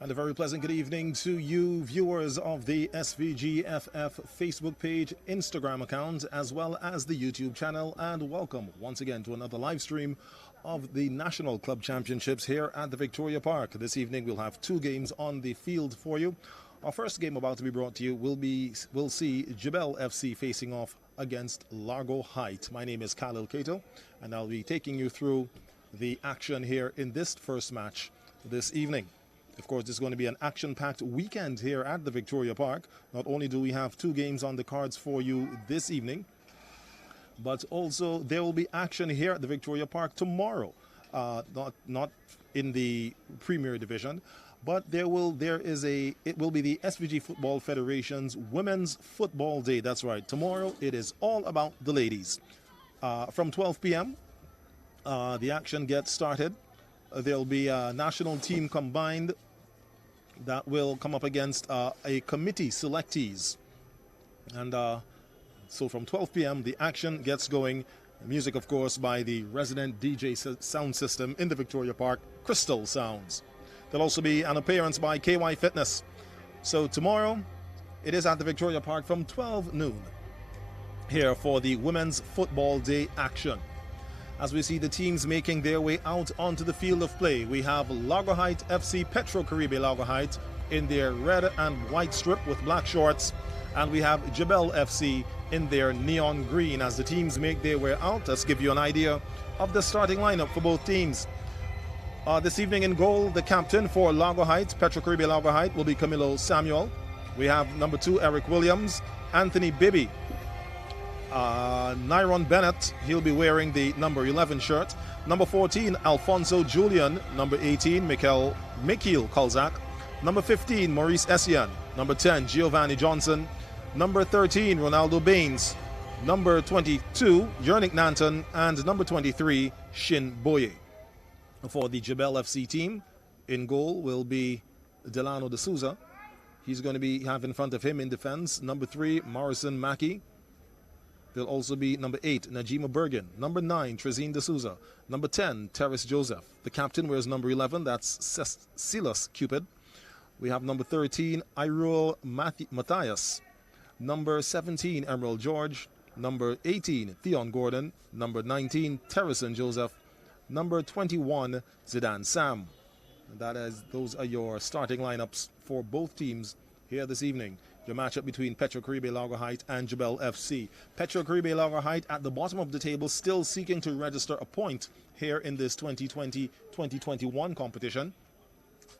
And a very pleasant good evening to you, viewers of the SVG FF Facebook page, Instagram account, as well as the YouTube channel. And welcome once again to another live stream of the National Club Championships here at the Victoria Park. This evening we'll have two games on the field for you. Our first game about to be brought to you will see JEBELLE FC facing off against LARGO Height. My name is Khalil Kato, and I'll be taking you through the action here in this first match this evening. Of course, this is going to be an action-packed weekend here at the Victoria Park. Not only do we have two games on the cards for you this evening, but also there will be action here at the Victoria Park tomorrow. Not in the Premier Division, but it will be the SVG Football Federation's Women's Football Day. That's right. Tomorrow it is all about the ladies. From 12 p.m. The action gets started. There'll be a national team combined that will come up against a committee selectees. And so from 12 p.m. the action gets going. Music, of course, by the resident DJ sound system in the Victoria Park, Crystal Sounds. There'll also be an appearance by KY Fitness. So tomorrow it is at the Victoria Park from 12 noon here for the Women's Football Day action. As we see the teams making their way out onto the field of play, we have LARGO Height FC Petro Caribe LARGO Height in their red and white strip with black shorts, and we have JEBELLE FC in their neon green. As the teams make their way out, let's give you an idea of the starting lineup for both teams. This evening in goal, the captain for LARGO Height, Petro Caribe LARGO Height, will be Camilo Samuel. We have number 2, Eric Williams, Anthony Bibby, Nyron Bennett, he'll be wearing the number 11 shirt. Number 14, Alfonso Julian. Number 18, Mikhail Kolzak. Number 15, Maurice Essian. Number 10, Giovanni Johnson. Number 13, Ronaldo Baines. Number 22, Yernick Nanton. And number 23, Shin Boye. For the JEBELLE FC team, in goal will be Delano de Souza. He's going to have in front of him in defense number 3, Morrison Mackey. There'll also be number 8, Najima Bergen. Number 9, Trezine D'Souza. Number 10, Terrace Joseph. The captain wears number 11. That's Silas Cupid. We have number 13, Irul Matthias. Number 17, Emerald George. Number 18, Theon Gordon. Number 19, Terracin Joseph. Number 21, Zidane Sam. Those are your starting lineups for both teams here this evening. Your matchup between Petro Caribe LARGO Height and JEBELLE FC. Petro Caribe LARGO Height at the bottom of the table, still seeking to register a point here in this 2020-2021 competition.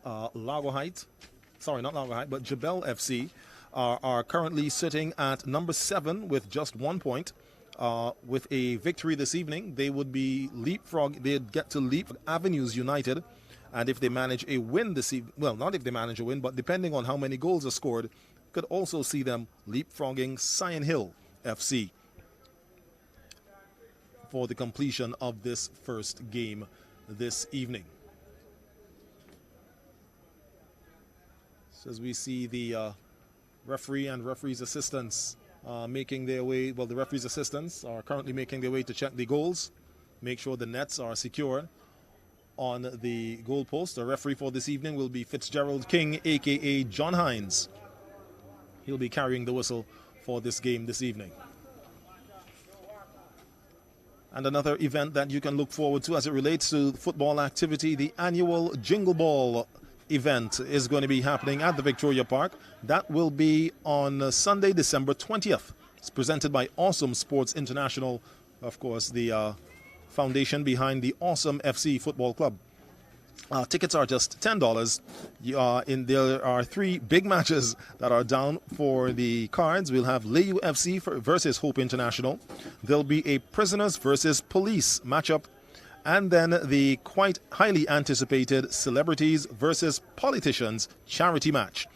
LARGO Height, sorry, not LARGO Height, but JEBELLE FC are currently sitting at number 7 with just 1 point. With a victory this evening, they would be they'd get to leap Avenues United. And if they manage a win this evening, well, not if they manage a win, but depending on how many goals are scored, could also see them leapfrogging Sion Hill FC for the completion of this first game this evening. So as we see the referee and referee's assistants making their way, well, the referee's assistants are currently making their way to check the goals, make sure the nets are secure on the goal post. The referee for this evening will be Fitzgerald King, aka John Hines. He'll be carrying the whistle for this game this evening. And another event that you can look forward to as it relates to football activity, the annual Jingle Ball event is going to be happening at the Victoria Park. That will be on Sunday, December 20th. It's presented by Awesome Sports International, of course, the foundation behind the Awesome FC Football Club. Tickets are just $10. There are 3 big matches that are down for the cards. We'll have Leyu FC versus Hope International. There'll be a Prisoners versus Police matchup. And then the quite highly anticipated Celebrities versus Politicians charity match.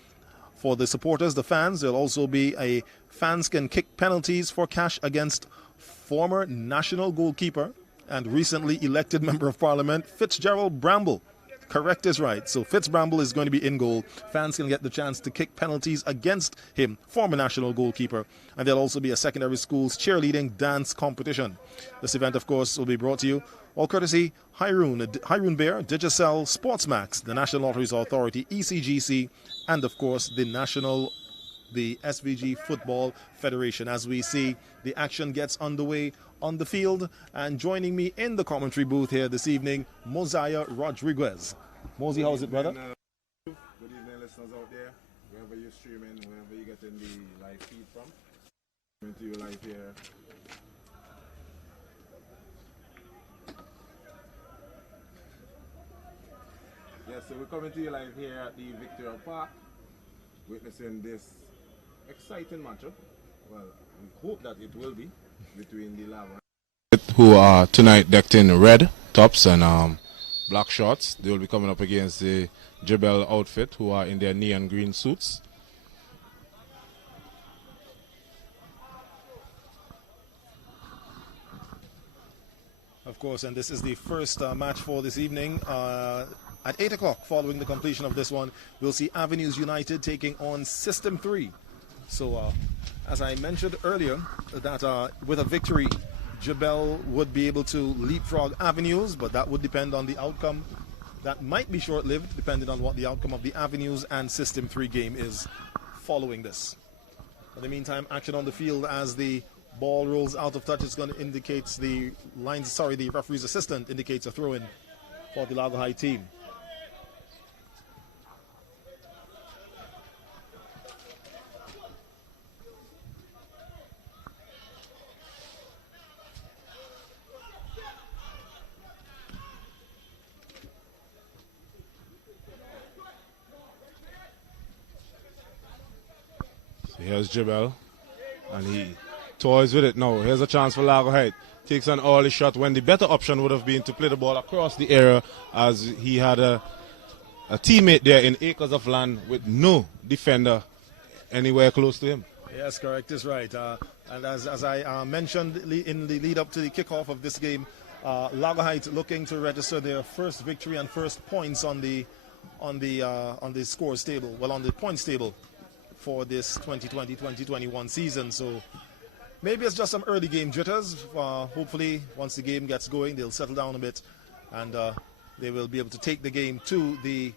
For the supporters, the fans, there'll also be a fans can kick penalties for cash against former national goalkeeper and recently elected Member of Parliament Fitzgerald Bramble. correct is right. So Fitzbramble is going to be in goal. Fans can get the chance to kick penalties against him, former national goalkeeper. And there'll also be a secondary schools cheerleading dance competition. This event, of course, will be brought to you all courtesy Hyrule Bear, Digicel, Sportsmax, the National Lotteries Authority, ECGC, and of course the SVG Football Federation. As we see the action gets underway on the field, and joining me in the commentary booth here this evening, Mosiah Rodriguez. Mosey, how's it, brother? Good evening, listeners out there, wherever you're streaming, wherever you're getting the live feed from. Coming to you live here. Yes, so we're coming to you live here at the Victoria Park, witnessing this exciting matchup. Well, we hope that it will be between the LARGO, who are tonight decked in red tops and black shorts. They will be coming up against the JEBELLE outfit, who are in their neon green suits. Of course, and this is the first match for this evening. At 8 o'clock, following the completion of this one, we'll see Avenues United taking on System 3. So, as I mentioned earlier, that with a victory, JEBELLE would be able to leapfrog Avenues, but that would depend on the outcome. That might be short-lived, depending on what the outcome of the Avenues and System 3 game is following this. In the meantime, action on the field as the ball rolls out of touch. It's going to indicate the referee's assistant indicates a throw-in for the LARGO High team. Here's JEBELLE, and he toys with it now. Here's a chance for LARGO Height. Takes an early shot when the better option would have been to play the ball across the area, as he had a teammate there in acres of land with no defender anywhere close to him. Yes, correct is right. And as I mentioned in the lead up to the kickoff of this game, LARGO Height looking to register their first victory and first points on the scores table, well, on the points table for this 2020-2021 season. So maybe it's just some early game jitters. Hopefully, once the game gets going, they'll settle down a bit, and they will be able to take the game to the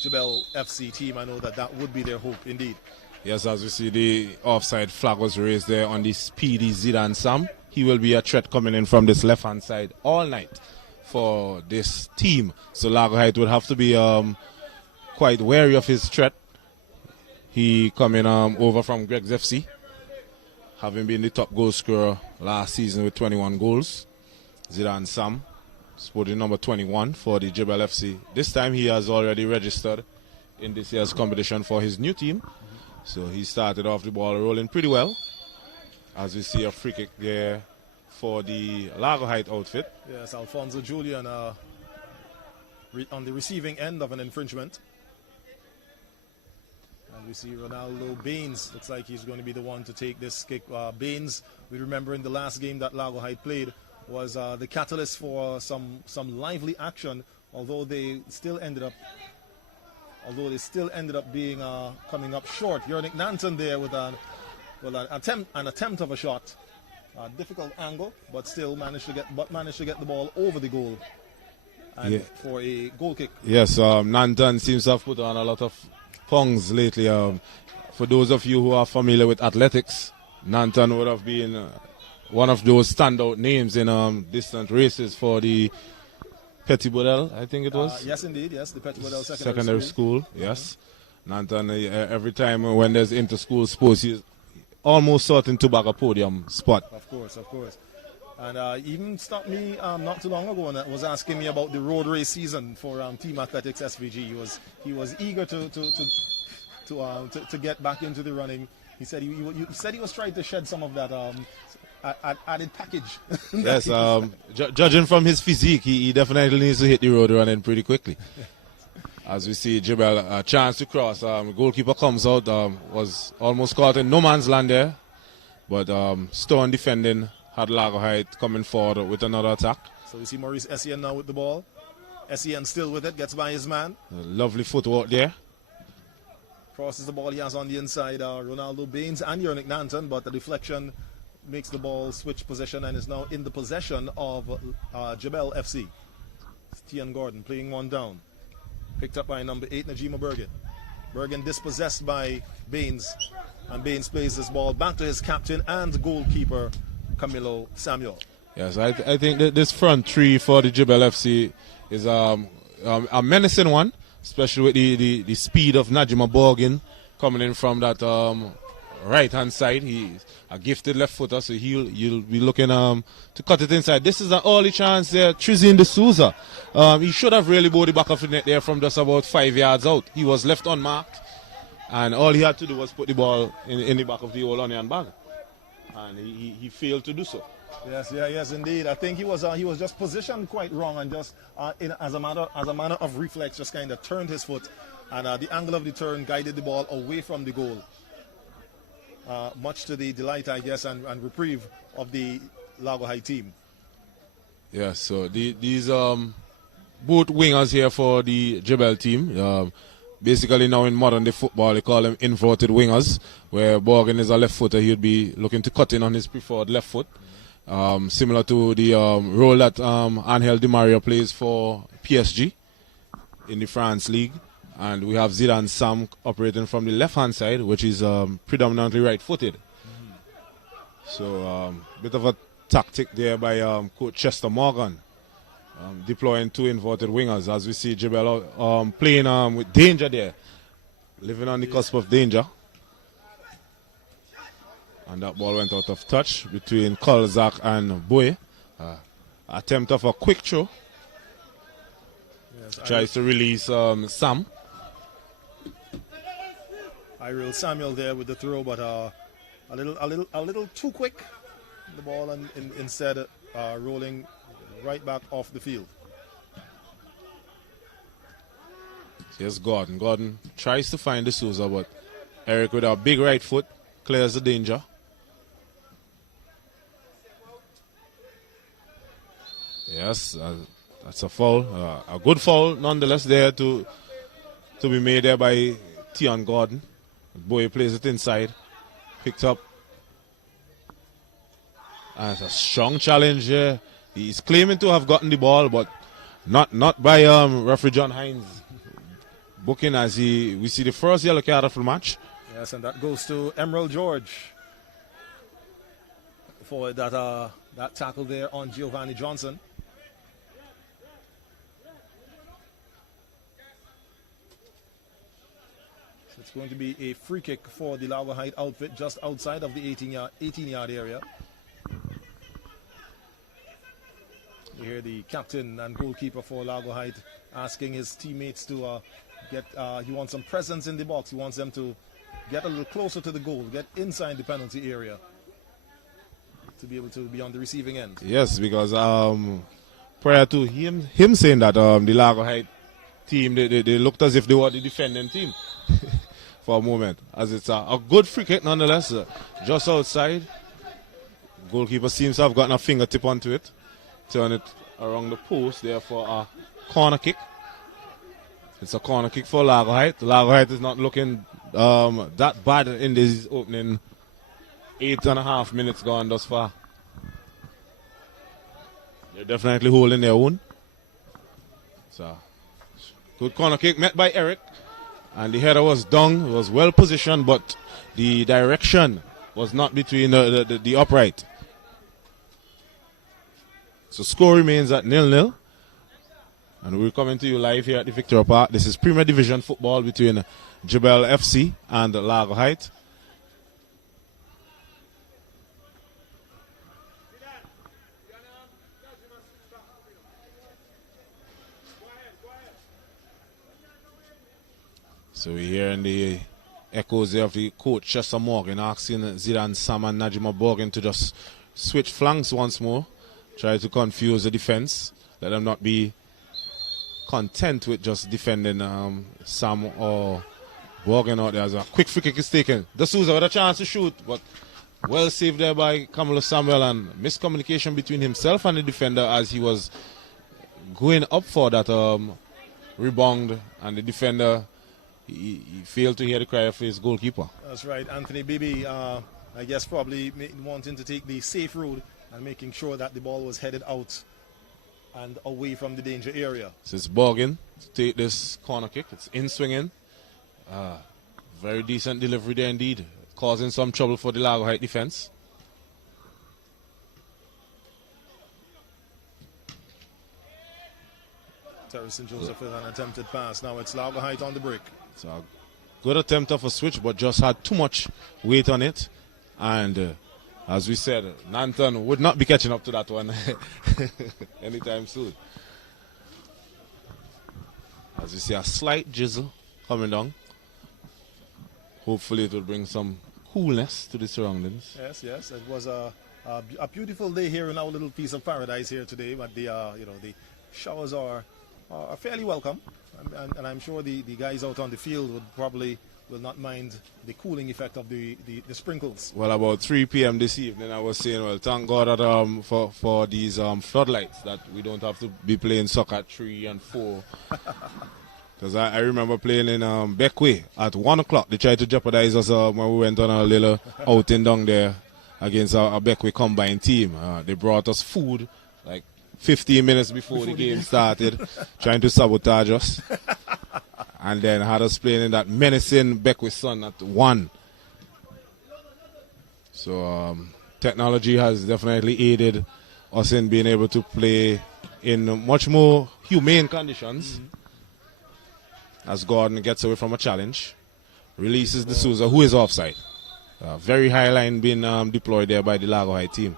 JEBELLE FC team. I know that would be their hope, indeed. Yes, as we see, the offside flag was raised there on the speedy Zidane Sam. He will be a threat coming in from this left-hand side all night for this team. So LARGO Height would have to be quite wary of his threat. He coming over from Greg's FC, having been the top goal scorer last season with 21 goals. Zidane Sam, sporting number 21 for the JEBELLE FC. This time he has already registered in this year's competition for his new team. So he started off the ball rolling pretty well. As we see a free kick there for the LARGO Height outfit. Yes, Alfonso Julian on the receiving end of an infringement. And we see Ronaldo Baines. Looks like he's going to be the one to take this kick. Baines, we remember in the last game that LARGO Height played, was the catalyst for some lively action, although they still ended up being coming up short. Yernick Nanton there with an attempt of a shot. Difficult angle, but still managed to get the ball over the goal and for a goal kick. Yes, Nanton seems to have put on a lot of pungs lately. For those of you who are familiar with athletics, Nanton would have been one of those standout names in distant races for the Petit Boudel, I think it was. Yes, indeed. Yes, the Petit Boudel secondary school. Yes, Nanton. Every time when there's inter-school sports, he's almost certain to bag a podium spot. Of course. And even stopped me not too long ago and was asking me about the road race season for Team Athletics SVG. He was eager to get back into the running. He said he was trying to shed some of that added package. Yes, judging from his physique, he definitely needs to hit the road running pretty quickly. As we see JEBELLE, a chance to cross. Goalkeeper comes out, was almost caught in no man's land there, but stone defending had LARGO Height coming forward with another attack. So we see Maurice Essien now with the ball. SEN still with it, gets by his man. Lovely footwork there. Crosses the ball he has on the inside, Ronaldo Baines and Yernick Nanton, but the deflection makes the ball switch position and is now in the possession of JEBELLE FC. It's Tian Gordon playing one down. Picked up by number 8, Najima Bergen. Bergen dispossessed by Baines, and Baines plays this ball back to his captain and goalkeeper, Camilo Samuel. Yes, I think that this front three for the JEBELLE FC is a menacing one, especially with the speed of Najima Bergen coming in from that right-hand side. He's a gifted left footer, so you'll be looking to cut it inside. This is an early chance there. Trizine D'Souza. He should have really brought it back off the net there from just about 5 yards out. He was left unmarked, and all he had to do was put the ball in the back of the old onion bag, and he failed to do so. Yes, indeed. I think he was just positioned quite wrong, and just as a matter of reflex, just kind of turned his foot, and the angle of the turn guided the ball away from the goal. Much to the delight, I guess, and reprieve of the LARGO High team. Yeah, so these both wingers here for the JEBELLE team. Basically now in modern day football they call them inverted wingers, where Bergen is a left footer. He'd be looking to cut in on his preferred left foot. Similar to the role that Angel Di Maria plays for PSG in the France League. And we have Zidane Sam operating from the left-hand side, which is predominantly right-footed. So, bit of a tactic there by Coach Chester Morgan, deploying two inverted wingers, as we see JEBELLE playing with danger there, living on the cusp of danger. And that ball went out of touch between Kolzak and Boye. Attempt of a quick throw. Yes, tries to release Sam. Iril Samuel there with the throw, but a little too quick. The ball instead rolling right back off the field. Here's Gordon. Gordon tries to find D'Souza, but Eric with a big right foot clears the danger. Yes, that's a foul. A good foul nonetheless there to be made there by Tian Gordon. Boy plays it inside. Picked up. And it's a strong challenge here. He's claiming to have gotten the ball, but not by referee John Hines booking, as we see the first yellow card of the match. Yes, and that goes to Emerald George for that tackle there on Giovanni Johnson. So it's going to be a free kick for the LARGO Heights outfit just outside of the 18-yard area. You hear the captain and goalkeeper for LARGO Heights asking his teammates to he wants some presence in the box. He wants them to get a little closer to the goal, get inside the penalty area to be able to be on the receiving end. Yes, because prior to him saying that the LARGO Heights team, they looked as if they were the defending team for a moment, as it's a good free kick nonetheless, just outside. Goalkeeper seems to have gotten a fingertip onto it. Turn it around the post there for a corner kick. It's a corner kick for LARGO Heights. LARGO Heights is not looking that bad in this opening 8.5 minutes gone thus far. They're definitely holding their own. So, good corner kick met by Eric. And the header was down. It was well positioned, but the direction was not between the upright. So score remains at 0-0. And we're coming to you live here at the Victoria Park. This is Premier Division football between JEBELLE FC and LARGO Heights. So we're hearing the echoes there of the coach Chester Morgan asking Zidane Sam and Najima Bergen to just switch flanks once more. Try to confuse the defense. Let them not be content with just defending Sam or Bergen out there. As a quick free kick is taken. D'Souza with a chance to shoot, but well saved there by Camilo Samuel, and miscommunication between himself and the defender as he was going up for that rebound, and the defender he failed to hear the cry of his goalkeeper. That's right. Anthony Bibi, I guess probably wanting to take the safe route and making sure that the ball was headed out and away from the danger area. So it's Borgin to take this corner kick. It's in swinging. Very decent delivery there indeed, causing some trouble for the Largo Heights defense. Terry St. Joseph with an attempted pass. Now it's Largo Heights on the break. So a good attempt of a switch, but just had too much weight on it. And as we said, Nanton would not be catching up to that one anytime soon. As we see a slight drizzle coming down. Hopefully it will bring some coolness to the surroundings. Yes, yes. It was a beautiful day here in our little piece of paradise here today. But the the showers are fairly welcome, and I'm sure the guys out on the field will not mind the cooling effect of the sprinkles. Well, about 3 p.m. this evening, I was saying, well, thank God that for these floodlights that we don't have to be playing soccer at 3 and 4. Because I remember playing in Beckway at 1 o'clock. They tried to jeopardize us when we went on a little outing down there against a Beckway combined team. They brought us food like 15 minutes before the game started, trying to sabotage us. And then had us playing in that menacing Beckway Sun at 1. So technology has definitely aided us in being able to play in much more humane conditions. As Gordon gets away from a challenge, releases the Souza, who is offside. Very high line being deployed there by the Largo High team.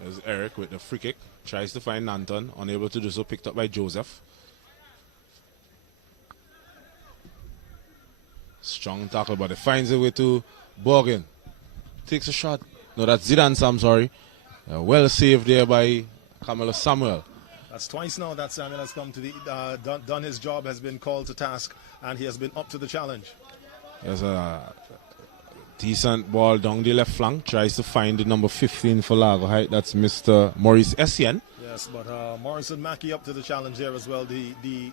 There's Eric with the free kick. Tries to find Nanton. Unable to do so. Picked up by Joseph. Strong tackle, but it finds a way to Borgin. Takes a shot. No, that's Zidane Sam, sorry. Well saved there by Camilo Samuel. That's twice now that Samuel has come to the done his job, has been called to task, and he has been up to the challenge. There's a decent ball down the left flank. Tries to find the number 15 for Largo Heights. That's Mr. Maurice Essien. Yes, but Morrison Mackey up to the challenge there as well. The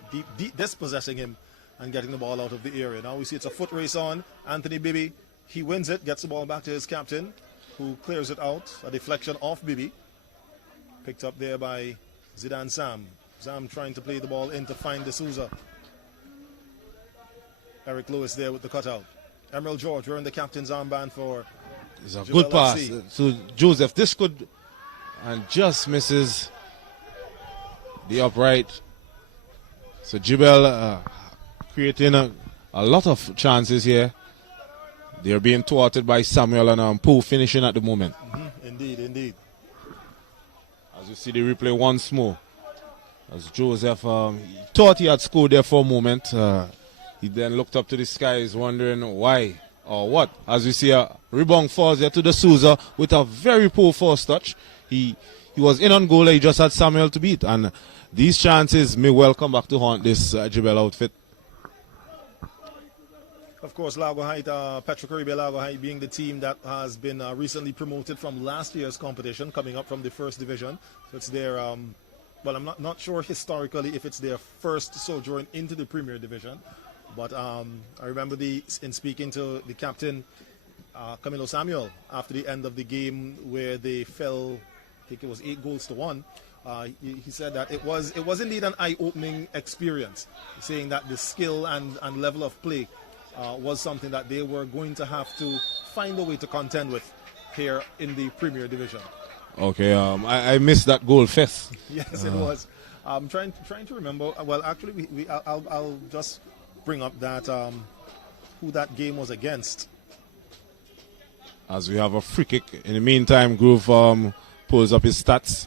dispossessing him and getting the ball out of the area. Now we see it's a foot race on. Anthony Bibi, he wins it, gets the ball back to his captain, who clears it out. A deflection off Bibi. Picked up there by Zidane Sam. Sam trying to play the ball in to find D'Souza. Eric Lewis there with the cutout. Emerald George wearing the captain's armband for It's a JEBELLE good pass FC. to Joseph. This could, and just misses the upright. So JEBELLE creating a lot of chances here. They're being thwarted by Samuel and Poe finishing at the moment. Indeed, indeed. As you see the replay once more. As Joseph he thought he had scored there for a moment. He then looked up to the skies wondering why or what. As you see a rebound falls there to D'Souza with a very poor first touch. He was in on goal. He just had Samuel to beat. And these chances may well come back to haunt this JEBELLE outfit. Of course, Largo Heights, Petro-Caribbean Largo Heights being the team that has been recently promoted from last year's competition, coming up from the first division. So it's their, well, I'm not sure historically if it's their first sojourn into the Premier Division. But I remember in speaking to the captain, Camilo Samuel, after the end of the game where they fell, I think it was 8-1. He said that it was indeed an eye-opening experience, saying that the skill and level of play was something that they were going to have to find a way to contend with here in the Premier Division. Okay, I missed that goal fest. Yes, it was. I'm trying to remember. Well, actually, I'll just bring up that who that game was against. As we have a free kick. In the meantime, Groove pulls up his stats.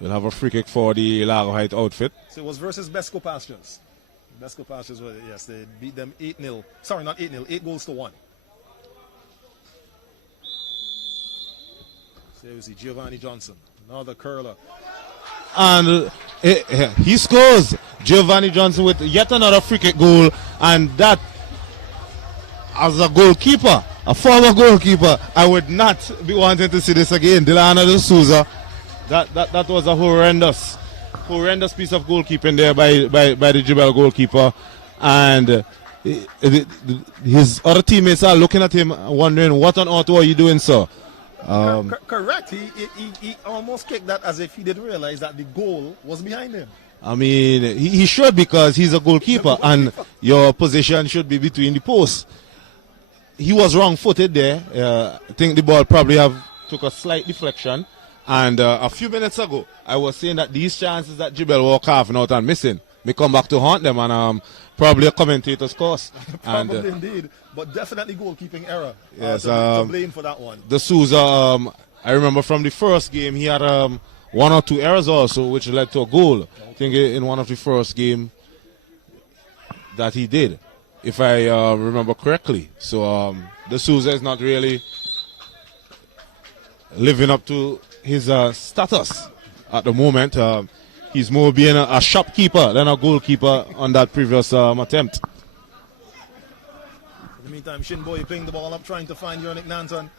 We'll have a free kick for the Largo Heights outfit. So it was versus Besco Pastures. Besco Pastures, yes, they beat them 8-0. Sorry, not 8-0, 8-1. So you see Giovanni Johnson, another curler. And he scores. Giovanni Johnson with yet another free kick goal. And that, as a goalkeeper, a former goalkeeper. I would not be wanting to see this again. Delano de Souza. That was a horrendous piece of goalkeeping there by the JEBELLE goalkeeper. And his other teammates are looking at him wondering, what on earth were you doing, sir? Correct. He almost kicked that as if he didn't realize that the goal was behind him. I mean, he should, because he's a goalkeeper and your position should be between the posts. He was wrong-footed there. I think the ball probably took a slight deflection. And a few minutes ago, I was saying that these chances that JEBELLE were carving out and missing may come back to haunt them, and probably a commentator's course. Probably indeed, but definitely goalkeeping error. Yes, to blame for that one. De Souza, I remember from the first game, he had 1 or 2 errors also, which led to a goal. I think in one of the first game that he did, if I remember correctly. So De Souza is not really living up to his status at the moment. He's more being a shopkeeper than a goalkeeper on that previous attempt. In the meantime, Shinboy picking the ball up, trying to find Yernick Nanton.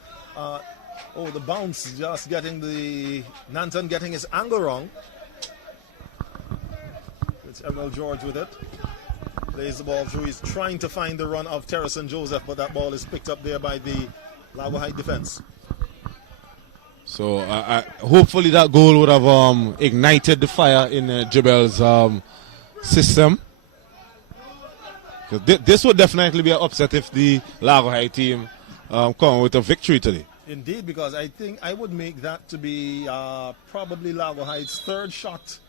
The bounce, just getting Nanton getting his angle wrong. It's Emerald George with it. Plays the ball through. He's trying to find the run of Terrison Joseph, but that ball is picked up there by the Largo Heights defense. So hopefully that goal would have ignited the fire in JEBELLE's system. This would definitely be an upset if the Largo Heights team come with a victory today. Indeed, because I think I would make that to be probably Largo Heights' 3rd shot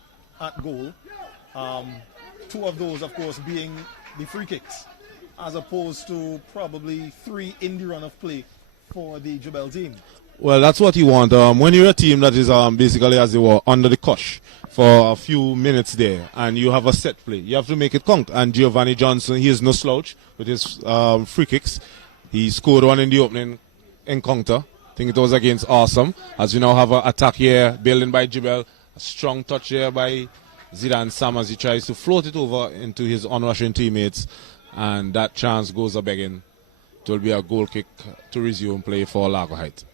at goal. 2 of those, of course, being the free kicks, as opposed to probably 3 in the run of play for the JEBELLE team. Well, that's what you want. When you're a team that is basically, as they were, under the cosh for a few minutes there, and you have a set play, you have to make it count. And Giovanni Johnson, he is no slouch with his free kicks. He scored one in the opening encounter. I think it was against Awesome. As we now have an attack here, building by JEBELLE. A strong touch here by Zidane Sam as he tries to float it over into his onrushing teammates. And that chance goes a-begging. It will be a goal kick to resume play for Largo Heights.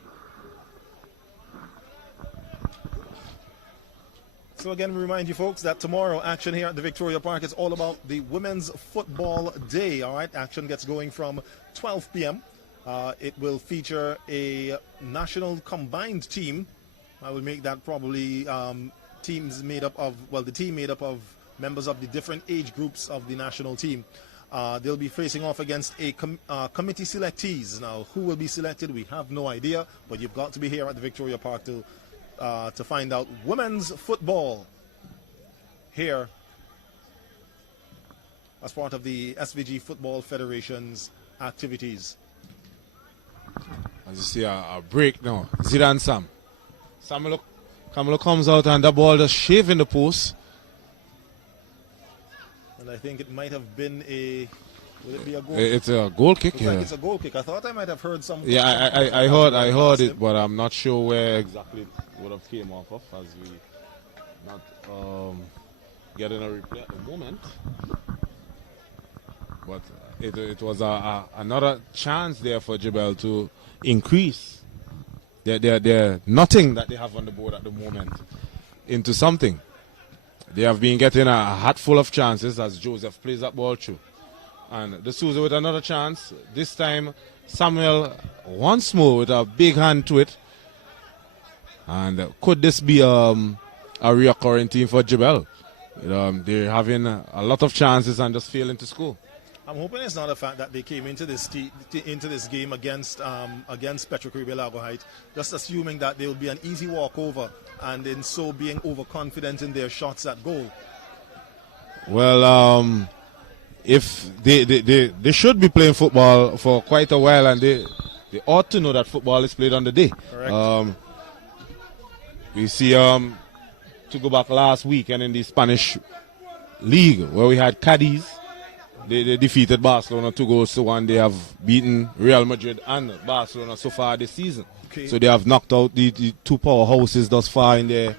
So again, we remind you folks that tomorrow action here at the Victoria Park is all about the Women's Football Day. All right, action gets going from 12 p.m. It will feature a national combined team. I will make that probably teams made up of, the team made up of members of the different age groups of the national team. They'll be facing off against a committee selectees. Now, who will be selected, we have no idea, but you've got to be here at the Victoria Park to find out. Women's football here as part of the SVG Football Federation's activities. As you see, a break now. Zidane Sam. Samuel comes out and the ball just shaving the post. And I think it might have been will it be a goal? It's a goal kick. Looks like it's a goal kick. I thought I might have heard something. Yeah, I heard it, but I'm not sure where exactly it would have came off of, as we not getting a replay at the moment. But it was another chance there for JEBELLE to increase their nothing that they have on the board at the moment into something. They have been getting a hatful of chances as Joseph plays that ball through. And De Souza with another chance. This time, Samuel once more with a big hand to it. And could this be a reoccurring team for JEBELLE? They're having a lot of chances and just failing to score. I'm hoping it's not the fact that they came into this game against Petrocaribe Largo Heights, just assuming that they will be an easy walkover, and in so being overconfident in their shots at goal. Well, if they should be playing football for quite a while, and they ought to know that football is played on the day. Correct. We see to go back last week and in the Spanish league where we had Cadiz. They defeated Barcelona 2-1. They have beaten Real Madrid and Barcelona so far this season. Okay. So they have knocked out the two powerhouses thus far in their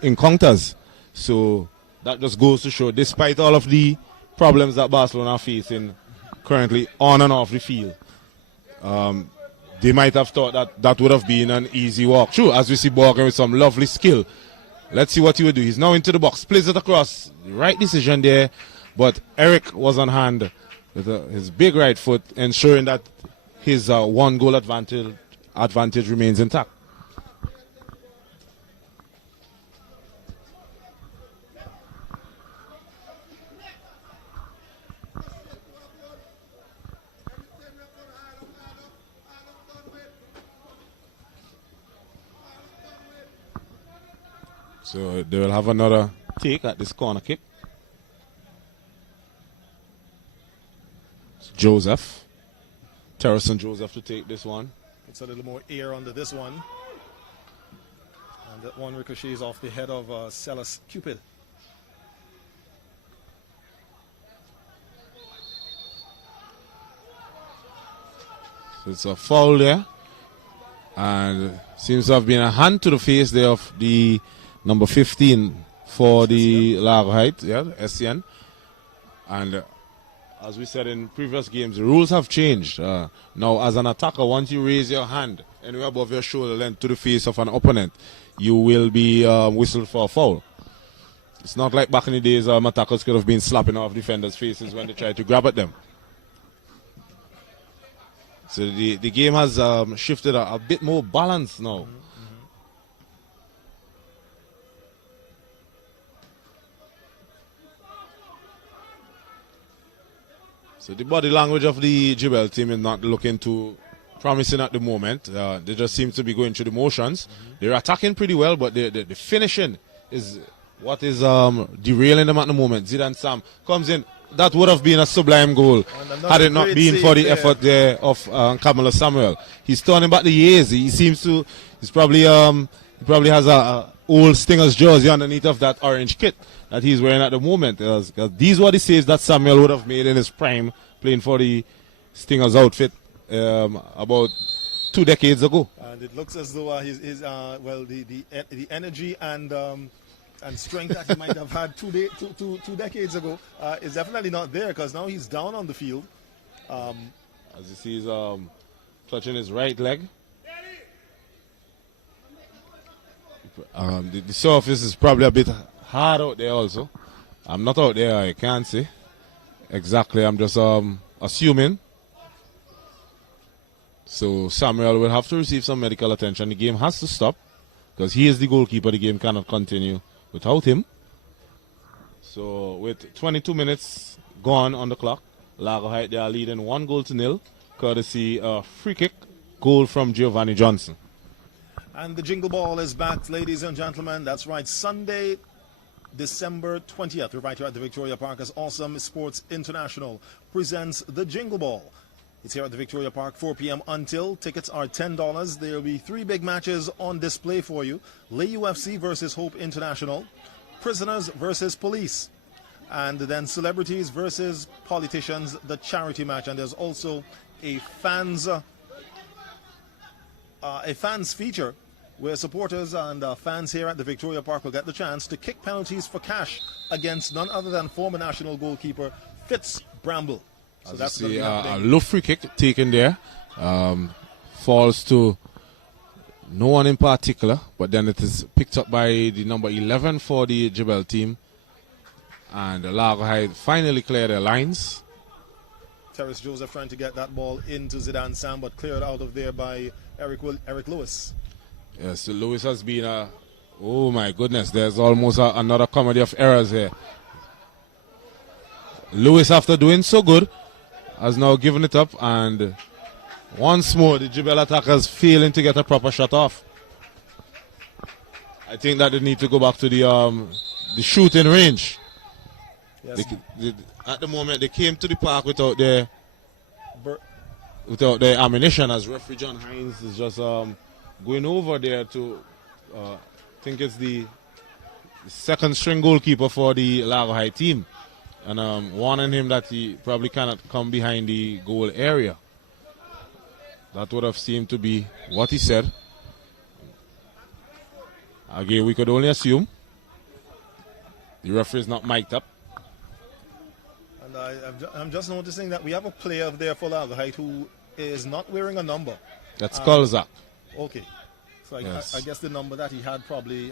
encounters. So that just goes to show, despite all of the problems that Barcelona are facing currently on and off the field, they might have thought that that would have been an easy walk. True, as we see Borgen with some lovely skill. Let's see what he will do. He's now into the box, plays it across. Right decision there, but Eric was on hand with his big right foot, ensuring that his one goal advantage remains intact. So they will have another take at this corner kick. It's Joseph. Terrace and Joseph to take this one. It's a little more air under this one. And that one ricochets off the head of Celis Cupid. So it's a foul there. And seems to have been a hand to the face there of the number 15 for the Largo Height, yeah, SCN. And as we said in previous games, the rules have changed. Now, as an attacker, once you raise your hand anywhere above your shoulder length to the face of an opponent, you will be whistled for a foul. It's not like back in the days attackers could have been slapping off defenders' faces when they tried to grab at them. So the game has shifted a bit more balanced now. So the body language of the JEBELLE team is not looking too promising at the moment. They just seem to be going through the motions. They're attacking pretty well, but the finishing is what is derailing them at the moment. Zidane Sam comes in. That would have been a sublime goal had it not been for the effort there of Kamala Samuel. He's turning back the years. He probably has a old Stingers jersey underneath of that orange kit that he's wearing at the moment. Because these were the saves that Samuel would have made in his prime playing for the Stingers outfit about 2 decades ago. And it looks as though the energy and strength that he might have had two decades ago is definitely not there, because now he's down on the field. As you see, he's clutching his right leg. The surface is probably a bit hard out there also. I'm not out there, I can't say exactly. I'm just assuming. So Samuel will have to receive some medical attention. The game has to stop because he is the goalkeeper. The game cannot continue without him. So with 22 minutes gone on the clock, Largo Height, they are leading 1-0, courtesy free kick goal from Giovanni Johnson. And the Jingle Ball is back, ladies and gentlemen. That's right, Sunday, December 20th. We're right here at the Victoria Park as Awesome Sports International presents the Jingle Ball. It's here at the Victoria Park, 4 p.m. until. Tickets are $10. There will be 3 big matches on display for you. LAUFC versus Hope International, Prisoners versus Police, and then Celebrities versus Politicians, the charity match. And there's also a fans feature where supporters and fans here at the Victoria Park will get the chance to kick penalties for cash against none other than former national goalkeeper Fitz Bramble. So as that's you see, a low free kick taken there. Falls to no one in particular, but then it is picked up by the number 11 for the JEBELLE team. And Largo Height finally clear their lines. Terrace Joseph trying to get that ball into Zidane Sam, but cleared out of there by Eric Lewis. Yes, so Lewis has been oh my goodness, there's almost another comedy of errors here. Lewis, after doing so good, has now given it up, and once more the JEBELLE attackers failing to get a proper shot off. I think that they need to go back to the shooting range. Yes. At the moment they came to the park without their ammunition, as referee John Hines is just going over there to I think it's the second string goalkeeper for the Largo High team, and warning him that he probably cannot come behind the goal area. That would have seemed to be what he said. Again, we could only assume. The referee is not mic'd up. And I'm just noticing that we have a player there for Largo Height who is not wearing a number. That's Kolzak. Okay. So Yes. I guess the number that he had probably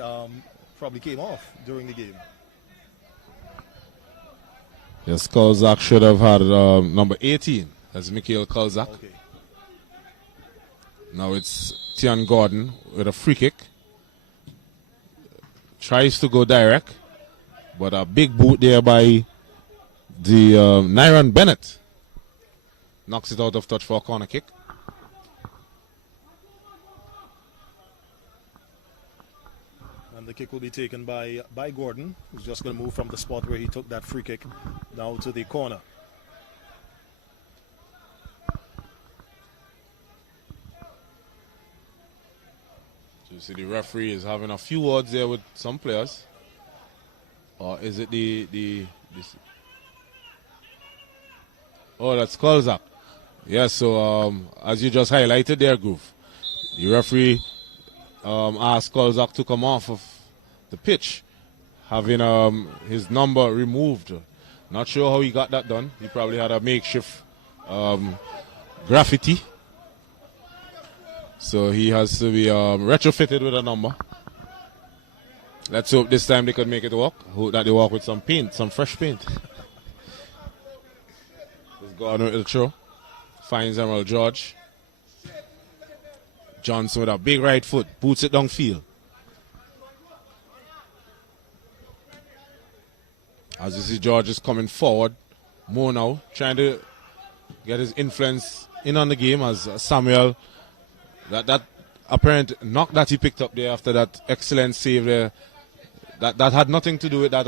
came off during the game. Yes, Kolzak should have had number 18. That's Mikhail Kolzak. Okay. Now it's Tian Gordon with a free kick. Tries to go direct, but a big boot there by the Nyron Bennett. Knocks it out of touch for a corner kick. And the kick will be taken by Gordon, who's just going to move from the spot where he took that free kick now to the corner. So you see the referee is having a few words there with some players. Or is it this? Oh, that's Kolzak. Yes, so as you just highlighted there, Groove, the referee asked Kolzak to come off of the pitch, having his number removed. Not sure how he got that done. He probably had a makeshift graffiti. So he has to be retrofitted with a number. Let's hope this time they could make it work. Hope that they work with some paint, some fresh paint. He's gone with the throw. Finds Emerald George. Johnson with a big right foot. Boots it downfield. As you see, George is coming forward more now, trying to get his influence in on the game as Samuel, that apparent knock that he picked up there after that excellent save there, that had nothing to do with that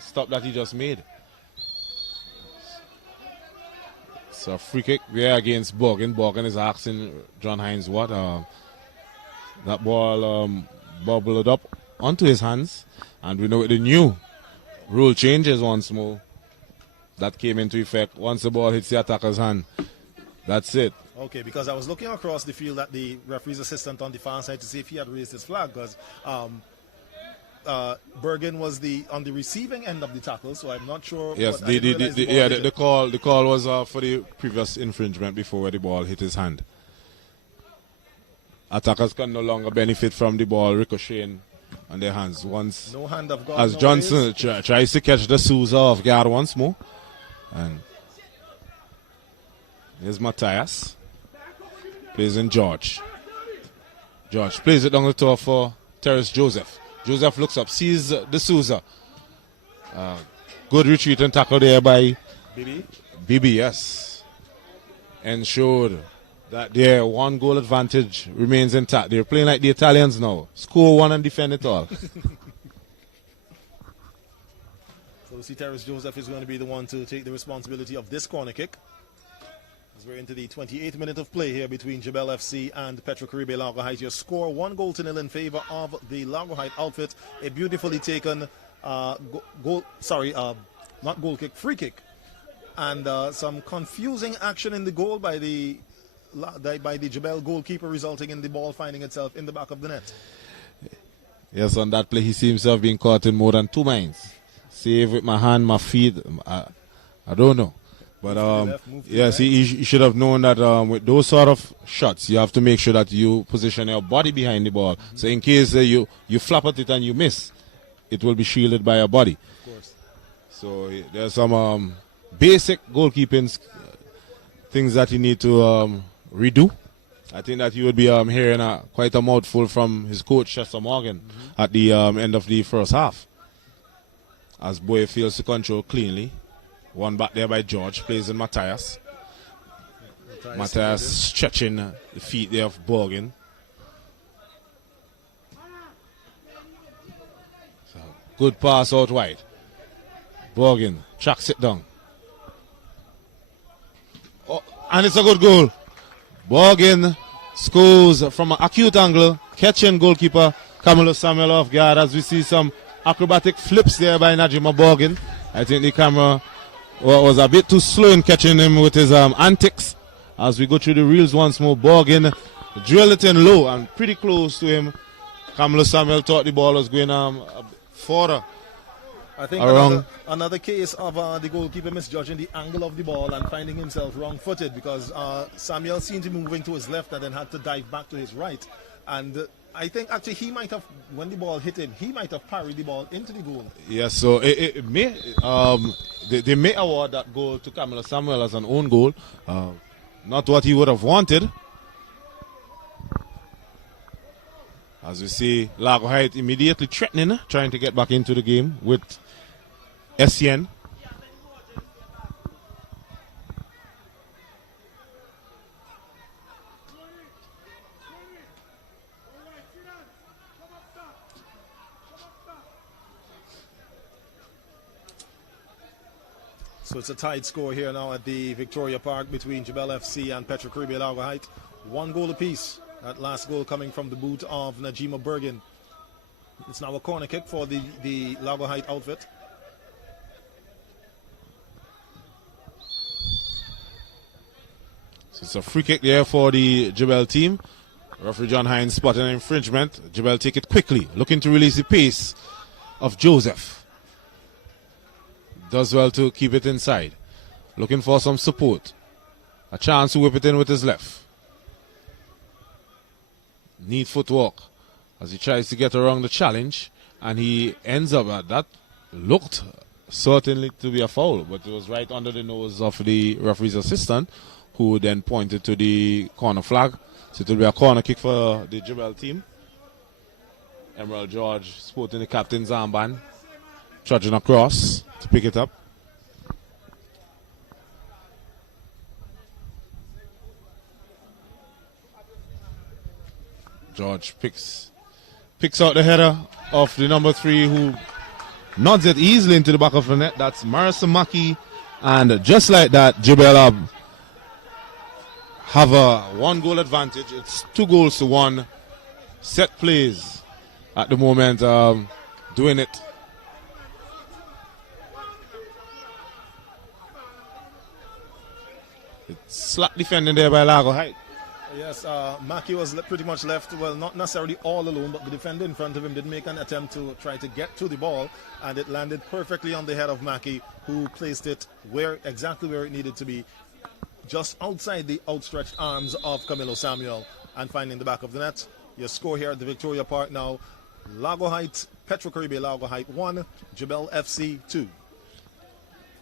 stop that he just made. So free kick there against Borgin. Borgin is asking John Hines what. That ball bubbled up onto his hands, and we know with the new rule changes once more that came into effect. Once the ball hits the attacker's hand, that's it. Okay, because I was looking across the field at the referee's assistant on the far side to see if he had raised his flag, because Bergen was on the receiving end of the tackle, so I'm not sure. Yes, the call was for the previous infringement before where the ball hit his hand. Attackers can no longer benefit from the ball ricocheting on their hands. Once, no hand of God. As Johnson tries to catch the Souza off guard once more, and here's Matthias. Plays in George. George plays it down the top for Terrace Joseph. Joseph looks up, sees the Souza. Good retreat and tackle there by Bibi, yes. Ensured that their 1-goal advantage remains intact. They're playing like the Italians now. Score one and defend it all. So we see Terrace Joseph is going to be the one to take the responsibility of this corner kick. As we're into the 28th minute of play here between Jebel FC and Petro Caribe Largo Heights. Your score 1-0 in favor of the Largo Heights outfit. A beautifully taken free kick. And some confusing action in the goal by the Jebel goalkeeper, resulting in the ball finding itself in the back of the net. Yes, on that play he seems to have been caught in more than 2 minds. Save with my hand, my feet, I don't know. But yes, he should have known that with those sort of shots, you have to make sure that you position your body behind the ball. Mm-hmm. So in case you flap at it and you miss, it will be shielded by your body. Of course. So there's some basic goalkeeping things that you need to redo. I think that you would be hearing quite a mouthful from his coach, Chester Morgan, at the end of the first half. As Boye fails to control cleanly. One back there by George, plays in Matthias. Matthias stretching the feet there of Borgin. So, good pass out wide. Borgin tracks it down. Oh, and it's a good goal. Borgin scores from an acute angle, catching goalkeeper Camilo Samuel off guard, as we see some acrobatic flips there by Najima Borgin. I think the camera was a bit too slow in catching him with his antics. As we go through the reels once more, Borgin drilled it in low and pretty close to him. Camilo Samuel thought the ball was going further I think around. another case of the goalkeeper misjudging the angle of the ball and finding himself wrong-footed, because Samuel seemed to be moving to his left and then had to dive back to his right. And I think actually he might have, when the ball hit him, he might have parried the ball into the goal. Yes, so it may they may award that goal to Camilo Samuel as an own goal. Not what he would have wanted. As we see, Largo Heights immediately threatening, trying to get back into the game with SCN. So it's a tied score here now at the Victoria Park between JEBELLE FC and Petrocaribe Largo Heights. 1 goal apiece. That last goal coming from the boot of Najima Bergen. It's now a corner kick for the Largo Heights outfit. So it's a free kick there for the JEBELLE team. Referee John Hines spotted an infringement. JEBELLE take it quickly, looking to release the pace of Joseph. Does well to keep it inside. Looking for some support. A chance to whip it in with his left. Neat footwork as he tries to get around the challenge, and he ends up at that. Looked certainly to be a foul, but it was right under the nose of the referee's assistant, who then pointed to the corner flag. So it will be a corner kick for the JEBELLE team. Emerald George sporting the captain's armband, trudging across to pick it up. George picks out the header of the number 3, who nods it easily into the back of the net. That's Marissa Maki, and just like that, JEBELLE have a 1 goal advantage. It's 2 goals to 1. Set plays at the moment, doing it. It's slack defending there by Largo Heights. Yes, Maki was pretty much left, well, not necessarily all alone, but the defender in front of him did make an attempt to try to get to the ball, and it landed perfectly on the head of Maki, who placed it exactly where it needed to be, just outside the outstretched arms of Camilo Samuel, and finding the back of the net. Your score here at the Victoria Park now: Largo Heights, Petrocaribe Largo Heights 1, JEBELLE FC 2.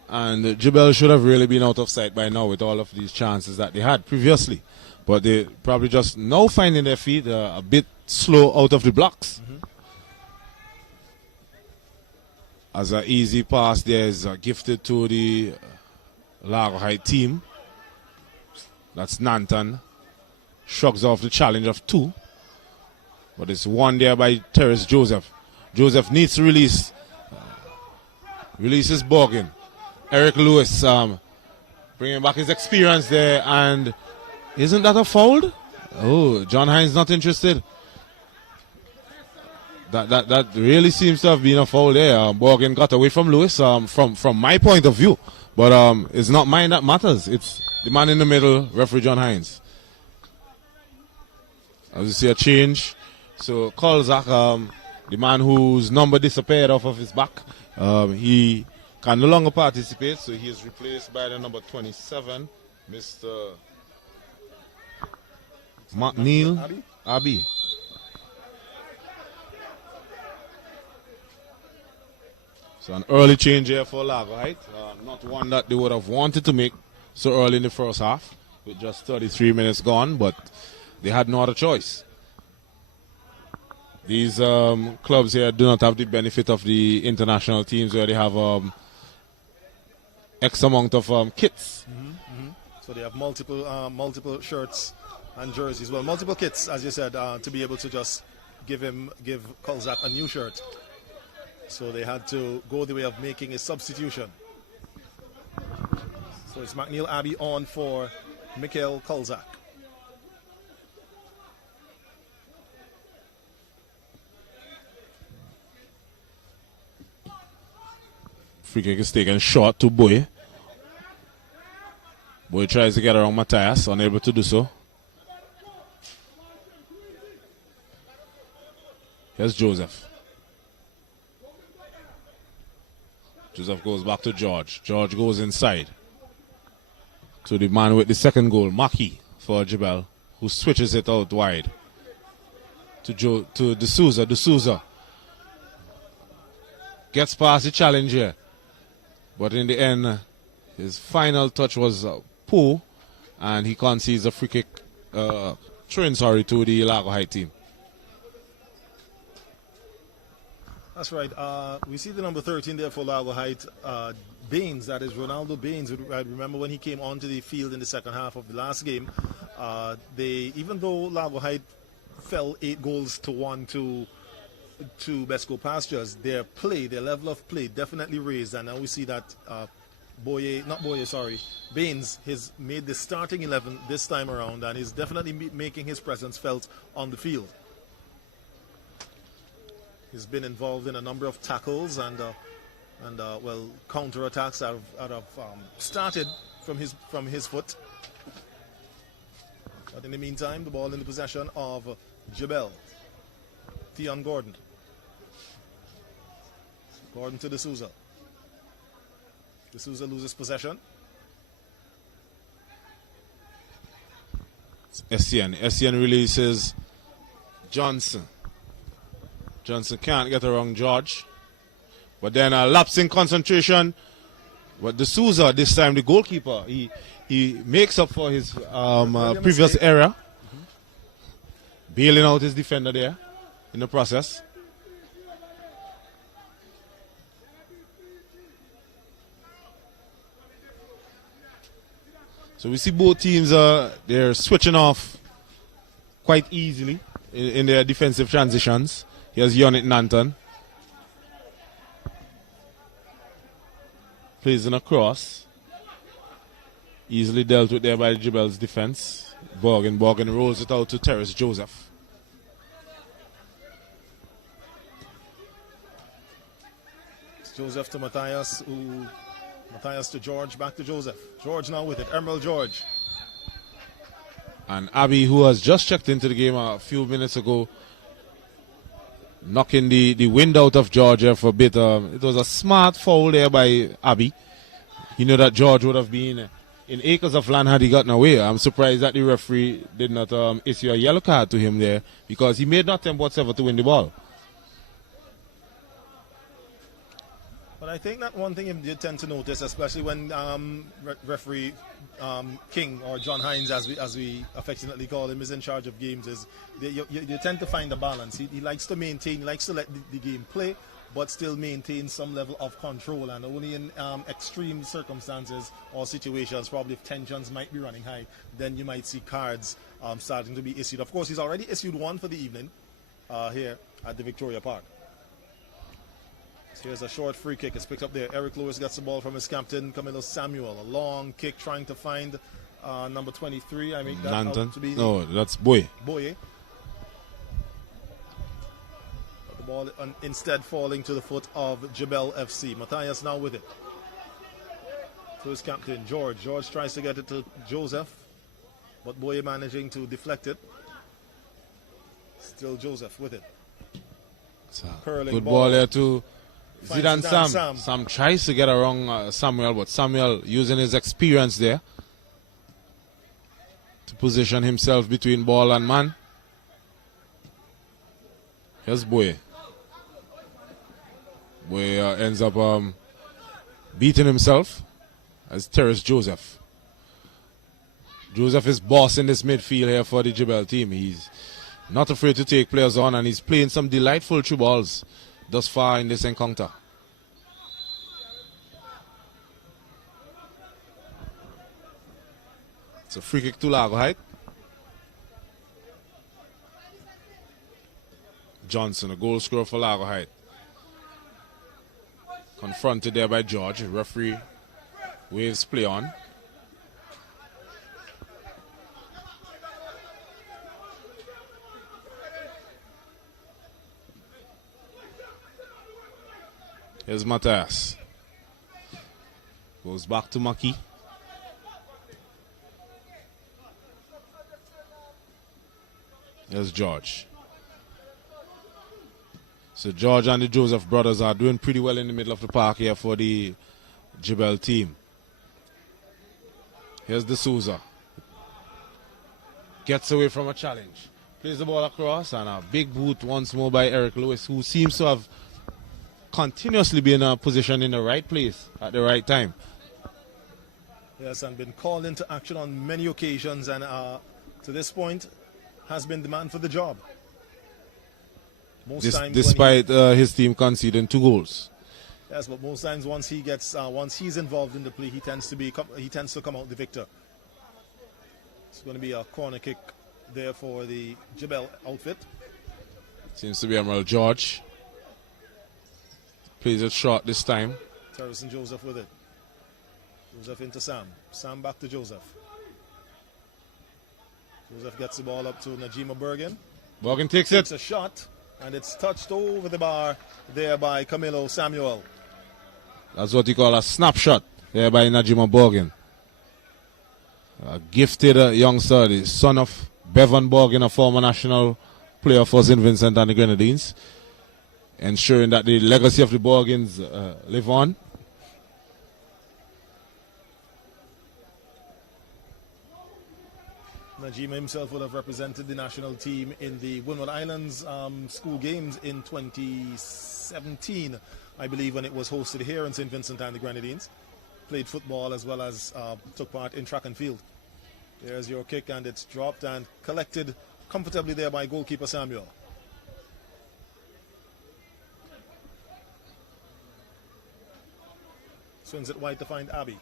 And JEBELLE should have really been out of sight by now with all of these chances that they had previously. But they probably just now finding their feet, a bit slow out of the blocks. As an easy pass there is gifted to the Largo Heights team. That's Nanton. Shrugs off the challenge of 2. But it's 1 there by Terrace Joseph. Joseph needs to release his Borgin. Eric Lewis bringing back his experience there, and isn't that a foul? Oh, John Hines not interested. That really seems to have been a foul there. Borgin got away from Lewis from my point of view. But it's not mine that matters. It's the man in the middle, referee John Hines. As you see a change. So Kolzak, the man whose number disappeared off of his back, he can no longer participate. So he is replaced by the number 27, Mr. McNeil Abbey. So an early change here for Largo Heights. Not one that they would have wanted to make so early in the first half, with just 33 minutes gone, but they had no other choice. These clubs here do not have the benefit of the international teams where they have X amount of kits. So they have multiple shirts and jerseys. Well, multiple kits, as you said, to be able to just give Kolzak a new shirt. So they had to go the way of making a substitution. So it's McNeil Abbey on for Mikhail Kolzak. Free kick is taken short to Boy. Boy tries to get around Matthias, unable to do so. Here's Joseph. Joseph goes back to George. George goes inside to the man with the second goal, Maki, for Jebelle, who switches it out wide to D'Souza. D'Souza gets past the challenge here, but in the end, his final touch was poor, and he concedes a free kick, to the Largo Heights team. That's right. We see the number 13 there for Largo Heights. Baines, that is Ronaldo Baines. I remember when he came onto the field in the second half of the last game. Even though Largo Heights fell 8 goals to 1 to Besco Pastures, their level of play definitely raised. And now we see that Baines has made the starting 11 this time around and is definitely making his presence felt on the field. He's been involved in a number of tackles and counter-attacks that have started from his foot. But in the meantime, the ball in the possession of Jebelle. Theon Gordon. Gordon to D'Souza. D'Souza loses possession. Essien releases Johnson. Johnson can't get around George. But then a lapse in concentration. But D'Souza, this time the goalkeeper, he makes up for his previous error. Bailing out his defender there in the process. So we see both teams, they're switching off quite easily in their defensive transitions. Here's Yonit Nanton. Plays in a cross. Easily dealt with there by Jebelle's defense. Borgen rolls it out to Terrace Joseph. It's Joseph to Matthias, Matthias to George, back to Joseph. George now with it, Emerald George. And Abby, who has just checked into the game a few minutes ago, knocking the wind out of Georgia for a bit. It was a smart foul there by Abby. You know that George would have been in acres of land had he gotten away. I'm surprised that the referee did not issue a yellow card to him there, because he made no attempt whatsoever to win the ball. But I think that one thing you tend to notice, especially when referee King, or John Hines as we affectionately call him, is in charge of games, is you tend to find a balance. He likes to maintain, he likes to let the game play, but still maintain some level of control. And only in extreme circumstances or situations, probably if tensions might be running high, then you might see cards starting to be issued. Of course, he's already issued one for the evening here at the Victoria Park. So here's a short free kick. It's picked up there. Eric Lewis gets the ball from his captain, Camilo Samuel. A long kick trying to find number 23. I make that out to be... No, that's Boye. Boye. But the ball instead falling to the foot of Jebelle FC. Matthias now with it. To his captain, George. George tries to get it to Joseph, but Boye managing to deflect it. Still Joseph with it. Curling good ball there to Zidane Sam. Sam tries to get around Samuel, but Samuel using his experience there to position himself between ball and man. Here's Boye. Boye ends up beating himself as Terrace Joseph. Joseph is boss in this midfield here for the Jebelle team. He's not afraid to take players on, and he's playing some delightful through balls thus far in this encounter. It's a free kick to Largo Heights. Johnson, a goal scorer for Largo Heights. Confronted there by George. Referee waves play on. Here's Matthias. Goes back to Maki. Here's George. So George and the Joseph brothers are doing pretty well in the middle of the park here for the JEBELLE team. Here's De Souza. Gets away from a challenge. Plays the ball across, and a big boot once more by Eric Lewis, who seems to have continuously been in a position in the right place at the right time. Yes, and been called into action on many occasions, and to this point has been the man for the job. Most times despite his team conceding 2 goals. Yes, but most times once he's involved in the play, he tends to come out the victor. It's going to be a corner kick there for the JEBELLE outfit. Seems to be Emerald George. Plays it short this time. Terrence Joseph with it. Joseph into Sam. Sam back to Joseph. Joseph gets the ball up to Najima Bergen. Bergen takes it. Takes a shot, and it's touched over the bar there by Camilo Samuel. That's what you call a snapshot there by Najima Bergen. A gifted youngster, the son of Bevan Borgin, a former national player for St. Vincent and the Grenadines, ensuring that the legacy of the Borgins live on. Najima himself would have represented the national team in the Windward Islands school games in 2017, I believe, when it was hosted here in St. Vincent and the Grenadines. Played football as well as took part in track and field. There's your kick, and it's dropped and collected comfortably there by goalkeeper Samuel. Swings it wide to find Abbey.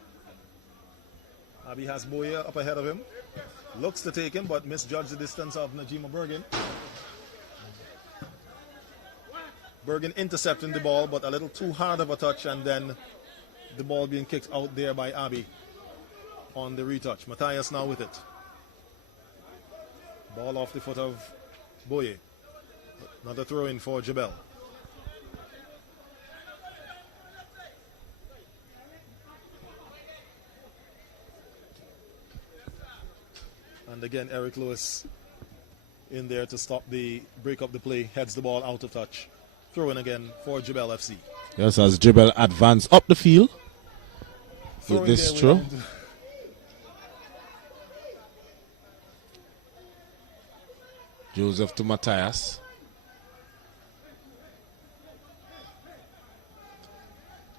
Abbey has Boye up ahead of him. Looks to take him, but misjudged the distance of Najima Bergen. Bergen intercepting the ball, but a little too hard of a touch, and then the ball being kicked out there by Abbey on the retouch. Matthias now with it. Ball off the foot of Boye. Another throw in for JEBELLE. And again, Eric Lewis in there to break up the play, heads the ball out of touch. Throw in again for JEBELLE FC. Yes, as JEBELLE advance up the field with this throw. Joseph to Matthias.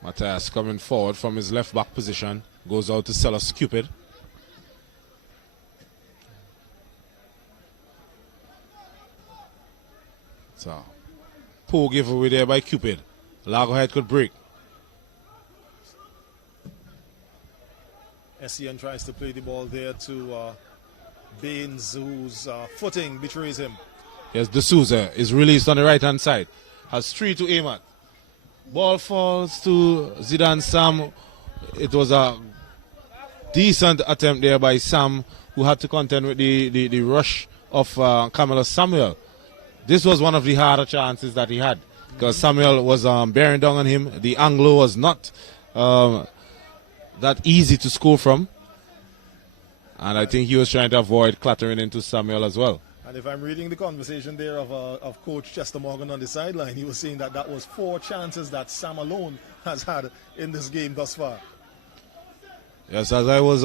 Matthias coming forward from his left back position. Goes out to Sellers Cupid. So, poor giveaway there by Cupid. Largo Heights could break. SCN tries to play the ball there to Baines, whose footing betrays him. Yes, De Souza is released on the right-hand side. Has 3 to aim at. Ball falls to Zidane Sam. It was a decent attempt there by Sam, who had to contend with the rush of Camilo Samuel. This was one of the harder chances that he had, because Samuel was bearing down on him. The angle was not that easy to score from. And I think he was trying to avoid clattering into Samuel as well. And if I'm reading the conversation there of Coach Chester Morgan on the sideline, he was saying that that was 4 chances that Sam alone has had in this game thus far. Yes, as I was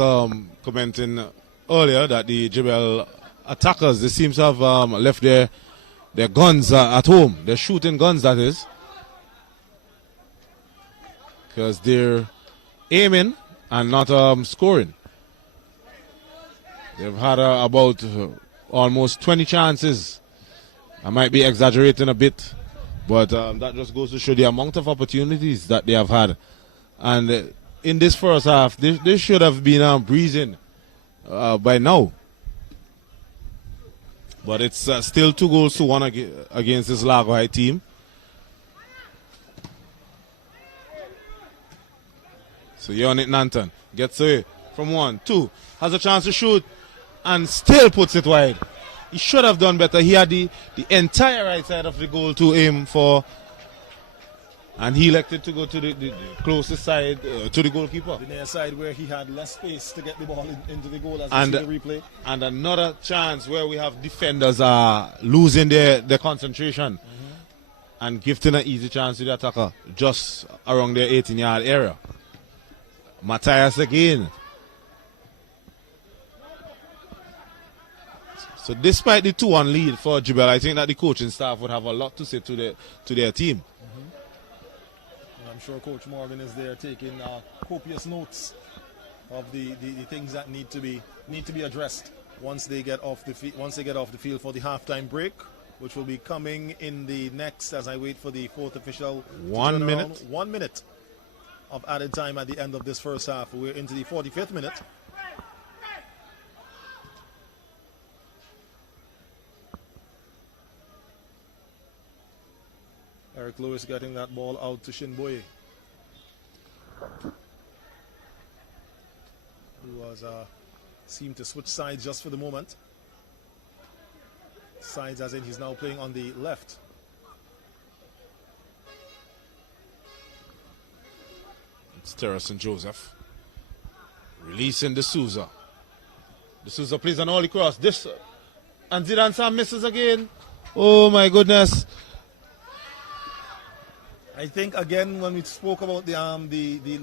commenting earlier, that the JEBELLE attackers, they seem to have left their guns at home. They're shooting guns, that is. Because they're aiming and not scoring. They've had about almost 20 chances. I might be exaggerating a bit, but that just goes to show the amount of opportunities that they have had. And in this first half, they should have been breezing by now. But it's still 2 goals to 1 against this Largo High team. So Yonit Nanton gets away from 1, 2, has a chance to shoot, and still puts it wide. He should have done better. He had the entire right side of the goal to aim for, and he elected to go to the closest side to the goalkeeper. The near side where he had less space to get the ball into the goal, as we see the replay. And another chance where we have defenders losing their concentration. and gifting an easy chance to the attacker just around their 18-yard area. Matthias again. So despite the 2-1 lead for JEBELLE, I think that the coaching staff would have a lot to say to their team. And I'm sure Coach Morgan is there taking copious notes of the things that need to be addressed once they get off the field for the halftime break, which will be coming in the next, as I wait for the fourth official. 1 minute. 1 minute of added time at the end of this first half. We're into the 45th minute. Eric Lewis getting that ball out to Shinboye, who was seemed to switch sides just for the moment. Sides as in he's now playing on the left. It's Terrace and Joseph. Releasing D'Souza. D'Souza plays an early cross. This and Zidane Sam misses again. Oh my goodness. I think again when we spoke about the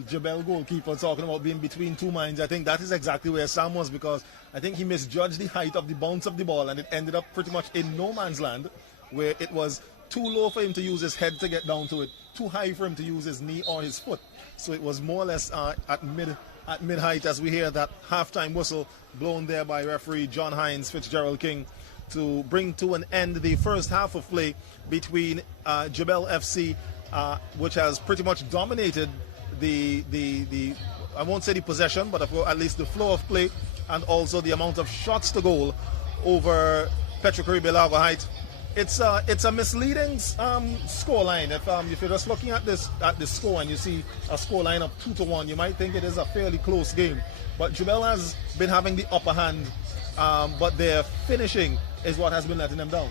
JEBELLE goalkeeper talking about being between two minds, I think that is exactly where Sam was, because I think he misjudged the height of the bounce of the ball and it ended up pretty much in no man's land, where it was too low for him to use his head to get down to it, too high for him to use his knee or his foot. So it was more or less at mid height, as we hear that halftime whistle blown there by referee John Hines Fitzgerald King to bring to an end the first half of play between JEBELLE FC, which has pretty much dominated the I won't say the possession, but at least the flow of play and also the amount of shots to goal over Petro-Caribe LARGO Heights. It's a misleading scoreline. If you're just looking at this score and you see a scoreline of 2-1, you might think it is a fairly close game. But JEBELLE has been having the upper hand, but their finishing is what has been letting them down.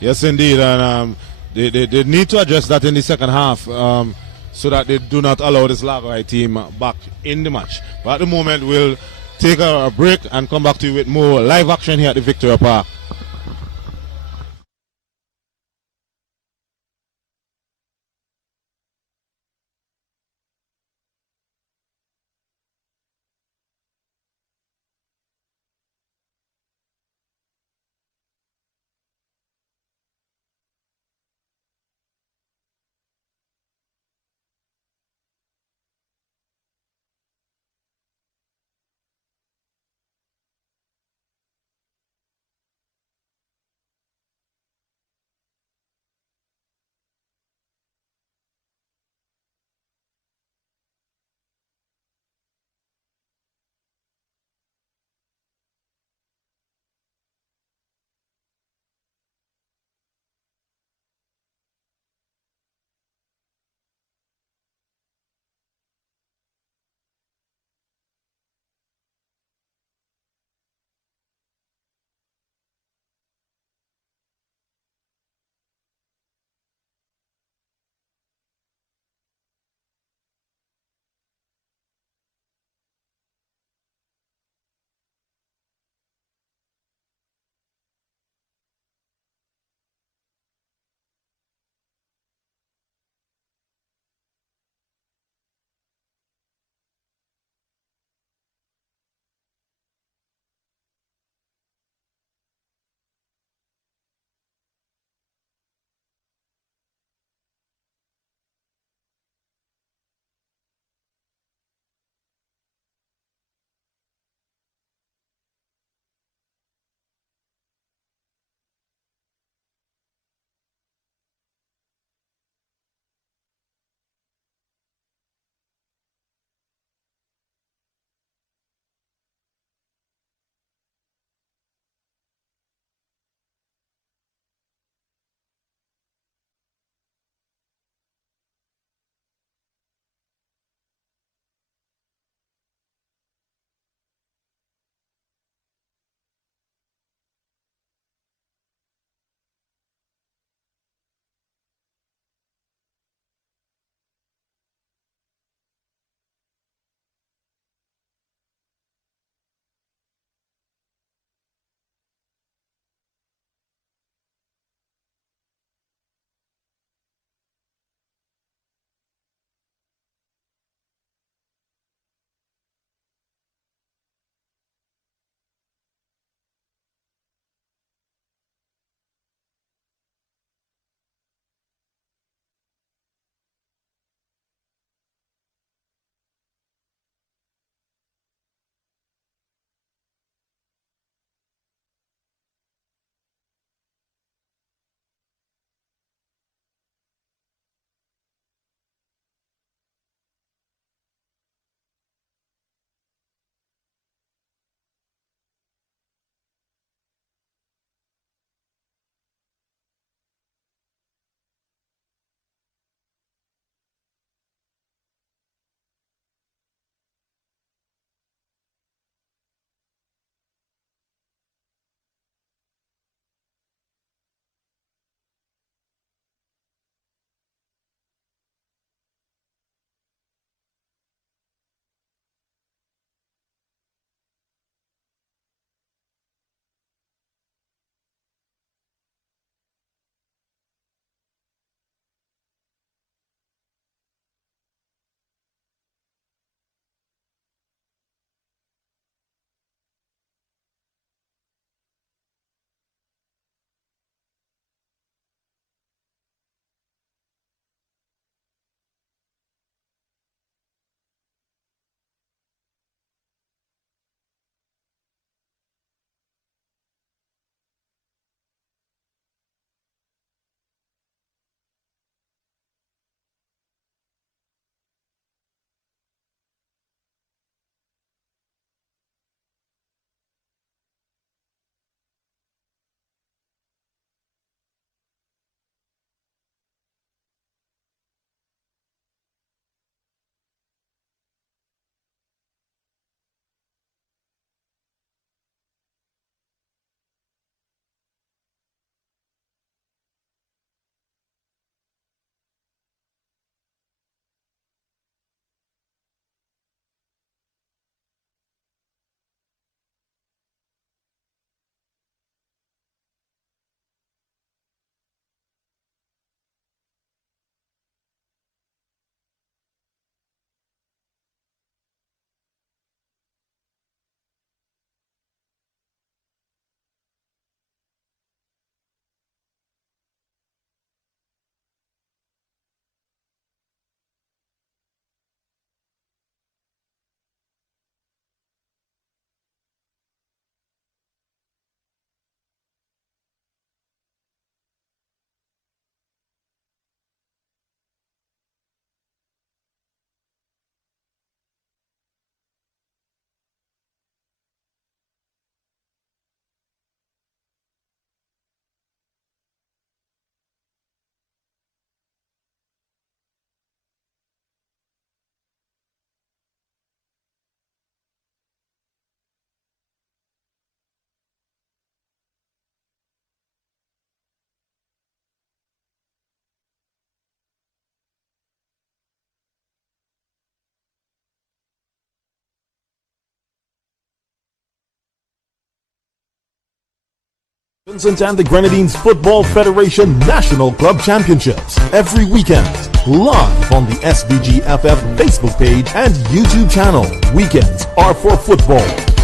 Yes, indeed, and they need to address that in the second half, so that they do not allow this LARGO High team back in the match. But at the moment, we'll take a break and come back to you with more live action here at the Victoria Park. Vincent and the Grenadines Football Federation National Club Championships every weekend, live on the SVGFF Facebook page and YouTube channel. Weekends are for football,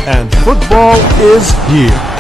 and football is here.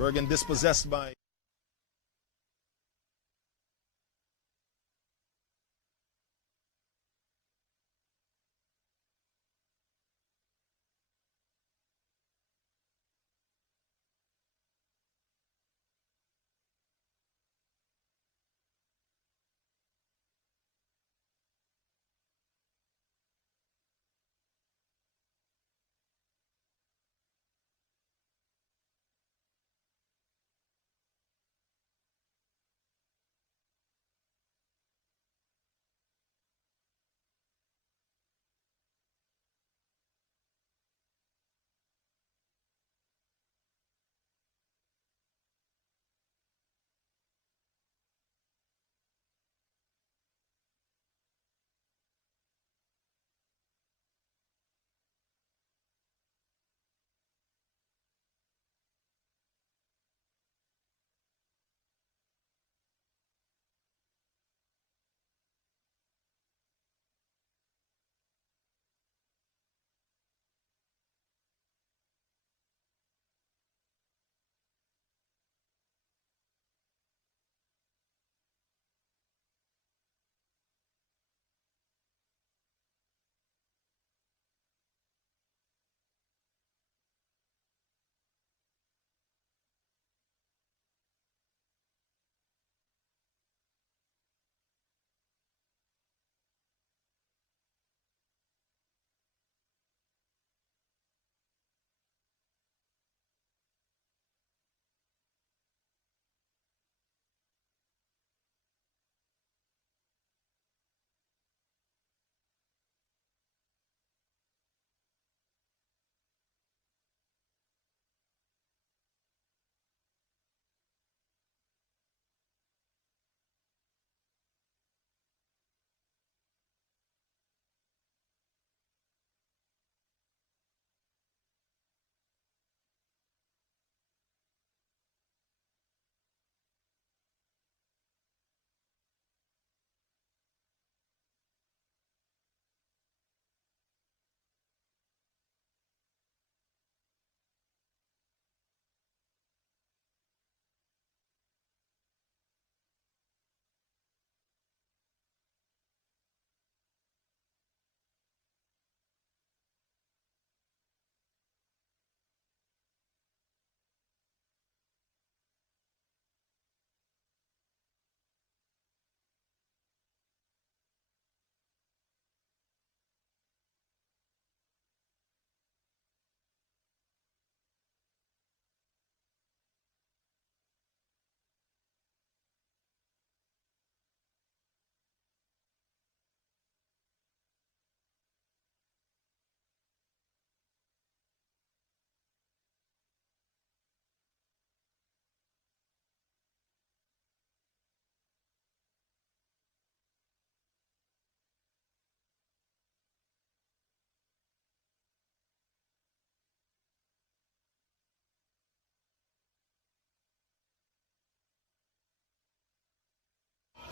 Bergen dispossessed by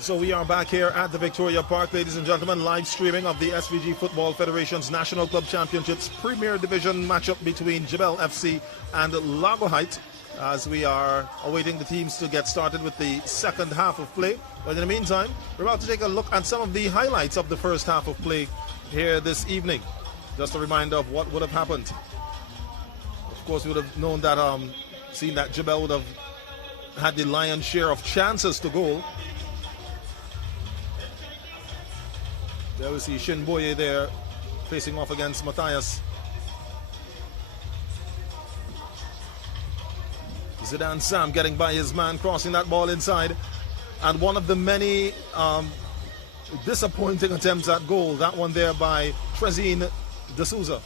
So we are back here at the Victoria Park, ladies and gentlemen, live streaming of the SVG Football Federation's National Club Championships Premier Division matchup between JEBELLE FC and LARGO Heights, as we are awaiting the teams to get started with the second half of play. But in the meantime, we're about to take a look at some of the highlights of the first half of play here this evening. Just a reminder of what would have happened. Of course, we would have known that, seen that JEBELLE would have had the lion's share of chances to goal. There we see Shinboye there facing off against Matthias. Zidane Sam getting by his man, crossing that ball inside. And one of the many disappointing attempts at goal, that one there by Trezine D'Souza.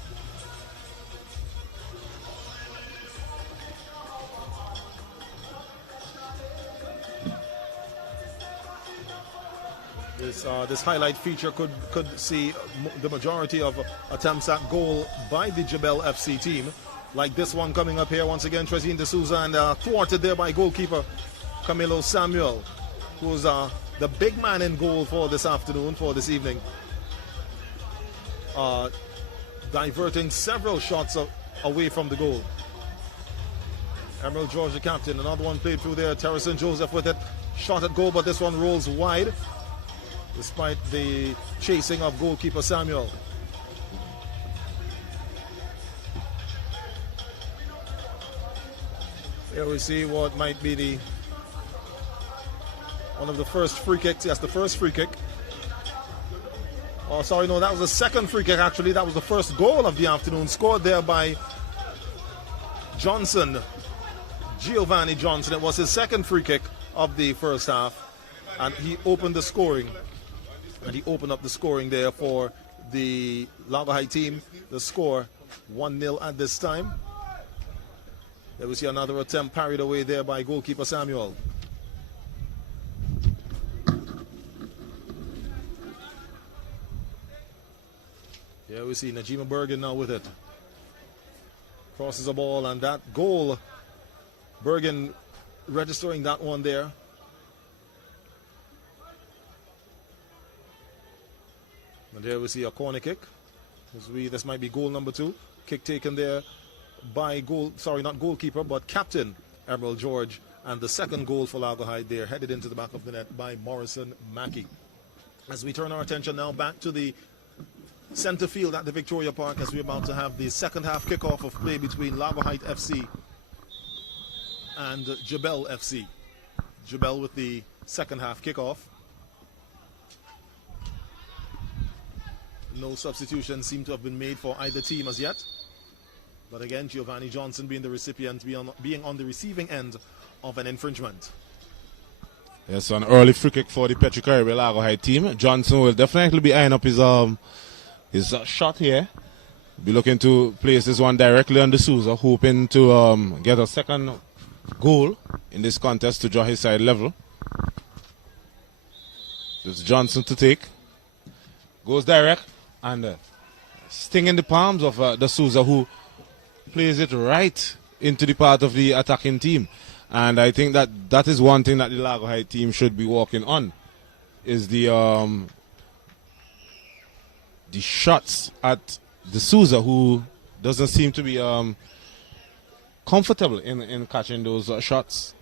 This highlight feature could see the majority of attempts at goal by the JEBELLE FC team, like this one coming up here once again. Trezine D'Souza, and thwarted there by goalkeeper Camilo Samuel, who's the big man in goal for this afternoon, for this evening, diverting several shots away from the goal. Emerald George, the captain, another one played through there. Terrison Joseph with it, shot at goal, but this one rolls wide, despite the chasing of goalkeeper Samuel. Here we see what might be one of the first free kicks. Yes, the first free kick. Oh, sorry, no, that was the second free kick, actually. That was the first goal of the afternoon, scored there by Johnson, Giovanni Johnson. It was his second free kick of the first half, and he opened the scoring. And he opened up the scoring there for the LARGO High team. The score 1-0 at this time. There we see another attempt parried away there by goalkeeper Samuel. Here we see Najima Bergen now with it. Crosses the ball, and that goal, Bergen registering that one there. And there we see a corner kick. This might be goal number 2. Kick taken there by not goalkeeper, but captain Emerald George. And the second goal for LARGO High there, headed into the back of the net by Morrison Mackey. As we turn our attention now back to the center field at the Victoria Park, as we're about to have the second half kickoff of play between LARGO High FC and JEBELLE FC. JEBELLE with the second half kickoff. No substitutions seem to have been made for either team as yet. But again, Giovanni Johnson being the recipient, being on the receiving end of an infringement. Yes, an early free kick for the Petrie Caribbean LARGO High team. Johnson will definitely be eyeing up his shot here. Be looking to place this one directly on D'Souza, hoping to get a second goal in this contest to draw his side level. It's Johnson to take. Goes direct and stinging the palms of D'Souza, who plays it right into the part of the attacking team. And I think that is one thing that the LARGO High team should be working on, is the shots at D'Souza, who doesn't seem to be comfortable in catching those shots.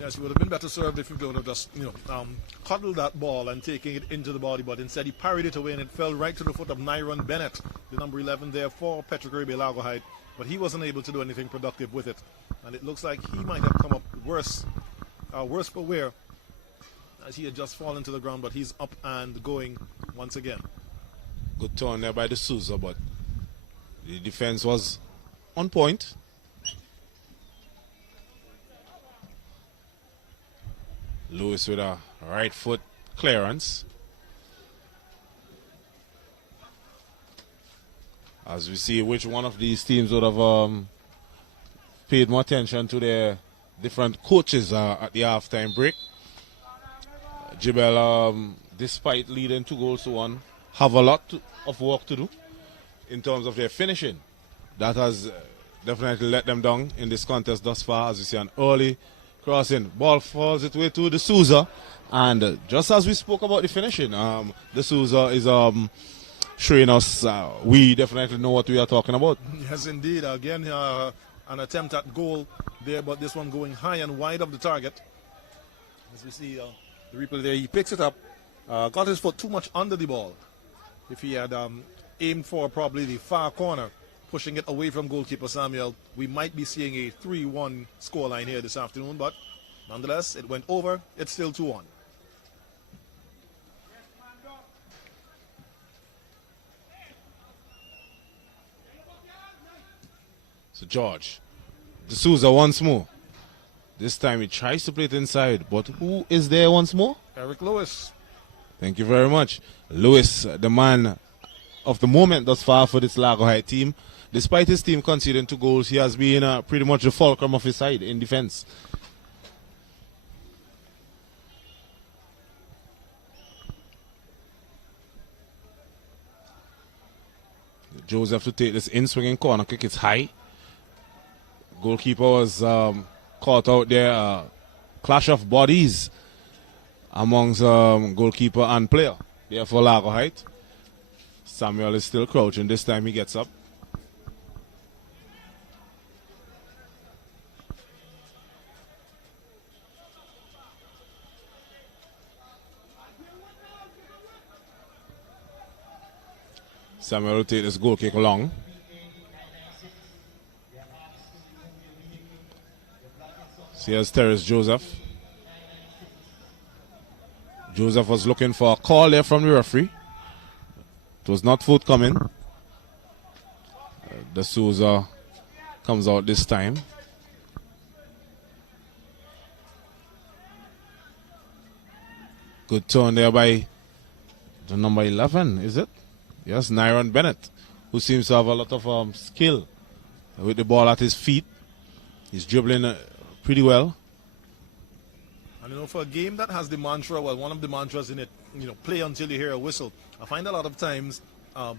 Yes, he would have been better served if he would have just, cuddled that ball and taking it into the body, but instead he parried it away and it fell right to the foot of Nyron Bennett, the number 11 there for Petrie Caribbean LARGO High, but he wasn't able to do anything productive with it. And it looks like he might have come up worse for wear, as he had just fallen to the ground, but he's up and going once again. Good turn there by D'Souza, but the defense was on point. Lewis with a right foot clearance. As we see which one of these teams would have paid more attention to their different coaches at the halftime break. JEBELLE, despite leading 2-1, have a lot of work to do in terms of their finishing. That has definitely let them down in this contest thus far, as we see an early Crossing. Ball falls its way to the Souza. And just as we spoke about the finishing, the Souza is showing us we definitely know what we are talking about. Yes, indeed. Again, an attempt at goal there, but this one going high and wide of the target. As we see the replay there, he picks it up, got his foot too much under the ball. If he had aimed for probably the far corner, pushing it away from goalkeeper Samuel, we might be seeing a 3-1 scoreline here this afternoon, but nonetheless, it went over. It's still 2-1. So George, De Souza once more. This time he tries to play it inside, but who is there once more? Eric Lewis. Thank you very much. Lewis, the man of the moment thus far for this Largo High team. Despite his team conceding 2 goals, he has been pretty much the fulcrum of his side in defense. Joseph to take this in-swinging corner kick. It's high. Goalkeeper was caught out there. Clash of bodies amongst goalkeeper and player. Therefore, Largo Height. Samuel is still crouching. This time he gets up. Samuel will take this goal kick long. So here's Terrace Joseph. Joseph was looking for a call there from the referee. It was not forthcoming. De Souza comes out this time. Good turn there by the number 11, is it? Yes, Nyron Bennett, who seems to have a lot of skill with the ball at his feet. He's dribbling pretty well. And you know, for a game that has the mantra, well, one of the mantras in it, you know, play until you hear a whistle. I find a lot of times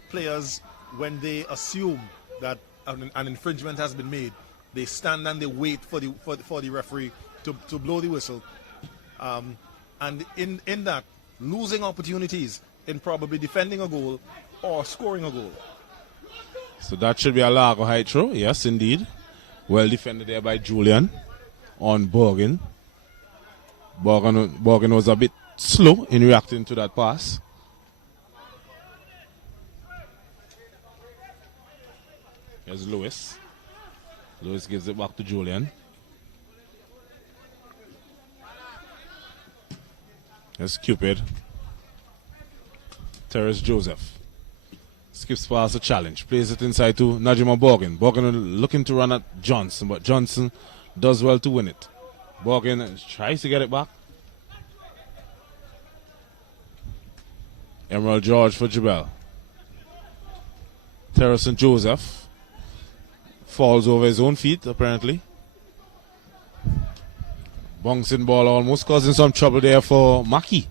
players, when they assume that an infringement has been made, they stand and they wait for the referee to blow the whistle. And in that, losing opportunities in probably defending a goal or scoring a goal. So that should be a Largo High throw. Yes, indeed. Well defended there by Julian on Borgin. Borgin was a bit slow in reacting to that pass. Here's Lewis. Lewis gives it back to Julian. Here's Cupid. Terrace Joseph. Skips past the challenge. Plays it inside to Najima Borgin. Borgin looking to run at Johnson, but Johnson does well to win it. Borgin tries to get it back. Emerald George for Jebelle. Terrace and Joseph. Falls over his own feet, apparently. Bouncing ball almost causing some trouble there for Maki.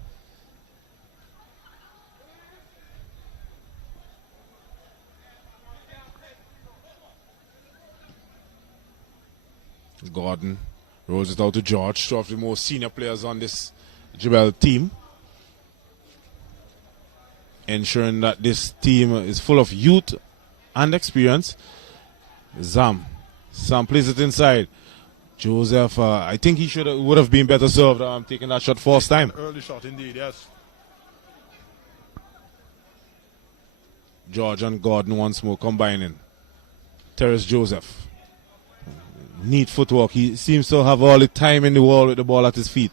Gordon rolls it out to George, two of the most senior players on this Jebelle team. Ensuring that this team is full of youth and experience. Sam plays it inside. Joseph, I think he would have been better served taking that shot first time. An early shot indeed, yes. George and Gordon once more combining. Terrace Joseph. Neat footwork. He seems to have all the time in the world with the ball at his feet.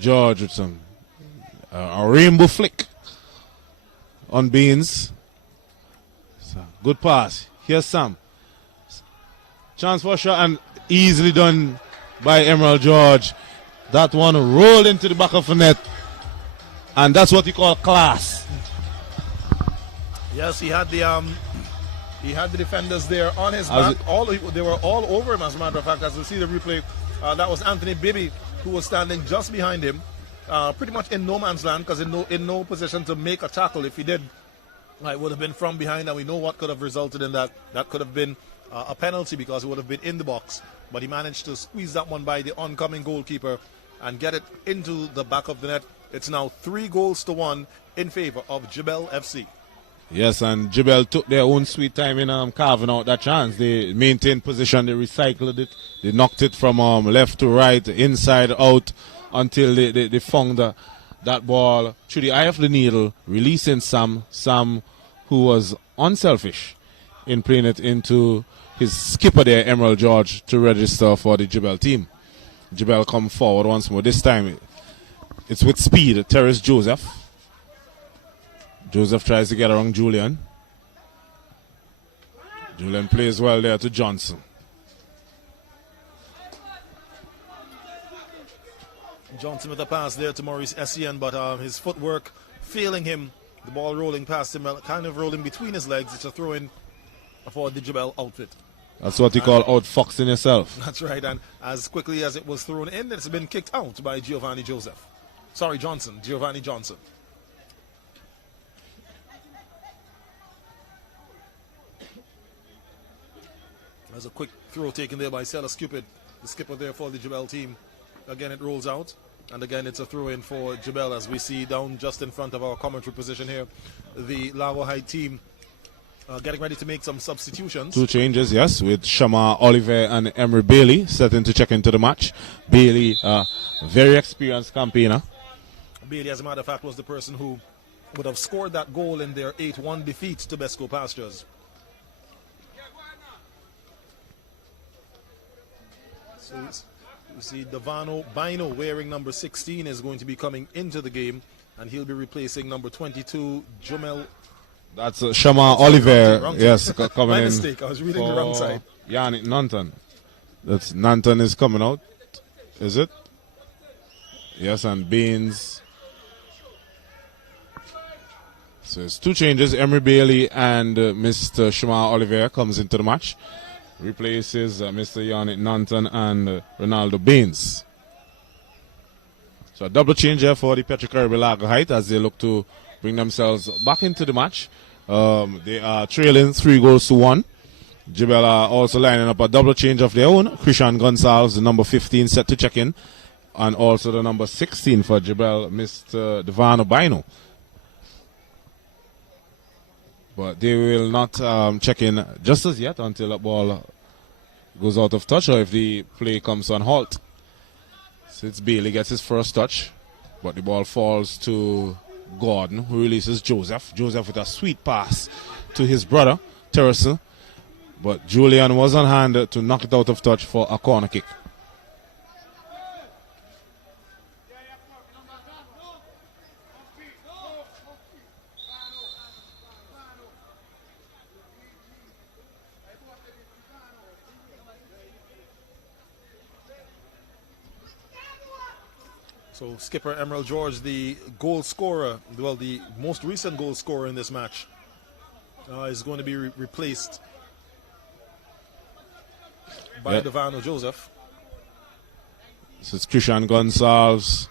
George with some a rainbow flick on Beans. So, good pass. Here's Sam. Chance for a shot and easily done by Emerald George. That one rolled into the back of the net. And that's what you call class. Yes, he had the defenders there on his back. They were all over him, as a matter of fact. As we see the replay, that was Anthony Bibby who was standing just behind him, pretty much in no man's land, because in no position to make a tackle. If he did, it would have been from behind, and we know what could have resulted in that. That could have been a penalty because it would have been in the box. But he managed to squeeze that one by the oncoming goalkeeper and get it into the back of the net. It's now 3-1 in favor of JEBELLE FC. Yes, and JEBELLE took their own sweet time in carving out that chance. They maintained position, they recycled it, they knocked it from left to right, inside, out, until they found that ball through the eye of the needle, releasing Sam, who was unselfish in playing it into his skipper there, Emerald George, to register for the JEBELLE team. JEBELLE come forward once more. This time it's with speed. Terrace Joseph. Joseph tries to get around Julian. Julian plays well there to Johnson. Johnson with a pass there to Maurice Essien, but his footwork failing him. The ball rolling past him, kind of rolling between his legs. It's a throw-in for the JEBELLE outfit. That's what you call outfoxing yourself. That's right, and as quickly as it was thrown in, it's been kicked out by Giovanni Johnson. There's a quick throw taken there by Silas Cupid, the skipper there for the JEBELLE team. Again, it rolls out, and again, it's a throw-in for JEBELLE, as we see down just in front of our commentary position here. The Largo High team getting ready to make some substitutions. 2 changes, yes, with Shama Oliver and Emery Bailey setting to check into the match. Bailey, very experienced campaigner. Bailey, as a matter of fact, was the person who would have scored that goal in their 8-1 defeat to Besco Pastures. So you see Davano Bino wearing number 16 is going to be coming into the game, and he'll be replacing number 22, Jumel. That's Shama Oliver, wrong yes, coming My in. mistake, I was reading the wrong side. Yannick Nanton. That's Nanton is coming out, is it? Yes, and Baines. So it's 2 changes. Emery Bailey and Mr. Shama Oliver comes into the match. Replaces Mr. Yannick Nanton and Ronaldo Baines. So a double change here for the Petro Caribbean Largo Height as they look to bring themselves back into the match. They are trailing 3-1. JEBELLE are also lining up a double change of their own. Christian Gonzalez, the number 15, set to check in. And also the number 16 for JEBELLE, Mr. Devano Bino. But they will not check in just as yet until the ball goes out of touch or if the play comes on halt. So it's Bailey gets his first touch, but the ball falls to Gordon, who releases Joseph. Joseph with a sweet pass to his brother, Terrace. But Julian was on hand to knock it out of touch for a corner kick. So skipper Emerald George, the goal scorer, well, the most recent goal scorer in this match, is going to be replaced by Devano Joseph. This is Christian Gonzalez.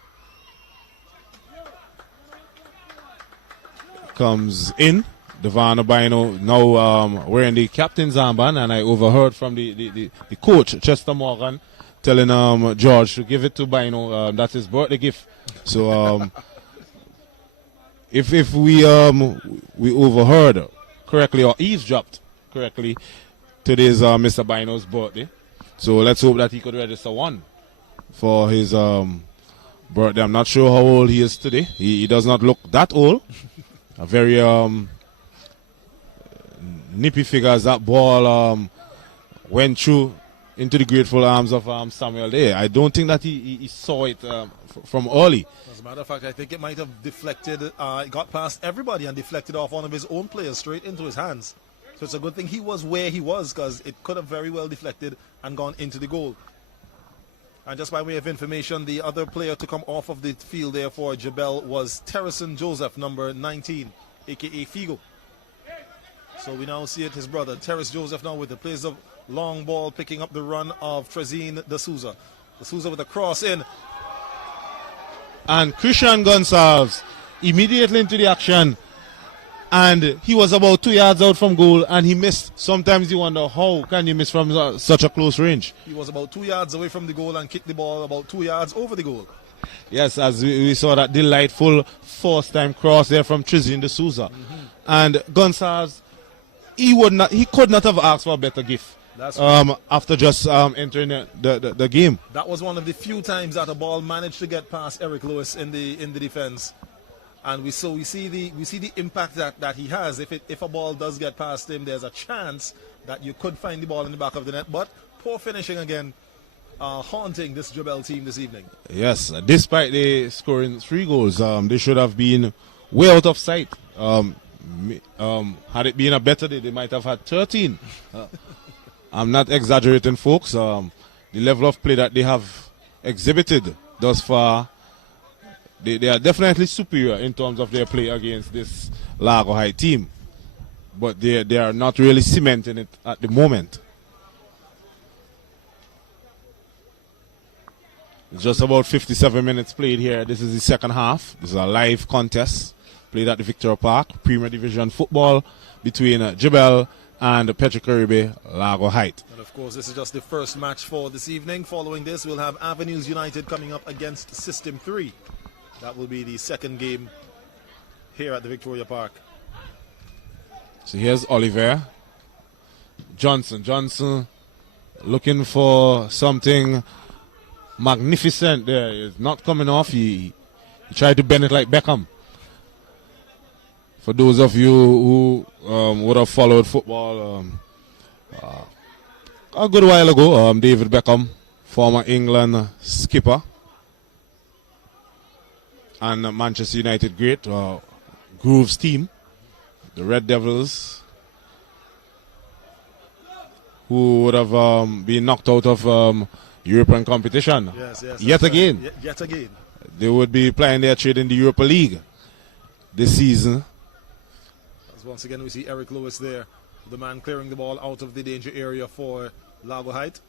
Comes in. Devano Bino now wearing the captain's armband, and I overheard from the coach, Chester Morgan, telling George to give it to Bino. That's his birthday gift. So if we overheard correctly or eavesdropped correctly, today's Mr. Bino's birthday. So let's hope that he could register one for his birthday. I'm not sure how old he is today. He does not look that old. A very nippy figure as that ball went through into the grateful arms of Samuel there. I don't think that he saw it from early. As a matter of fact, I think it might have deflected, it got past everybody and deflected off one of his own players straight into his hands. So it's a good thing he was where he was, because it could have very well deflected and gone into the goal. And just by way of information, the other player to come off of the field there for JEBELLE was Terracin Joseph, number 19, a.k.a. Figo. So we now see it, his brother, Terrace Joseph, now with the plays of long ball, picking up the run of Trezine D'Souza. D'Souza with a cross in. And Christian Gonzalez immediately into the action. and he was about 2 yards out from goal and he missed. Sometimes you wonder, how can you miss from such a close range? He was about 2 yards away from the goal and kicked the ball about 2 yards over the goal. Yes, as we saw that delightful first-time cross there from Trizine D'Souza. And Gonzalez, he could not have asked for a better gift. That's right. After just entering the game. That was one of the few times that a ball managed to get past Eric Lewis in the defense. And we see the impact that he has. If a ball does get past him, there's a chance that you could find the ball in the back of the net. But poor finishing again, haunting this JEBELLE team this evening. Yes, despite they scoring 3 goals, they should have been way out of sight. Had it been a better day, they might have had 13. I'm not exaggerating, folks. The level of play that they have exhibited thus far, they are definitely superior in terms of their play against this Largo High team. But they are not really cementing it at the moment. It's just about 57 minutes played here. This is the second half. This is a live contest played at the Victoria Park, Premier Division football between JEBELLE and Petro Caribe Largo Height. And of course, this is just the first match for this evening. Following this, we'll have Avenues United coming up against System 3. That will be the second game here at the Victoria Park. So here's Oliver. Johnson looking for something magnificent there. It's not coming off. He tried to bend it like Beckham. For those of you who would have followed football a good while ago, David Beckham, former England skipper, and Manchester United great, Groove's team, the Red Devils, who would have been knocked out of European competition. Yes, yet again. Yet again. They would be playing their trade in the Europa League this season. As once again we see Eric Lewis there, the man clearing the ball out of the danger area for Largo Height.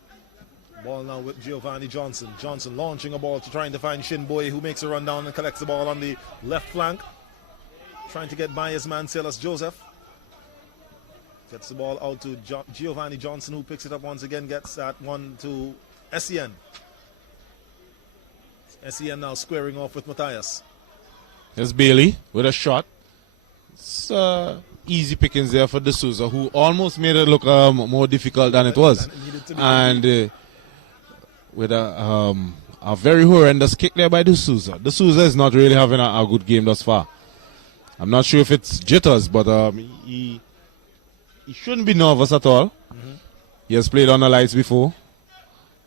Ball now with Giovanni Johnson. Johnson launching a ball to trying to find Shinboy, who makes a run down and collects the ball on the left flank. Trying to get by his man Silas Joseph. Gets the ball out to Giovanni Johnson, who picks it up once again, gets that one to SEN. SEN now squaring off with Matthias. There's Bailey with a shot. It's easy pickings there for D'Souza, who almost made it look more difficult than it was. And with a very horrendous kick there by D'Souza. D'Souza is not really having a good game thus far. I'm not sure if it's jitters, but he shouldn't be nervous at all. He has played on the lights before.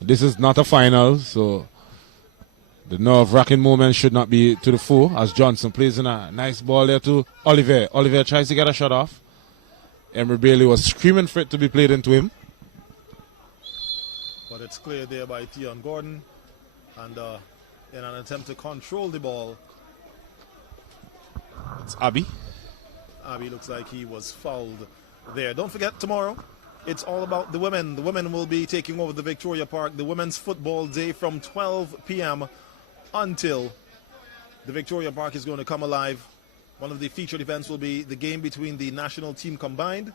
This is not a final, so the nerve-wracking moment should not be to the full, as Johnson plays in a nice ball there to Oliver. Oliver tries to get a shot off. Emery Bailey was screaming for it to be played into him. But it's cleared there by Theon Gordon. And in an attempt to control the ball, It's Abby. Abby looks like he was fouled there. Don't forget, tomorrow, it's all about the women. The women will be taking over the Victoria Park, the Women's Football Day, from 12 p.m. until the Victoria Park is going to come alive. One of the featured events will be the game between the national team combined,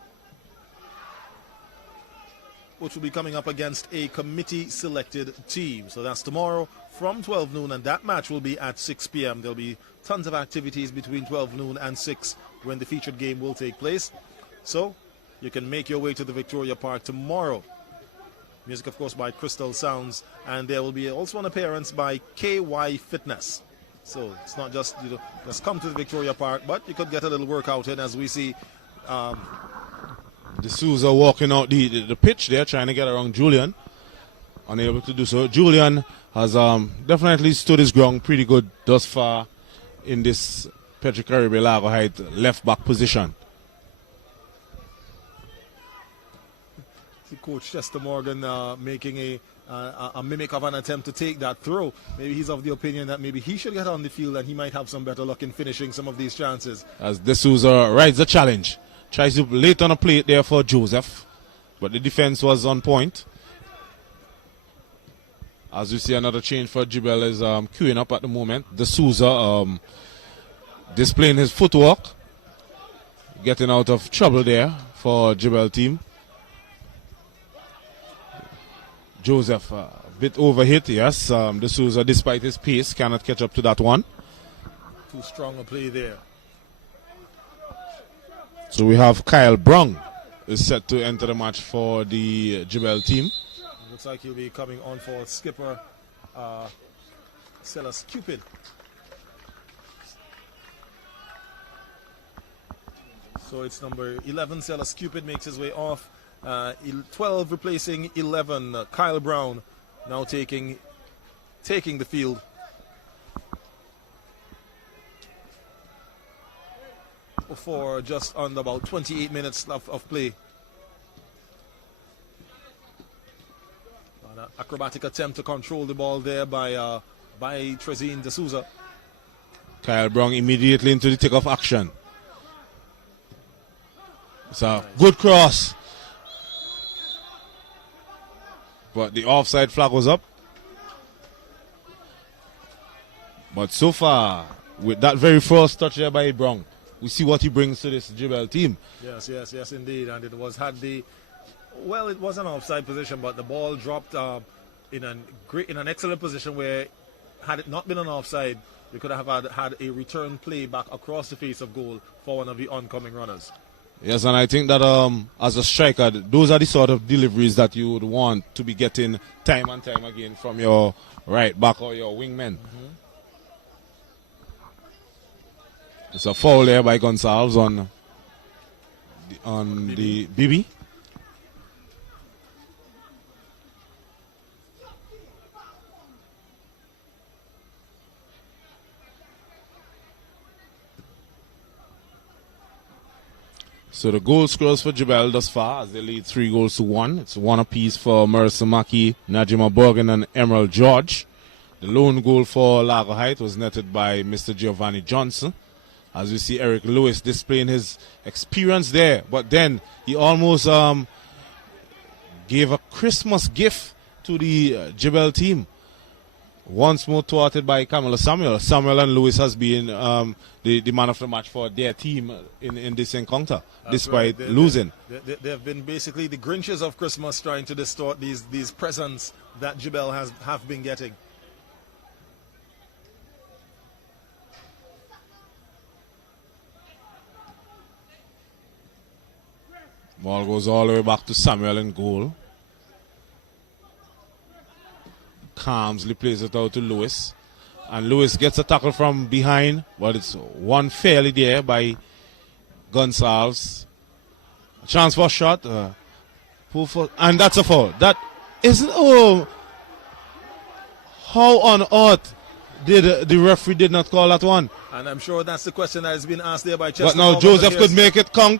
which will be coming up against a committee-selected team. So that's tomorrow from 12 noon, and that match will be at 6 p.m. There'll be tons of activities between 12 noon and 6 when the featured game will take place. So you can make your way to the Victoria Park tomorrow. Music, of course, by Crystal Sounds, and there will be also an appearance by KY Fitness. So it's not just, just come to the Victoria Park, but you could get a little workout in, as we see D'Souza walking out the pitch there, trying to get around Julian. Unable to do so. Julian has definitely stood his ground pretty good thus far in this Petro Caribe Largo Height left back position. Coach Chester Morgan making a mimic of an attempt to take that throw. Maybe he's of the opinion that maybe he should get on the field and he might have some better luck in finishing some of these chances. As D'Souza rides the challenge. Tries to late on a plate there for Joseph, but the defense was on point. As we see, another change for JEBELLE is queuing up at the moment. D'Souza displaying his footwork. getting out of trouble there for JEBELLE team. Joseph a bit overhit, yes. D'Souza, despite his pace, cannot catch up to that one. Too strong a play there. So we have Kyle Brown is set to enter the match for the JEBELLE team. Looks like he'll be coming on for skipper Silas Cupid. So it's number 11, Silas Cupid makes his way off. 12 replacing 11, Kyle Brown now taking the field. For just under about 28 minutes of play. An acrobatic attempt to control the ball there by Trezine D'Souza. Kyle Brown immediately into the take-off action. It's a good cross. But the offside flag was up. But so far, with that very first touch there by Brown, we see what he brings to this JEBELLE team. Yes, indeed. And it was it was an offside position, but the ball dropped in an excellent position where, had it not been an offside, we could have had a return play back across the face of goal for one of the oncoming runners. Yes, and I think that as a striker, those are the sort of deliveries that you would want to be getting time and time again from your right back or your wingman. It's a foul there by Gonsalves on the BB. So the goal scorers for JEBELLE thus far as they lead 3-1. It's 1 apiece for Marissa Mackey, Najima Borgen and Emerald George. The lone goal for Largo Heights was netted by Mr. Giovanni Johnson. As we see Eric Lewis displaying his experience there. But then he almost gave a Christmas gift to the JEBELLE team. Once more thwarted by Camilla Samuel. Samuel and Lewis has been the man of the match for their team in this encounter, despite losing. They have been basically the Grinches of Christmas, trying to distort these presents that JEBELLE have been getting. Ball goes all the way back to Samuel in goal. Calmsly plays it out to Lewis. And Lewis gets a tackle from behind, but it's one fairly there by Gonsalves. A chance for a shot. And that's a foul. That isn't. Oh, how on earth did the referee did not call that one? And I'm sure that's the question that has been asked there by Chester. But now Joseph could make it count.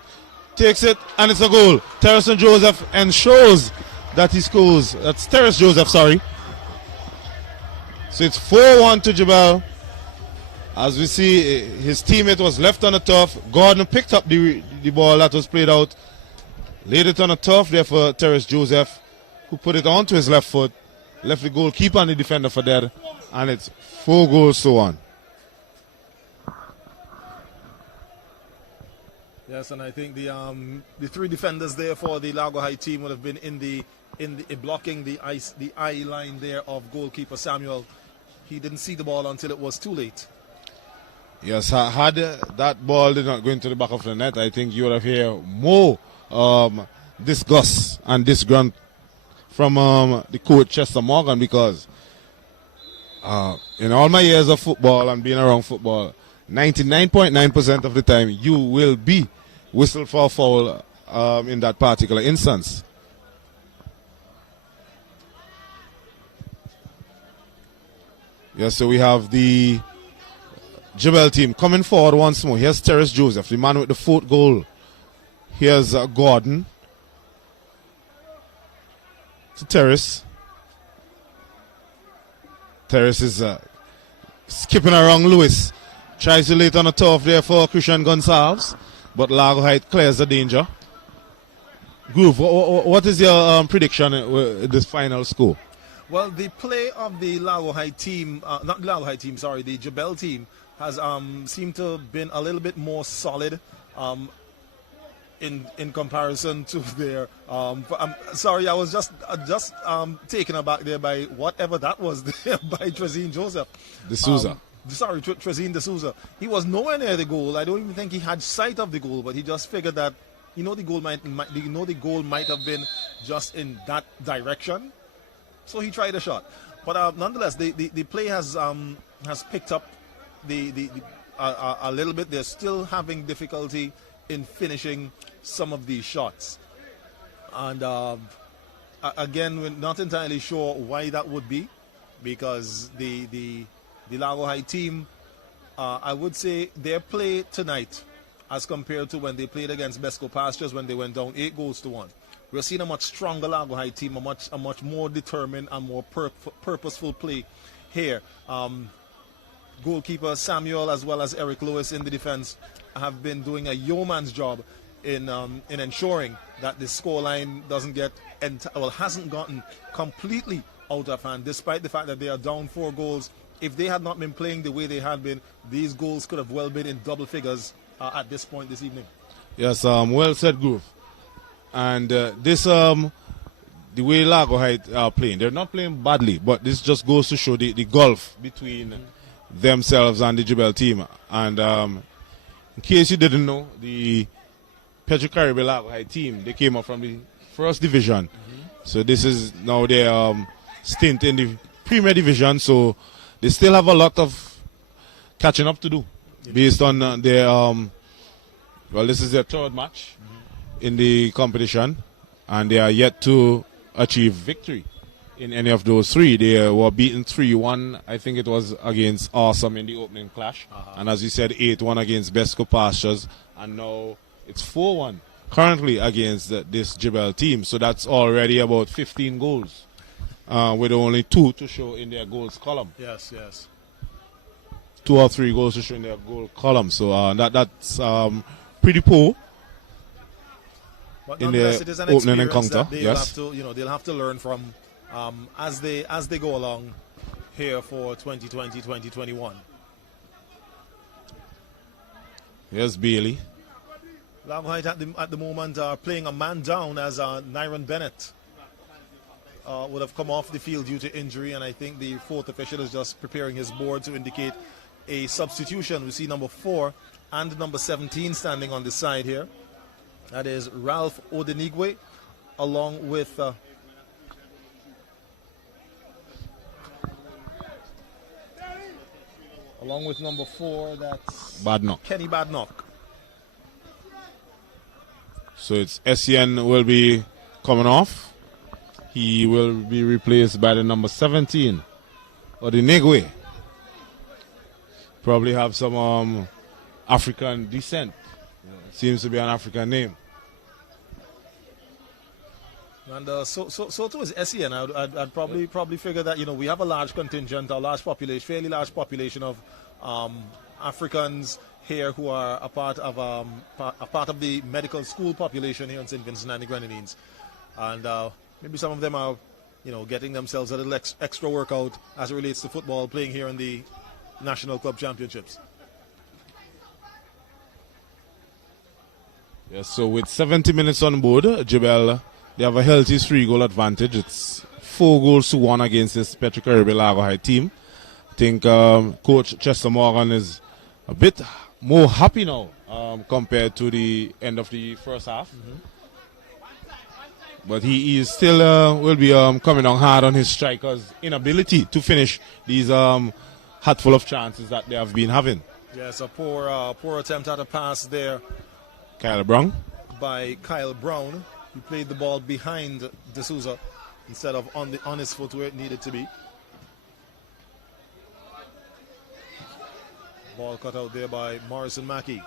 Takes it, and it's a goal. Terrace and Joseph ensures that he scores. That's Terrace Joseph, sorry. So it's 4-1 to JEBELLE. As we see, his teammate was left on the turf. Gordon picked up the ball that was played out. Laid it on the turf there for Terrace Joseph, who put it onto his left foot. Left the goalkeeper and the defender for dead. And it's 4-1. Yes, and I think the three defenders there for the Largo High team would have been in the blocking the eye line there of goalkeeper Samuel. He didn't see the ball until it was too late. Yes, had that ball did not go into the back of the net, I think you would have heard more disgust and disgrunt from the coach Chester Morgan, because in all my years of football and being around football, 99.9% of the time you will be whistled for a foul in that particular instance. Yes, so we have the JEBELLE team coming forward once more. Here's Terrace Joseph, the man with the 4th goal. Here's Gordon. To Terrace. Terrace is skipping around Lewis. Tries to lay it on the turf there for Christian Gonsalves, but Largo Heights clears the danger. Groove, what is your prediction with this final score? Well, the play of the Largo High team, not the Largo High team, sorry, the JEBELLE team has seemed to have been a little bit more solid. in comparison to their. I'm sorry, I was just taken aback there by whatever that was there by Trezine Joseph. D'Souza. Trezine D'Souza. He was nowhere near the goal. I don't even think he had sight of the goal, but he just figured that the goal might have been just in that direction. So he tried a shot. But nonetheless, the play has picked up a little bit. They're still having difficulty in finishing some of these shots. And again, we're not entirely sure why that would be, because the LARGO High team, I would say their play tonight as compared to when they played against Besco Pastures when they went down 8-1. We're seeing a much stronger LARGO High team, a much more determined and more purposeful play here. Goalkeeper Samuel as well as Eric Lewis in the defense have been doing a yeoman's job in ensuring that the scoreline hasn't gotten completely out of hand, despite the fact that they are down 4 goals. If they had not been playing the way they had been, these goals could have well been in double figures at this point this evening. Yes, well said, Groove. And the way LARGO High are playing, they're not playing badly, but this just goes to show the gulf between themselves and the JEBELLE team. And in case you didn't know, the Petro Caribbean LARGO High team, they came up from the first division. So this is now their stint in the Premier Division. So they still have a lot of catching up to do based on their, this is their 3rd match in the competition, and they are yet to achieve victory in any of those 3. They were beaten 3-1, I think it was, against Awesome in the opening clash. And as you said, 8-1 against Besco Pastures, and now it's 4-1 currently against this JEBELLE team. So that's already about 15 goals, with only 2 to show in their goals column. Yes. 2 or 3 goals to show in their goal column. So that's pretty poor. But in their it is an opening experience encounter. that Yes. They'll have to learn from as they go along here for 2020-2021. Yes, Bailey. LARGO High at the moment are playing a man down, as Nyron Bennett would have come off the field due to injury, and I think the 4th official is just preparing his board to indicate a substitution. We see number 4 and number 17 standing on the side here. That is Ralph Odenigwe, along with number 4, that's Badnock. Kenny Badnock. So it's SEN will be coming off. He will be replaced by the number 17, Odenigwe. Probably have some African descent. Seems to be an African name. And so too is SEN. I'd probably figure that we have a large contingent, fairly large population of Africans here who are a part of the medical school population here in St. Vincent and the Grenadines, and maybe some of them are getting themselves a little extra workout as it relates to football, playing here in the National Club Championships. Yes, so with 70 minutes on board, JEBELLE, they have a healthy 3-goal advantage. It's 4-1 against this Petro Caribbean LARGO High team. I think Coach Chester Morgan is a bit more happy now compared to the end of the first half. But he is still will be coming on hard on his strikers' inability to finish these hatful of chances that they have been having. Yes, a poor attempt at a pass there. Kyle Brown. By Kyle Brown. He played the ball behind D'Souza instead of on his foot where it needed to be. Ball cut out there by Morrison Mackey.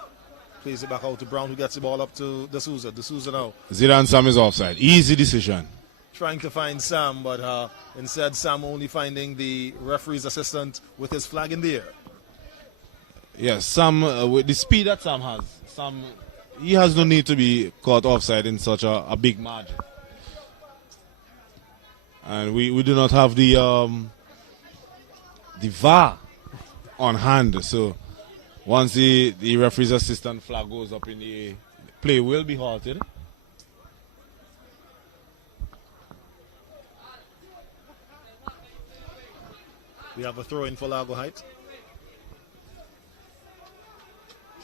Plays it back out to Brown, who gets the ball up to D'Souza. D'Souza now. Zidane Sam is offside. Easy decision. Trying to find Sam, but instead Sam only finding the referee's assistant with his flag in the air. Yes, Sam, with the speed that Sam has, he has no need to be caught offside in such a big margin. And we do not have the VAR on hand. So once the referee's assistant flag goes up in the play will be halted. We have a throw in for Largo Heights.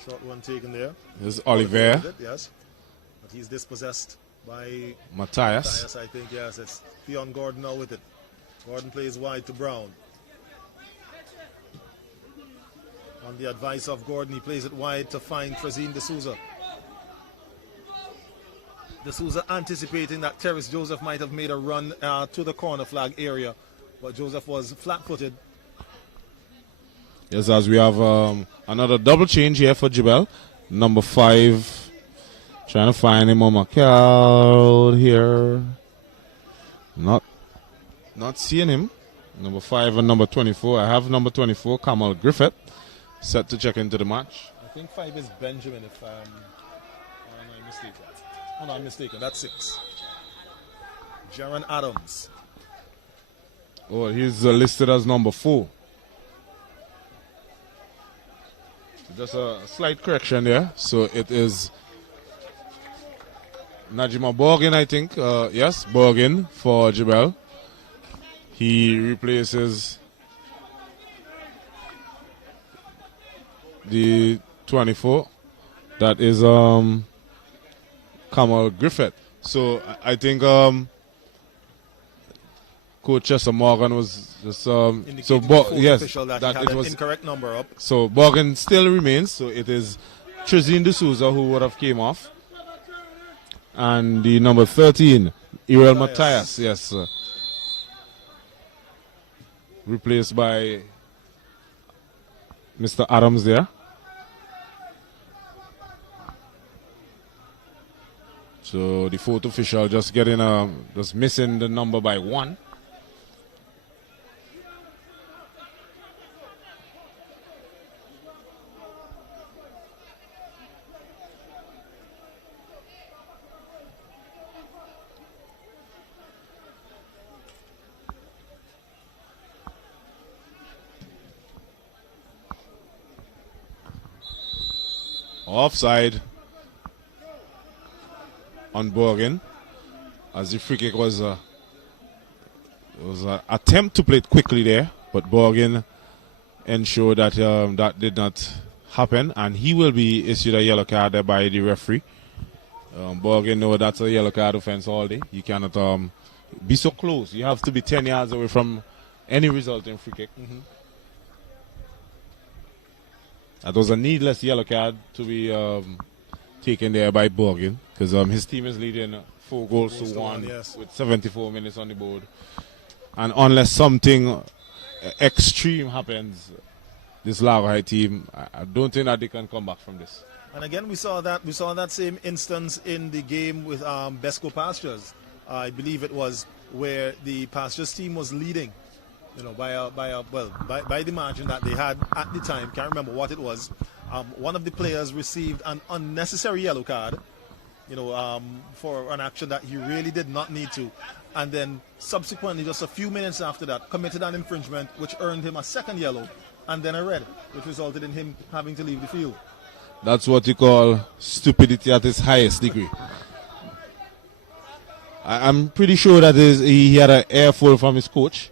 Short one taken there. There's Oliver. Yes. But he's dispossessed by Matthias. I think, yes. It's Theon Gordon now with it. Gordon plays wide to Brown. On the advice of Gordon, he plays it wide to find Trezine D'Souza. D'Souza anticipating that Terrace Joseph might have made a run to the corner flag area, but Joseph was flat-footed. Yes, as we have another double change here for JEBELLE. Number 5, trying to find him on my crowd here. Not seeing him. Number 5 and number 24. I have number 24, Kamal Griffith, set to check into the match. I think 5 is Benjamin, if I'm mistaken. Oh, no, I'm mistaken. That's 6. Jaron Adams. Oh, he's listed as number 4. Just a slight correction there. So it is Najima Borgin, I think. Yes, Borgin for JEBELLE. He replaces the 24. That is Kamal Griffith. So I think Coach Chester Morgan was just yes, that it was incorrect number up. So Morgan still remains. So it is Trezine D'Souza who would have came off, and the number 13, Uriel Matthias, yes, replaced by Mr. Adams there. So the fourth official just just missing the number by 1. Offside on Borgin, as the free kick was an attempt to play it quickly there, but Borgin ensured that that did not happen, and he will be issued a yellow card there by the referee. Borgin know that's a yellow card offense all day. You cannot be so close. You have to be 10 yards away from any resulting free kick. That was a needless yellow card to be taken there by Borgin, because his team is leading 4 goals to 1 yes, with 74 minutes on the board. And unless something extreme happens, this Largo High team, I don't think that they can come back from this. And again, we saw that same instance in the game with Besco Pastures. I believe it was where the Pastures team was leading, by the margin that they had at the time. Can't remember what it was. One of the players received an unnecessary yellow card, for an action that he really did not need to, and then subsequently, just a few minutes after that, committed an infringement which earned him a second yellow and then a red, which resulted in him having to leave the field. That's what you call stupidity at its highest degree. I'm pretty sure that he had an earful from his coach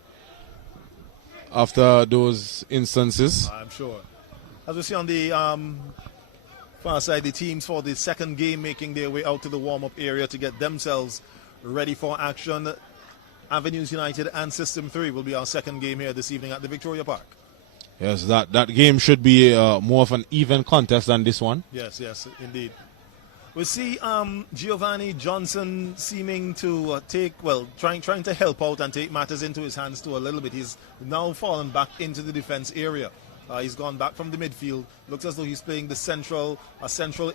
after those instances. I'm sure. As we see on the far side, the teams for the second game making their way out to the warm-up area to get themselves ready for action. Avenues United and System 3 will be our second game here this evening at the Victoria Park. Yes, that game should be more of an even contest than this one. Yes, indeed. We see Giovanni Johnson seeming to trying to help out and take matters into his hands too a little bit. He's now fallen back into the defense area. He's gone back from the midfield. Looks as though he's playing a central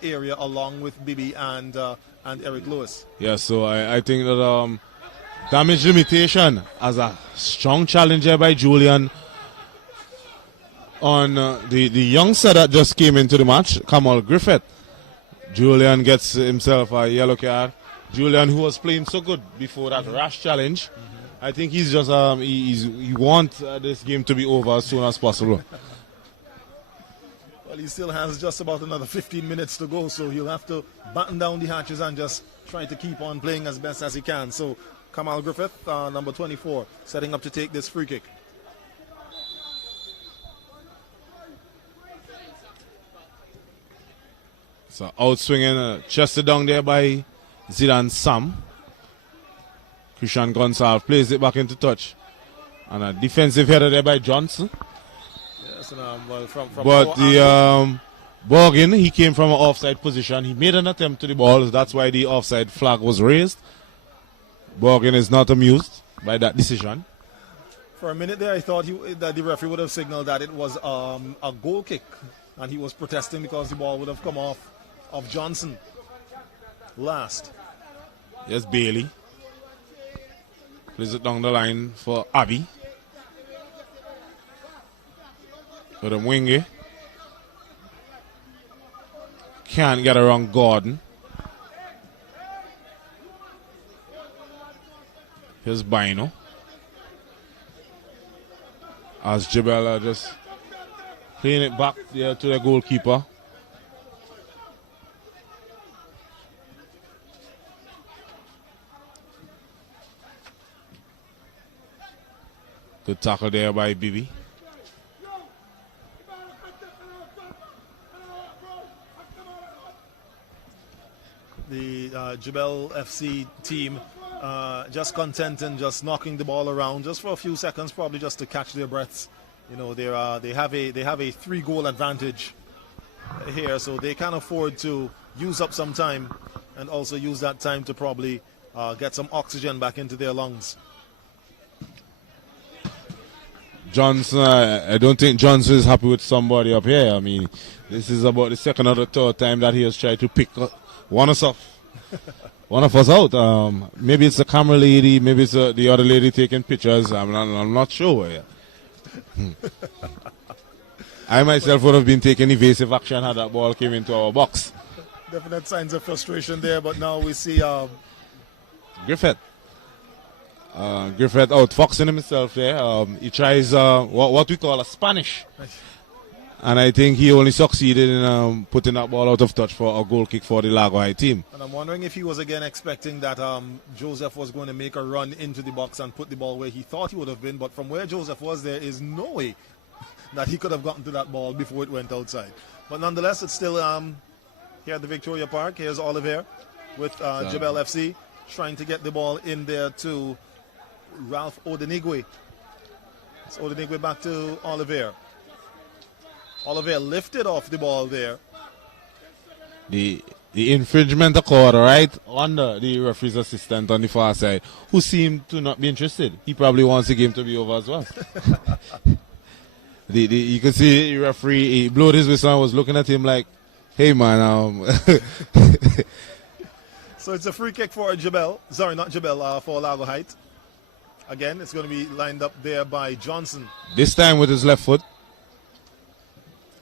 area along with Bibi and Eric Lewis. Yes, so I think that damage limitation as a strong challenger by Julian on the youngster that just came into the match, Kamal Griffith. Julian gets himself a yellow card. Julian, who was playing so good before that rash challenge, I think he's just he wants this game to be over as soon as possible. Well, Well, he still has just about another 15 minutes to go, so he'll have to batten down the hatches and just try to keep on playing as best as he can. So Kamal Griffith, number 24, setting up to take this free kick. So outswinging, chested down there by Zidane Sam. Christian Gonsalves plays it back into touch. And a defensive header there by Johnson. Yes, and, well, from but the Borgin, he came from an offside position. He made an attempt to the ball. That's why the offside flag was raised. Borgin is not amused by that decision. For a minute there, I thought that the referee would have signaled that it was a goal kick. And he was protesting because the ball would have come off of Johnson last. Yes, Bailey. Plays it down the line for Abbey. For the Mwingi. Can't get around Gordon. Here's Bino. As JEBELLE just playing it back there to the goalkeeper. Good tackle there by Bibi. The JEBELLE FC team just content and just knocking the ball around just for a few seconds, probably just to catch their breaths. You know, they have a 3-goal advantage here, so they can afford to use up some time and also use that time to probably get some oxygen back into their lungs. Johnson, I don't think Johnson is happy with somebody up here. I mean, this is about the second or the third time that he has tried to pick one of us out. Maybe it's the camera lady, maybe it's the other lady taking pictures. I'm not sure. I myself would have been taking evasive action had that ball came into our box. Definite signs of frustration there, but now we see Griffith. Griffith outfoxing himself there. He tries what we call a Spanish. And I think he only succeeded in putting that ball out of touch for a goal kick for the LARGO High team. And I'm wondering if he was again expecting that Joseph was going to make a run into the box and put the ball where he thought he would have been. But from where Joseph was, there is no way that he could have gotten to that ball before it went outside. But nonetheless, it's still here at the Victoria Park. Here's Oliver with JEBELLE FC trying to get the ball in there to Ralph Odenigwe. It's Odenigwe back to Oliver. Oliver lifted off the ball there. The infringement occurred right under the referee's assistant on the far side, who seemed to not be interested. He probably wants the game to be over as well. You can see the referee, he blew his whistle and was looking at him like, hey man. So it's a free kick for JEBELLE. Sorry, not JEBELLE, for LARGO Height. Again, it's going to be lined up there by Johnson. This time with his left foot.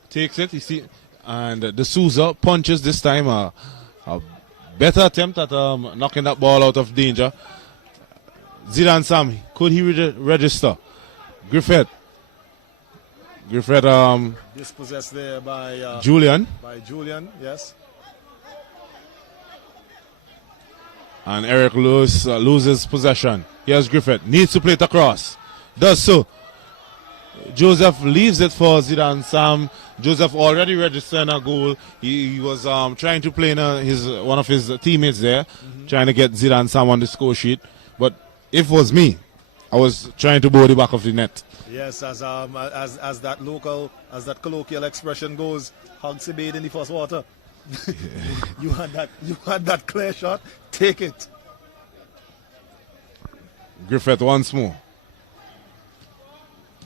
Takes it, you see, and the Souza punches this time. A better attempt at knocking that ball out of danger. Zidane Sam, could he register? Griffith. Dispossessed there by Julian. By Julian, yes. And Eric Lewis loses possession. Here's Griffith. Needs to play it across. Does so. Joseph leaves it for Zidane Sam. Joseph already registered a goal. He was trying to play in one of his teammates there, trying to get Zidane Sam on the score sheet. But if it was me, I was trying to board the back of the net. Yes, as that colloquial expression goes, hugs a bathe in the first water. you had that clear shot. Take it. Griffith once more.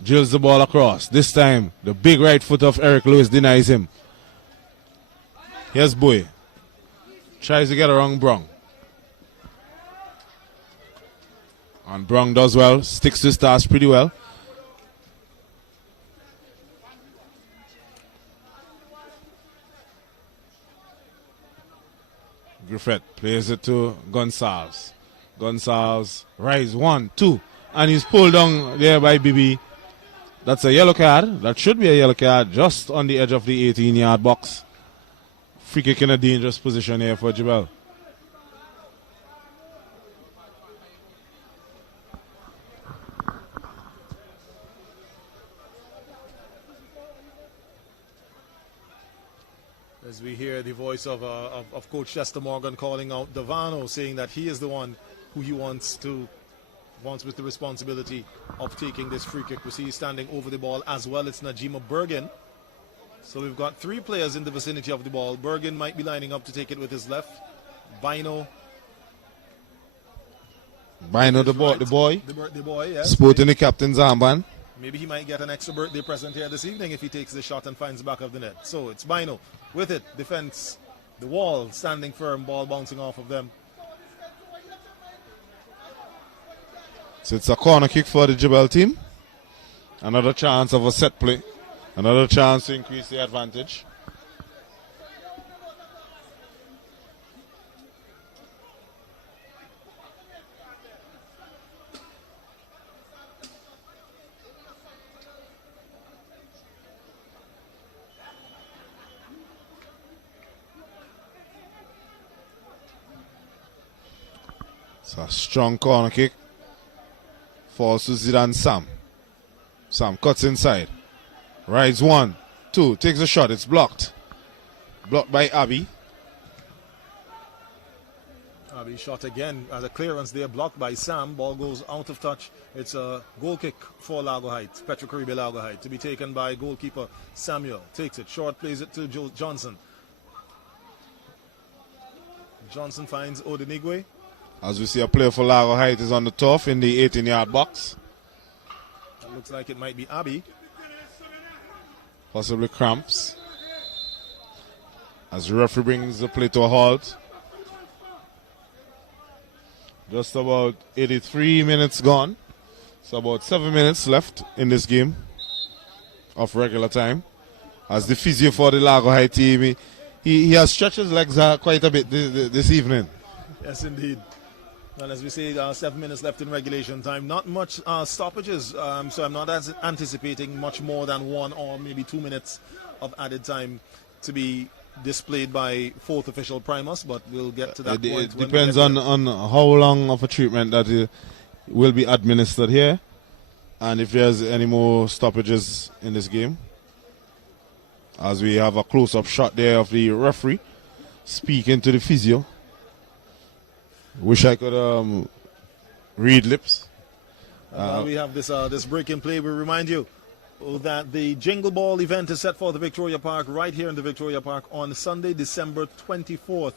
Drills the ball across. This time, the big right foot of Eric Lewis denies him. Here's Boy. Tries to get around Brong. And Brong does well. Sticks to his task pretty well. Griffith plays it to That's a yellow card. That should be a yellow card just on the edge of the 18-yard box. Free kick in a dangerous position here for JEBELLE. As we hear the voice of Coach Chester Morgan calling out Davano, saying that he is the one who he wants with the responsibility of taking this free kick. We see he's standing over the ball as well. It's Najima Bergen. So we've got 3 players in the vicinity of the ball. Bergen might be lining up to take it with his left. Bino the boy. The boy, yes. Sporting the captain's armband. Maybe he might get an extra birthday present here this evening if he takes the shot and finds the back of the net. So it's Bino with it. Defense, the wall standing firm, ball bouncing off of them. So it's a corner kick for the JEBELLE team. Another chance of a set play. Another chance to increase the advantage. It's a strong corner kick. Falls to Zidane Sam. Sam cuts inside. Rides 1, 2, takes a shot. It's blocked. Blocked by Abby. Abby shot again as a clearance there, blocked by Sam. Ball goes out of touch. It's a goal kick for Largo Heights, Petro Caribe Largo Heights, to be taken by goalkeeper Samuel. Takes it short, plays it to Johnson. Johnson finds Odenigwe. As we see, a player for Largo Heights is on the turf in the 18-yard box. That looks like it might be Abby. Possibly cramps. As the referee brings the play to a halt. Just about 83 minutes gone. So about 7 minutes left in this game of regular time. As the physio for the Largo High team, he has stretched his legs quite a bit this evening. Yes, indeed. And as we say, 7 minutes left in regulation time. Not much stoppages, so I'm not anticipating much more than 1 or maybe 2 minutes of added time to be displayed by 4th official Primus, but we'll get to that point. It depends on how long of a treatment that will be administered here, and if there's any more stoppages in this game. As we have a close-up shot there of the referee speaking to the physio. Wish I could read lips. We have this break in play. We remind you that the Jingle Ball event is set for the Victoria Park, right here in the Victoria Park on Sunday, December 24th.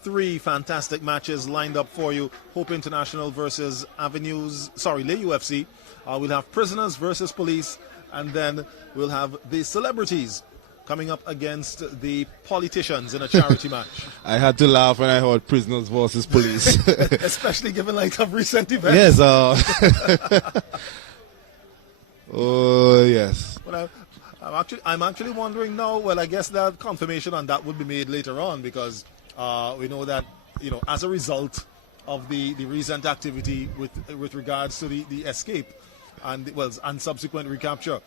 3 fantastic matches lined up for you. Hope International versus Lay UFC. We'll have Prisoners versus Police, and then we'll have the Celebrities coming up against the Politicians in a charity match. I had to laugh when I heard Prisoners versus Police. Especially given light of recent events. Yes. Oh, yes. But I'm actually wondering now, well, I guess that confirmation on that would be made later on, because we know that, as a result of the recent activity with regards to the escape and subsequent recapture,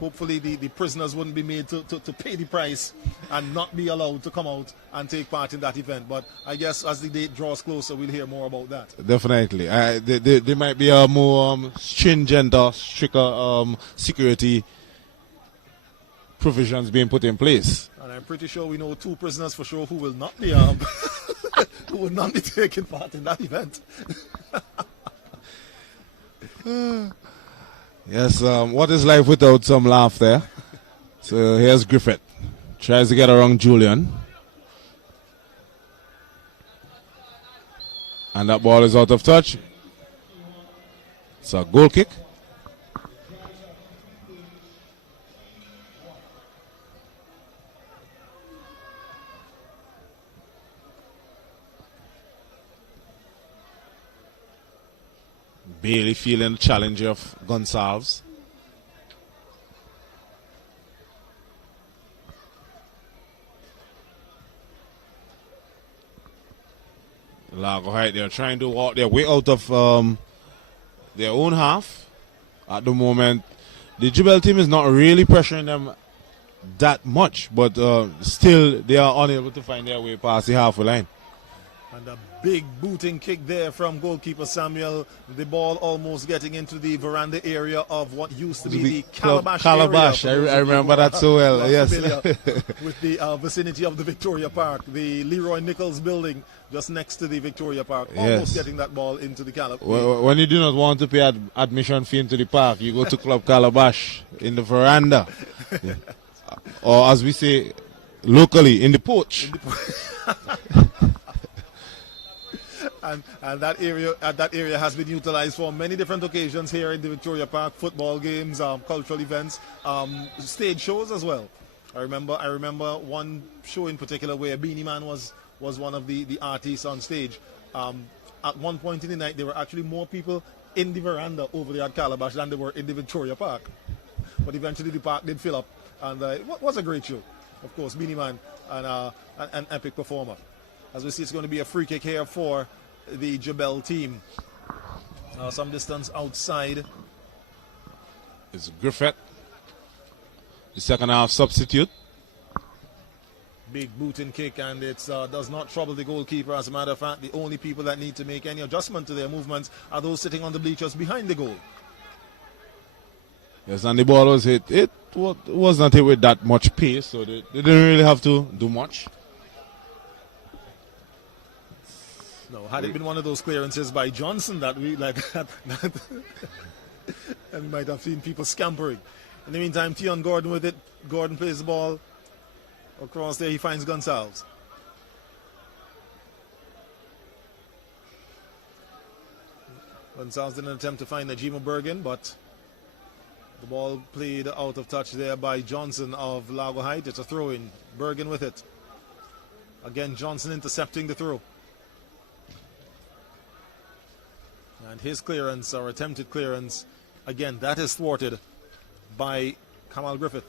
hopefully the prisoners wouldn't be made to pay the price and not be allowed to come out and take part in that event. But I guess as the date draws closer, we'll hear more about that. Definitely. There might be a more stringent or stricter security provisions being put in place. And I'm pretty sure we know 2 prisoners for sure who will not be who will not be taking part in that event. Yes, what is life without some laugh there? So here's Griffith. Tries to get around Julian. And that ball is out of touch. It's a goal kick. Bailey feeling the challenge of Gonsalves. Largo Heights, they're trying to walk their way out of their own half. At the moment, the JEBELLE team is not really pressuring them that much, but still they are unable to find their way past the halfway line. And a big booting kick there from goalkeeper Samuel. The ball almost getting into the veranda area of what used to be the Calabash area. I remember that so well, yes. With the vicinity of the Victoria Park, the Leroy Nichols building just next to the Victoria Park. Almost getting that ball into the Calabash. When you do not want to pay admission fee into the park, you go to Club Calabash in the veranda. Yeah. Or as we say locally, in the porch. And that area has been utilized for many different occasions here in the Victoria Park, football games, cultural events, stage shows as well. I remember one show in particular where Beanie Man was one of the artists on stage. At one point in the night, there were actually more people in the veranda over there at Calabash than there were in the Victoria Park. But eventually the park did fill up, and it was a great show. Of course, Beanie Man and an epic performer. As we see, it's going to be a free kick here for the JEBELLE team. Some distance outside. It's Griffith, the second half substitute. Big booting kick, and it does not trouble the goalkeeper. As a matter of fact, the only people that need to make any adjustment to their movements are those sitting on the bleachers behind the goal. Yes, and the ball was hit. It was not hit with that much pace, so they didn't really have to do much. No, had it been one of those clearances by Johnson that we like that and we might have seen people scampering. In the meantime, Tion Gordon with it. Gordon plays the ball across there. He finds Gonsalves. Gonsalves did an attempt to find Najima Bergen, but the ball played out of touch there by Johnson of Largo Height. It's a throw-in. Bergen with it. Again, Johnson intercepting the throw. And his clearance, or attempted clearance, again, that is thwarted by Kamal Griffith.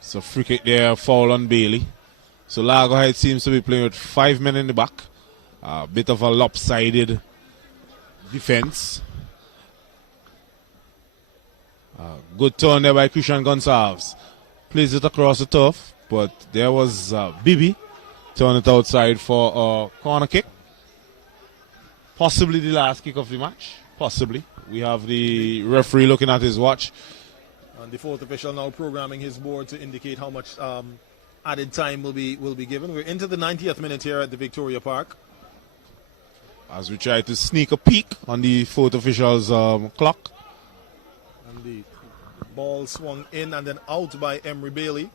So free kick there, foul on Bailey. So Largo Heights seems to be playing with 5 men in the back. A bit of a lopsided defense. Good turn there by Christian Gonsalves. Plays it across the turf, but there was Bibi. Turn it outside for a corner kick. Possibly the last kick of the match. Possibly. We have the referee looking at his watch. And the fourth official now programming his board to indicate how much added time will be given. We're into the 90th minute here at the Victoria Park. As we try to sneak a peek on the fourth official's clock. And the ball swung in and then out by Emery Bailey.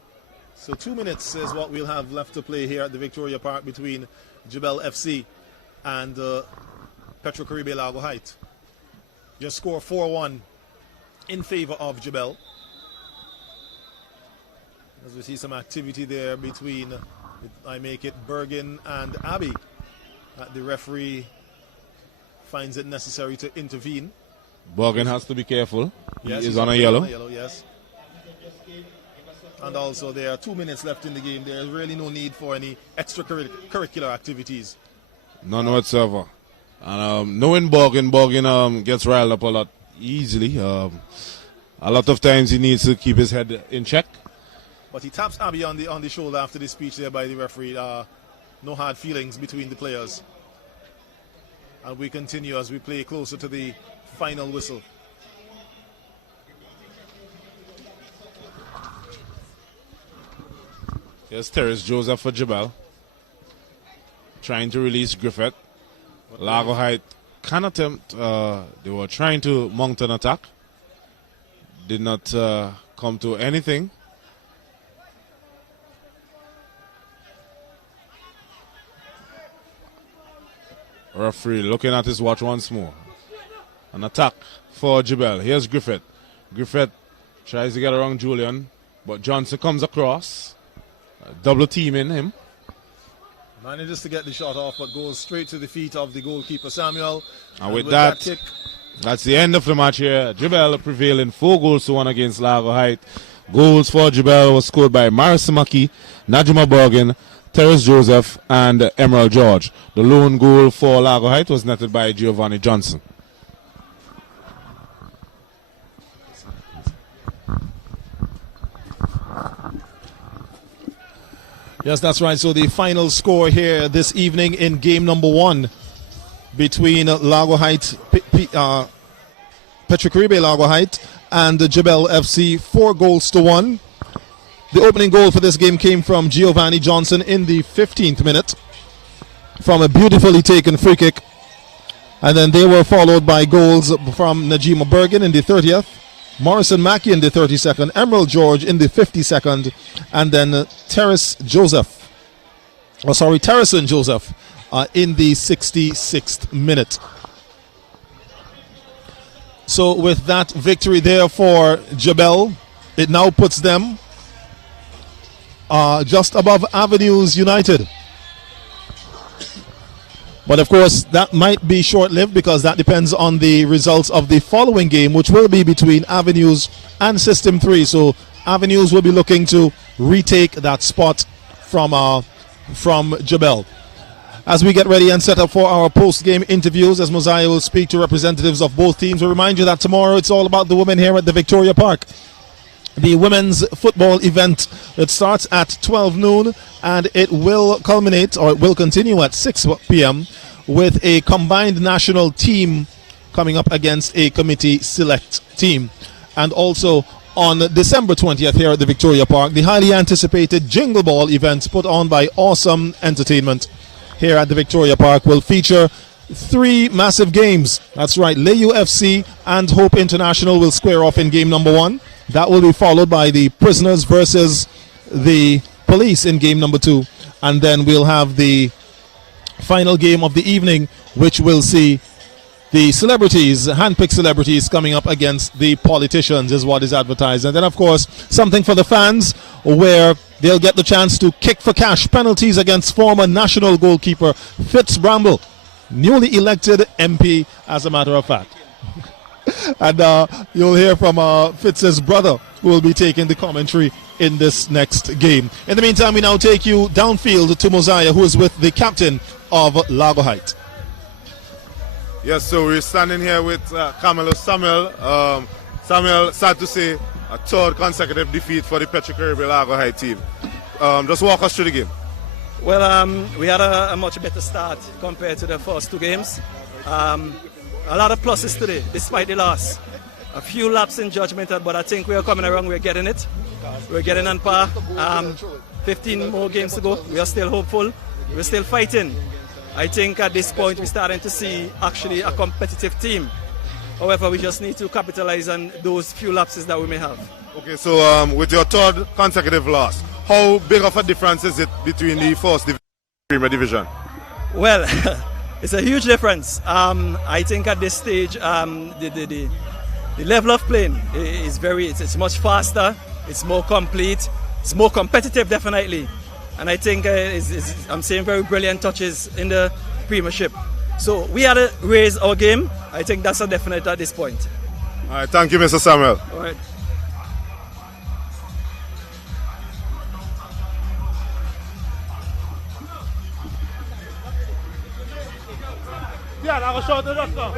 So 2 minutes is what we'll have left to play here at the Victoria Park between JEBELLE FC and Petro-Caribe Largo Height. Just score 4-1 in favor of JEBELLE. As we see some activity there between, I make it, Bergen and Abbey. The referee finds it necessary to intervene. Bergen has to be careful. Yes, he is on a yellow. Yes. And also there are 2 minutes left in the game. There is really no need for any extracurricular activities. None whatsoever. And knowing Bergen gets riled up a lot easily. A lot of times he needs to keep his head in check. But he taps Abbey on the shoulder after the speech there by the referee. No hard feelings between the players. And we continue as we play closer to the final whistle. Here's Terrace Joseph for JEBELLE. Trying to release Griffith. Largo Height can attempt. They were trying to mount an attack. Did not come to anything. Referee looking at his watch once more. An attack for JEBELLE. Here's Griffith. Griffith tries to get around Julian, but Johnson comes across. Double teaming him. Manages to get the shot off, but goes straight to the feet of the goalkeeper Samuel. And with that kick, that's the end of the match here. JEBELLE prevailing 4-1 against Largo Height. Goals for JEBELLE was scored by Marissa Maki, Najima Bergen, Terrace Joseph, and Emerald George. The lone goal for Largo Height was netted by Giovanni Johnson. Yes, that's right. So the final score here this evening in game number 1 between Largo Heights, Petro Caribe Largo Heights and the JEBELLE FC, 4-1. The opening goal for this game came from Giovanni Johnson in the 15th minute from a beautifully taken free kick. And then they were followed by goals from Najima Bergen in the 30th, Morrison Mackey in the 32nd, Emerald George in the 52nd, and then Terrison Joseph in the 66th minute. So with that victory there for JEBELLE, it now puts them just above Avenues United. But of course, that might be short-lived because that depends on the results of the following game, which will be between Avenues and System 3. So Avenues will be looking to retake that spot from JEBELLE. As we get ready and set up for our post-game interviews, as Mosiah will speak to representatives of both teams, we remind you that tomorrow it's all about the women here at the Victoria Park. The women's football event, it starts at 12 noon and it will culminate, or it will continue at 6 p.m. with a combined national team coming up against a committee select team. And also on December 20th here at the Victoria Park, the highly anticipated Jingle Ball event put on by Awesome Entertainment here at the Victoria Park will feature 3 massive games. That's right, Layu FC and Hope International will square off in game number 1. That will be followed by the Prisoners versus the Police in game number 2. And then we'll have the final game of the evening, which will see the celebrities, handpicked celebrities, coming up against the politicians, is what is advertised. And then, of course, something for the fans, where they'll get the chance to kick for cash penalties against former national goalkeeper Fitz Bramble, newly elected MP, as a matter of fact. And you'll hear from Fitz's brother, who will be taking the commentary in this next game. In the meantime, we now take you downfield to Mosiah, who is with the captain of Largo Heights. Yes, so we're standing here with Camilo Samuel. Samuel, sad to say, a 3rd consecutive defeat for the Petro Caribe Largo Heights team. Just walk us through the game. Well, we had a much better start compared to the first 2 games. A lot of pluses today, despite the loss. A few laps in judgment, but I think we are coming around, we're getting it. We're getting on par. 15 more games to go. We are still hopeful. We're still fighting. I think at this point we're starting to see actually a competitive team. However, we just need to capitalize on those few lapses that we may have. Okay, so with your 3rd consecutive loss, how big of a difference is it between the first division? Well, it's a huge difference. I think at this stage, the level of playing is it's much faster, it's more complete, it's more competitive, definitely. And I think I'm seeing very brilliant touches in the Premiership. So we had to raise our game. I think that's a definite at this point. All right, thank you, Mr. Samuel. All right. Yeah, I was short enough now.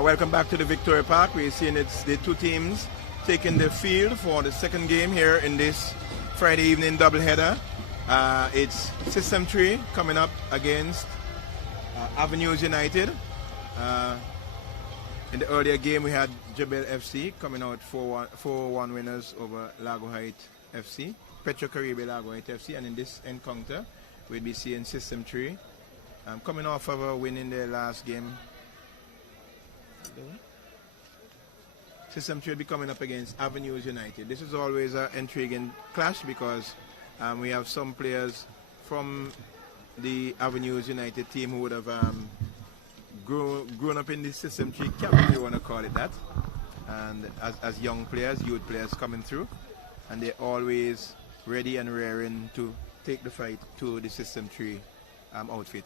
Welcome back to the Victoria Park. We're seeing it's the two teams taking the field for the second game here in this Friday evening doubleheader. It's System 3 coming up against Avenues United. In the earlier game we had JEBELLE FC coming out 4-1 winners over LARGO Heights FC, Petro Caribe LARGO Heights FC, and in this encounter we'll be seeing System 3 coming off of a win in their last game. System 3 will be coming up against Avenues United. This is always an intriguing clash because we have some players from the Avenues United team who would have grown up in the System 3 camp, if you want to call it that, and as young players, youth players coming through, and they're always ready and raring to take the fight to the System 3 outfit.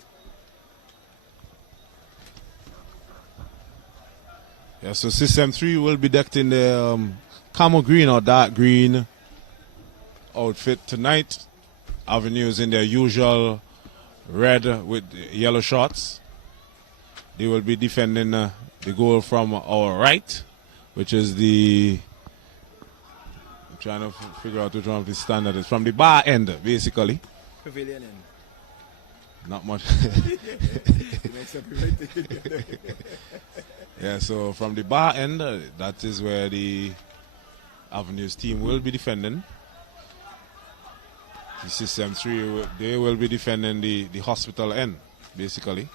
Yeah, so System 3 will be decked in the camel green or dark green outfit tonight. Avenues in their usual red with yellow shorts. They will be defending the goal from our right, which is the... I'm trying to figure out which one of the standard is. From the bar end, basically. Pavilion end. Not much. Yeah, so from the bar end, that is where the Avenues team will be defending. The System 3, they will be defending the hospital end, basically.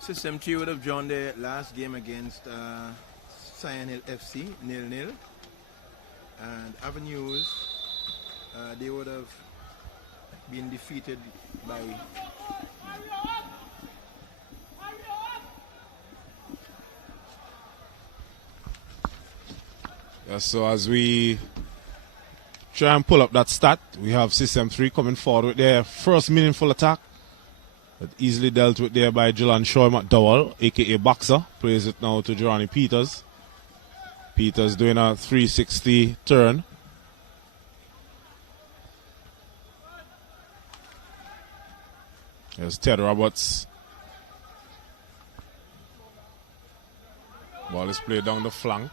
System 3 would have drawn their last game against Cyan Hill FC 0-0, and Avenues they would have been defeated by so as we try and pull up that stat, we have System 3 coming forward with their first meaningful attack. But easily dealt with there by Julian Shaw McDowell, aka Boxer. Plays it now to Johnny Peters. Peters doing a 360 turn. There's Ted Roberts. Ball is played down the flank.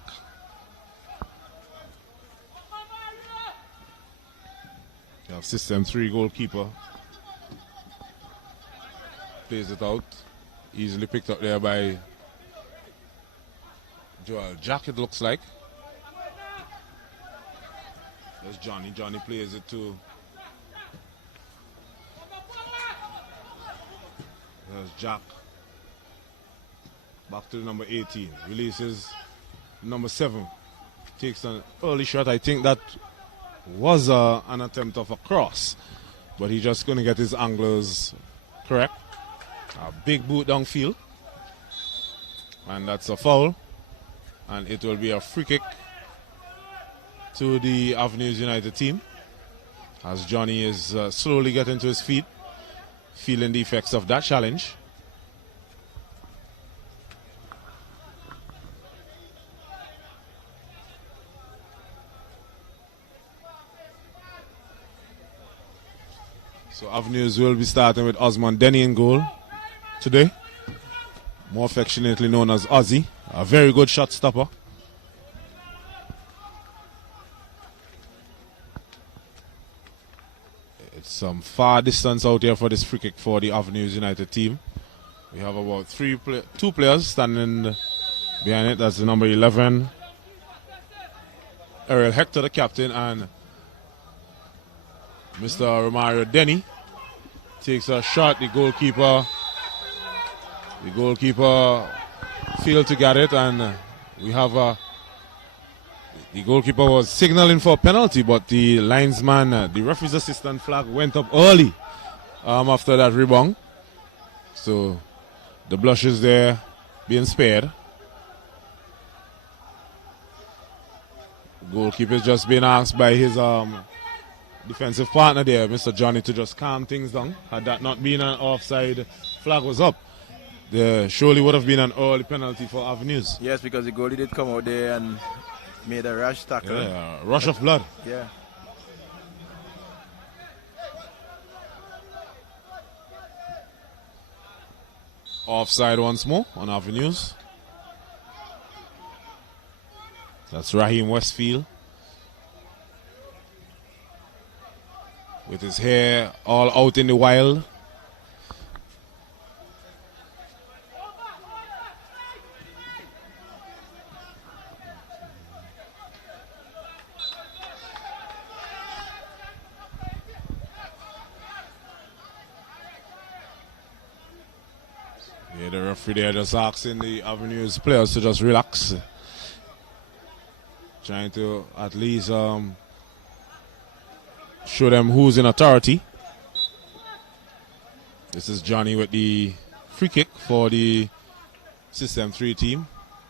You have System 3 goalkeeper. Plays it out. Easily picked up there by Joel Jack, it looks like. There's Johnny. Johnny plays it to... There's Jack. Back to the number 18. Releases number 7. Takes an early shot. I think that was an attempt of a cross. But he's just going to get his anglers correct. A big boot downfield. And that's a foul. And it will be a free kick to the Avenues United team. As Johnny is slowly getting to his feet. Feeling the effects of that challenge. So Avenues will be starting with Osman Denny in goal today, more affectionately known as Ozzy, a very good shot stopper. It's some far distance out here for this free kick for the Avenues United team. We have about two players standing behind it. That's the number 11, Ariel Hector, the captain, and Mr. Romario Denny takes a shot. The goalkeeper failed to get it, and we have the goalkeeper was signaling for a penalty, but the linesman, the referee's assistant flag went up early after that rebound. So the blushes there being spared. Goalkeeper just being asked by his defensive partner there, Mr. Johnny, to just calm things down. Had that not been an offside, flag was up. There surely would have been an early penalty for Avenues. Yes, because the goalie did come out there and made a rash tackle. Yeah, rush of blood. Yeah. Offside once more on Avenues. That's Raheem Westfield. With his hair all out in the wild. Yeah, the referee there just asking the Avenues players to just relax. Trying to at least show them who's in authority. This is Johnny with the free kick for the System 3 team.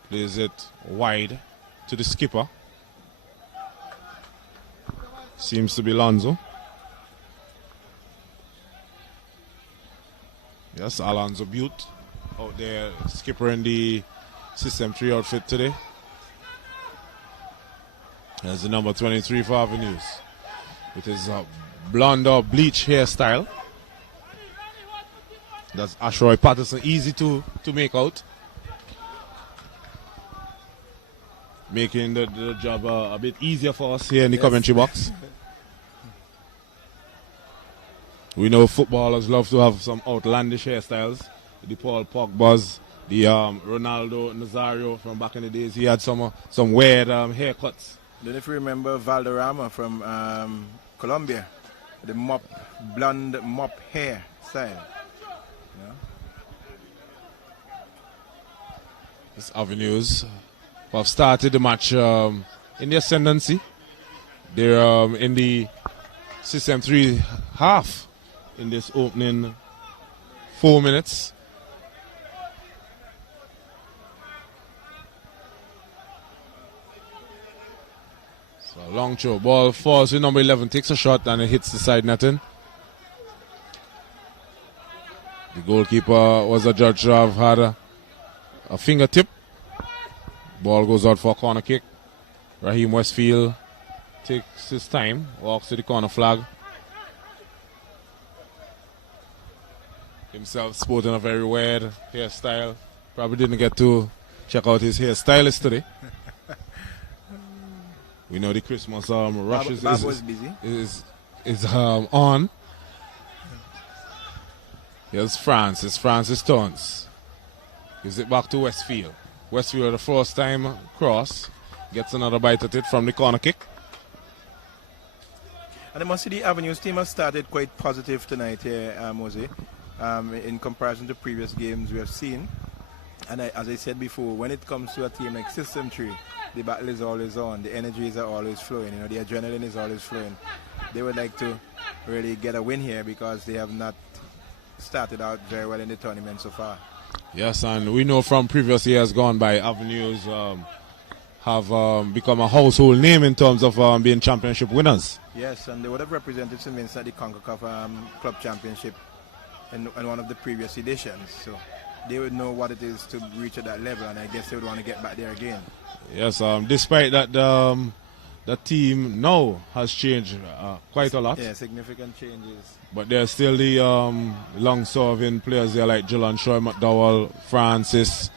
Plays it wide to the skipper. Seems to be Lonzo. Yes, Alonzo Butte out there, skipper in the System 3 outfit today. There's the number 23 for Avenues with his blonde or bleach hairstyle. That's Ashroy Patterson, easy to make out. Making the job a bit easier for us here in the commentary box. We know footballers love to have some outlandish hairstyles. The Paul Pogbas, the Ronaldo Nazario from back in the days, he had some weird haircuts. Then if you remember Valderrama from Colombia, the blonde mop hair style. Yeah. This Avenues who have started the match in the ascendancy. They're in the System 3 half in this opening 4 minutes. So long throw, ball falls with number 11, takes a shot and it hits the side netting. The goalkeeper was adjudged to have had a fingertip. Ball goes out for a corner kick. Raheem Westfield takes his time, walks to the corner flag. Himself sporting a very weird hairstyle. Probably didn't get to check out his hairstylist today. We know the Christmas rush is on. Here's France. It's France's turns. Gives it back to Westfield. Westfield, the first time cross, gets another bite at it from the corner kick. And I must say the Avenues team has started quite positive tonight here, Mose. In comparison to previous games we have seen. And as I said before, when it comes to a team like System 3, the battle is always on, the energies are always flowing, the adrenaline is always flowing. They would like to really get a win here because they have not started out very well in the tournament so far. Yes, and we know from previous years gone by, Avenues have become a household name in terms of being championship winners. Yes, and they would have represented St. Vincent at the CONCACAF Club Championship in one of the previous editions. So they would know what it is to reach at that level, and I guess they would want to get back there again. Yes, despite that the team now has changed quite a lot. Yeah, significant changes. But there's still the long-serving players there like Jalen Shaw, McDowell, Francis.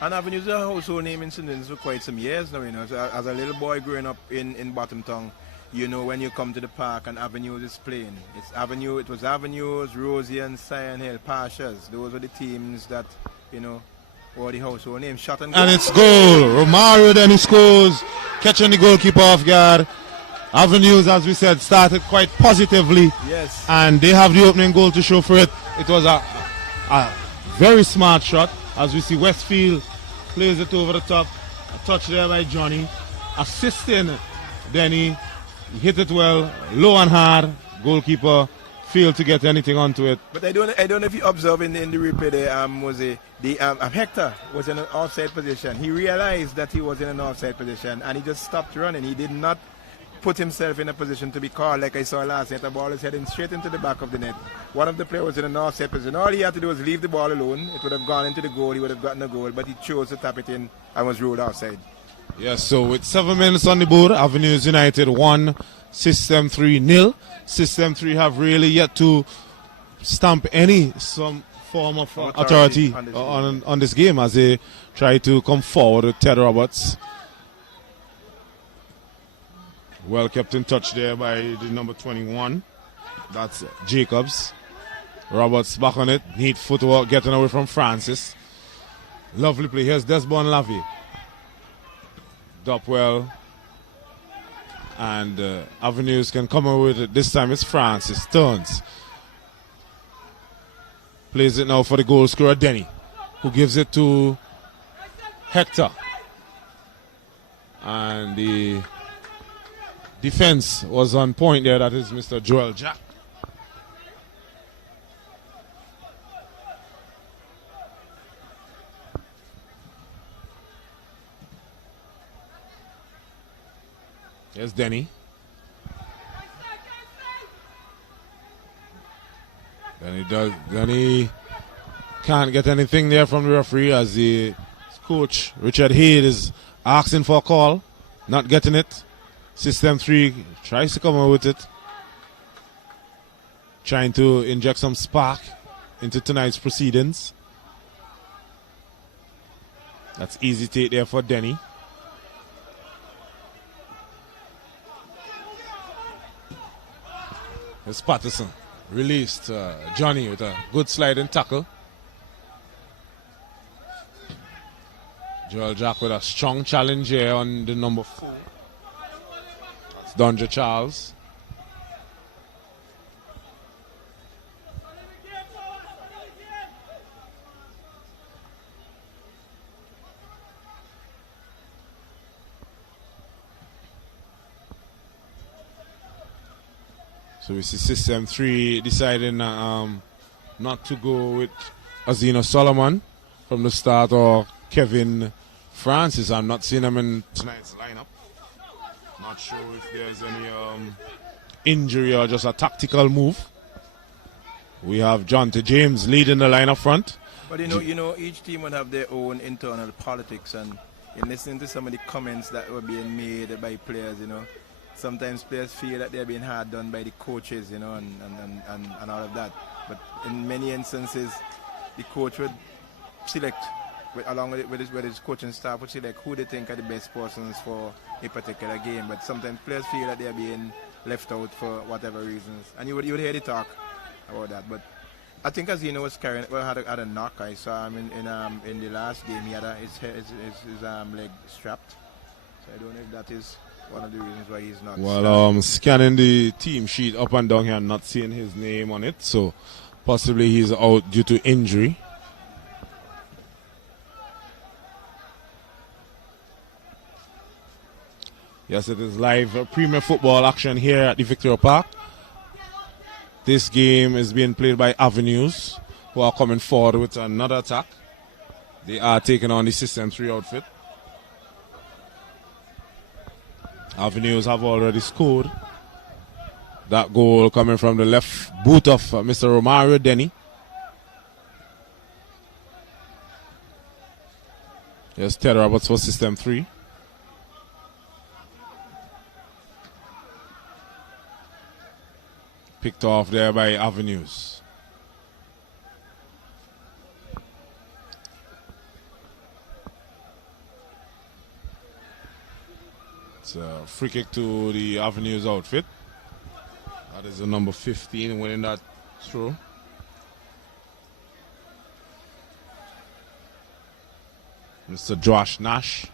And Avenues is a household name in St. Vincent for quite some years now. So as a little boy growing up in Bottomtown, when you come to the park and Avenues is playing, it was Avenues, Rosian, Sion Hill, Pashas. Those were the teams that, or the household name. Shot and goal. And it's goal. Romario then he scores, catching the goalkeeper off guard. Avenues, as we said, started quite positively. Yes. And they have the opening goal to show for it. It was a very smart shot. As we see, Westfield plays it over the top. A touch there by Johnny. Assisting Denny. He hit it well, low and hard. Goalkeeper failed to get anything onto it. But I don't know if you observe in the replay there, Hector was in an offside position. He realized that he was in an offside position and he just stopped running. He did not put himself in a position to be called like I saw last night. The ball is heading straight into the back of the net. One of the players was in an offside position. All he had to do was leave the ball alone. It would have gone into the goal. He would have gotten a goal, but he chose to tap it in and was ruled offside. Yes, so with 7 minutes on the board, Avenues United 1, System 3 0. System 3 have really yet to stamp some form of authority on this game as they try to come forward with Ted Roberts. Well kept in touch there by the number 21. That's Jacobs. Roberts back on it. Neat footwork getting away from Francis. Lovely play. Here's Desmond Lavey. Dopwell. And Avenues can come away with it. This time it's Francis. Turns. Plays it now for the goal scorer Denny, who gives it to Hector. And the defense was on point there. That is Mr. Joel Jack. Here's Denny. Denny can't get anything there from the referee as the coach Richard Hayes is asking for a call, not getting it. System 3 tries to come out with it, trying to inject some spark into tonight's proceedings. That's easy take there for Denny. It's Patterson released Johnny with a good sliding tackle. Joel Jack with a strong challenge here on the number 4. That's Donja Charles. So we see System 3 deciding not to go with Azino Solomon from the start or Kevin Francis. I'm not seeing him in tonight's lineup. Not sure if there's any injury or just a tactical move. We have Jonte James leading the line up front. But you know, each team would have their own internal politics, and in listening to some of the comments that were being made by players, sometimes players feel that they're being hard done by the coaches, and all of that. But in many instances, the coach would select, along with his coaching staff, would select who they think are the best persons for a particular game. But sometimes players feel that they're being left out for whatever reasons. And you would hear the talk about that. But I think Azino was had a knock. I saw him in the last game. He had his leg strapped. So I don't know if that is one of the reasons why he's not. Well, scanning the team sheet up and down here, not seeing his name on it, so possibly he's out due to injury. Yes, it is live Premier Football action here at the Victoria Park. This game is being played by Avenues, who are coming forward with another attack. They are taking on the System 3 outfit. Avenues have already scored. That goal coming from the left boot of Mr. Romario Denny. Here's Ted Roberts for System 3. Picked off there by Avenues. It's a free kick to the Avenues outfit. That is the number 15 winning that throw. Mr. Josh Nash.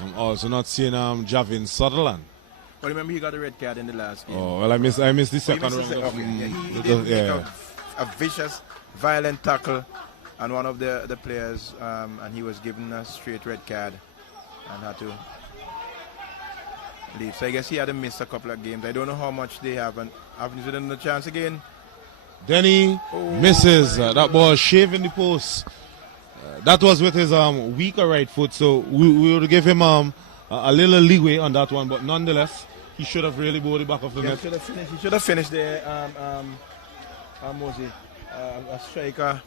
I'm also not seeing Javin Sutherland. But remember, he got a red card in the last game. Oh, well, I missed the second round. He did make a vicious, violent tackle and one of the players, and he was given a straight red card and had to leave. So I guess he had to miss a couple of games. I don't know how much they have, and haven't you done the chance again? Denny misses. That ball shaving the post. That was with his weaker right foot, so we would give him a little leeway on that one, but nonetheless, he should have really bowled it back off the net. He should have finished there, Mosey. A striker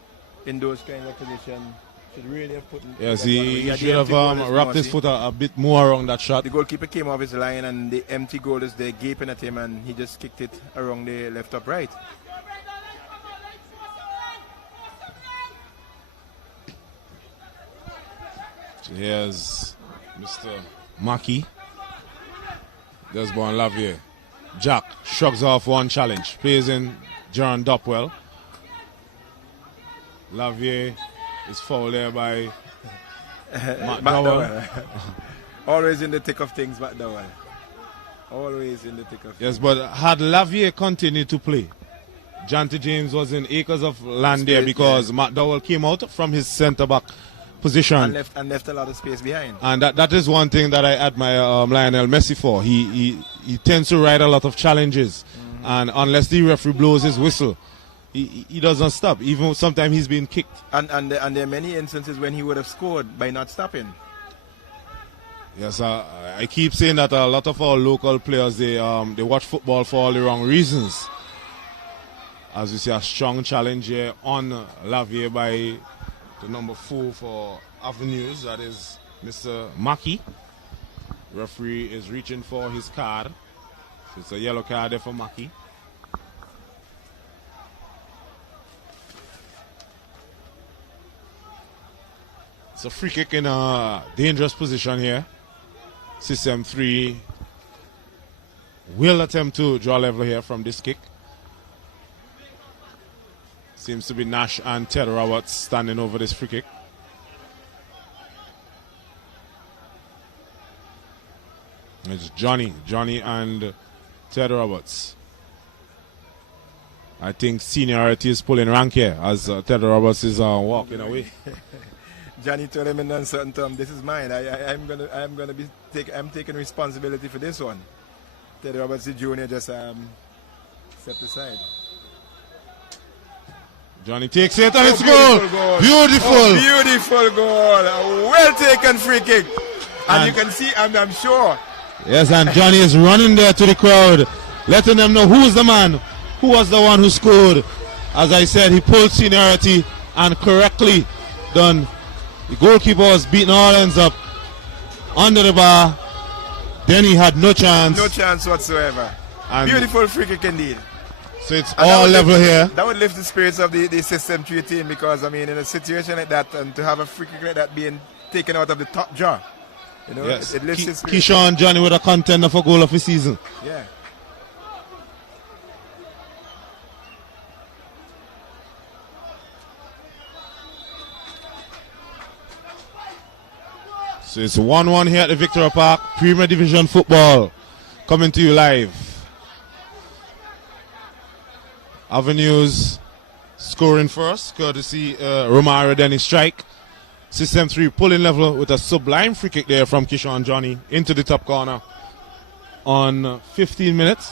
in those kind of positions should really have put. Yes, he should have wrapped his foot a bit more around that shot. The goalkeeper came off his line, and the empty goal is there gaping at him, and he just kicked it around the left up right. So here's Mr. Maki. There's Bon Lavier. Jack shrugs off one challenge. Plays in John Dopwell. Lavier is fouled there by McDowell. Always in the thick of things, McDowell. Always in the thick of things. Yes, but had Lavier continued to play, Jonty James was in acres of land there because McDowell came out from his centre-back position and left a lot of space behind. And that is one thing that I admire Lionel Messi for. He tends to ride a lot of challenges, and unless the referee blows his whistle, he doesn't stop. Even sometimes he's been kicked. And there are many instances when he would have scored by not stopping. Yes, I keep saying that a lot of our local players they watch football for all the wrong reasons. As we see a strong challenge here on Lavier by the number 4 for Avenues, that is Mr. Maki. Referee is reaching for his card. So it's a yellow card there for Maki. It's a free kick in a dangerous position here. System 3 will attempt to draw level here from this kick. Seems to be Nash and Ted Roberts standing over this free kick. It's Johnny and Ted Roberts. I think seniority is pulling rank here as Ted Roberts is walking away. Johnny told him in uncertain terms, "This is mine. I'm taking responsibility for this one." Ted Roberts the Jr. just stepped aside. Johnny takes it and it's goal. Beautiful. Oh, beautiful goal. A well taken free kick. And you can see, I'm sure. Yes, and Johnny is running there to the crowd, letting them know who's the man, who was the one who scored. As I said, he pulled seniority and correctly done. The goalkeeper was beating all ends up under the bar. Then he had no chance. No chance whatsoever. And beautiful free kick indeed. So it's all level here. That would lift the spirits of the System 3 team, because I mean, in a situation like that, and to have a free kick like that being taken out of the top jaw, you know, yes. it lifts the spirits. Keyshawn Johnny with a contender for goal of the season. Yeah. So it's 1-1 here at the Victoria Park. Premier Division football coming to you live. Avenues scoring first, courtesy Romario Dennis strike. System 3 pulling level with a sublime free kick there from Keyshawn Johnny into the top corner on 15 minutes.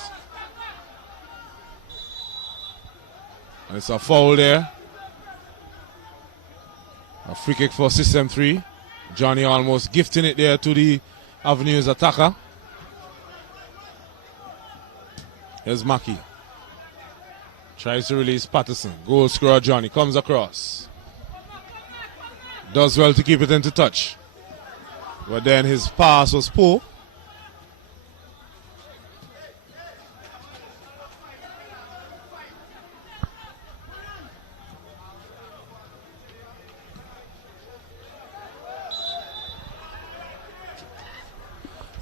And it's a foul there. A free kick for System 3. Johnny almost gifting it there to the Avenues attacker. Here's Maki. Tries to release Patterson. Goal scorer Johnny comes across. Does well to keep it into touch. But then his pass was poor.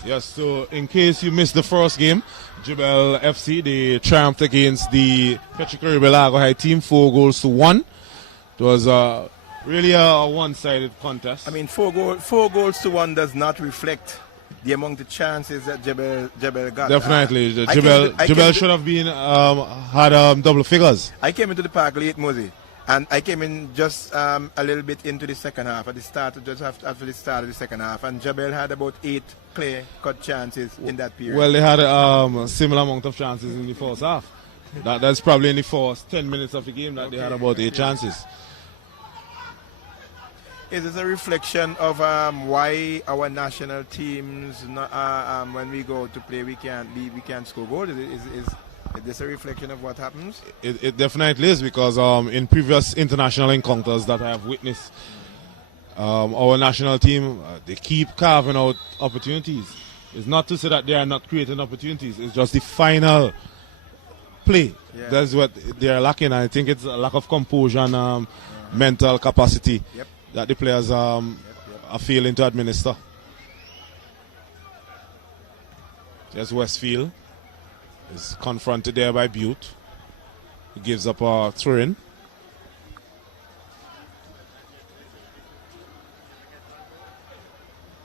Yes, so in case you missed the first game, JEBELLE FC, they triumphed against the Petro Caribbean LARGO High team, 4-1. It was really a one-sided contest. I mean, 4-1 does not reflect the amount of chances that JEBELLE got. Definitely, JEBELLE should have been had double figures. I came into the park late, Mosey, And I came in just a little bit into the second half, at the start, just after the start of the second half, and Jebel had about 8 clear-cut chances in that period. Well, they had a similar amount of chances in the first half. That's probably in the first 10 minutes of the game that they had about 8 chances. Is this a reflection of why our national teams, when we go to play, we can't score goals? Is this a reflection of what happens? It definitely is, because in previous international encounters that I have witnessed, our national team, they keep carving out opportunities. It's not to say that they are not creating opportunities. It's just the final play. Yeah. That's what they are lacking. I think it's a lack of composure and mental capacity that the players are failing to administer. There's Westfield. Is confronted there by Butte, who gives up a throw-in.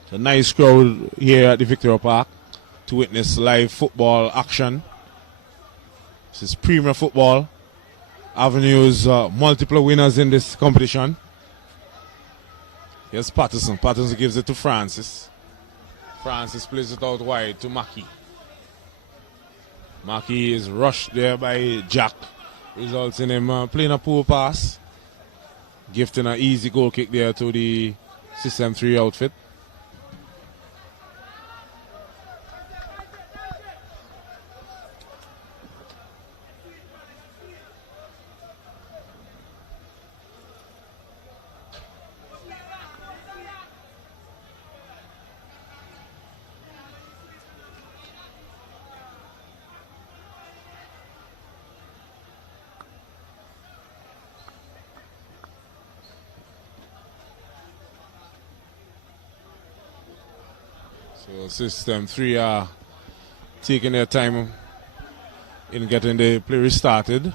It's a nice crowd here at the Victoria Park to witness live football action. This is Premier Football. Avenue's multiple winners in this competition. Here's Patterson. Patterson gives it to Francis. Francis plays it out wide to Mackey. Mackey is rushed there by Jack, results in him playing a poor pass, gifting an easy goal kick there to the System 3 outfit. So System 3 are taking their time in getting the play restarted.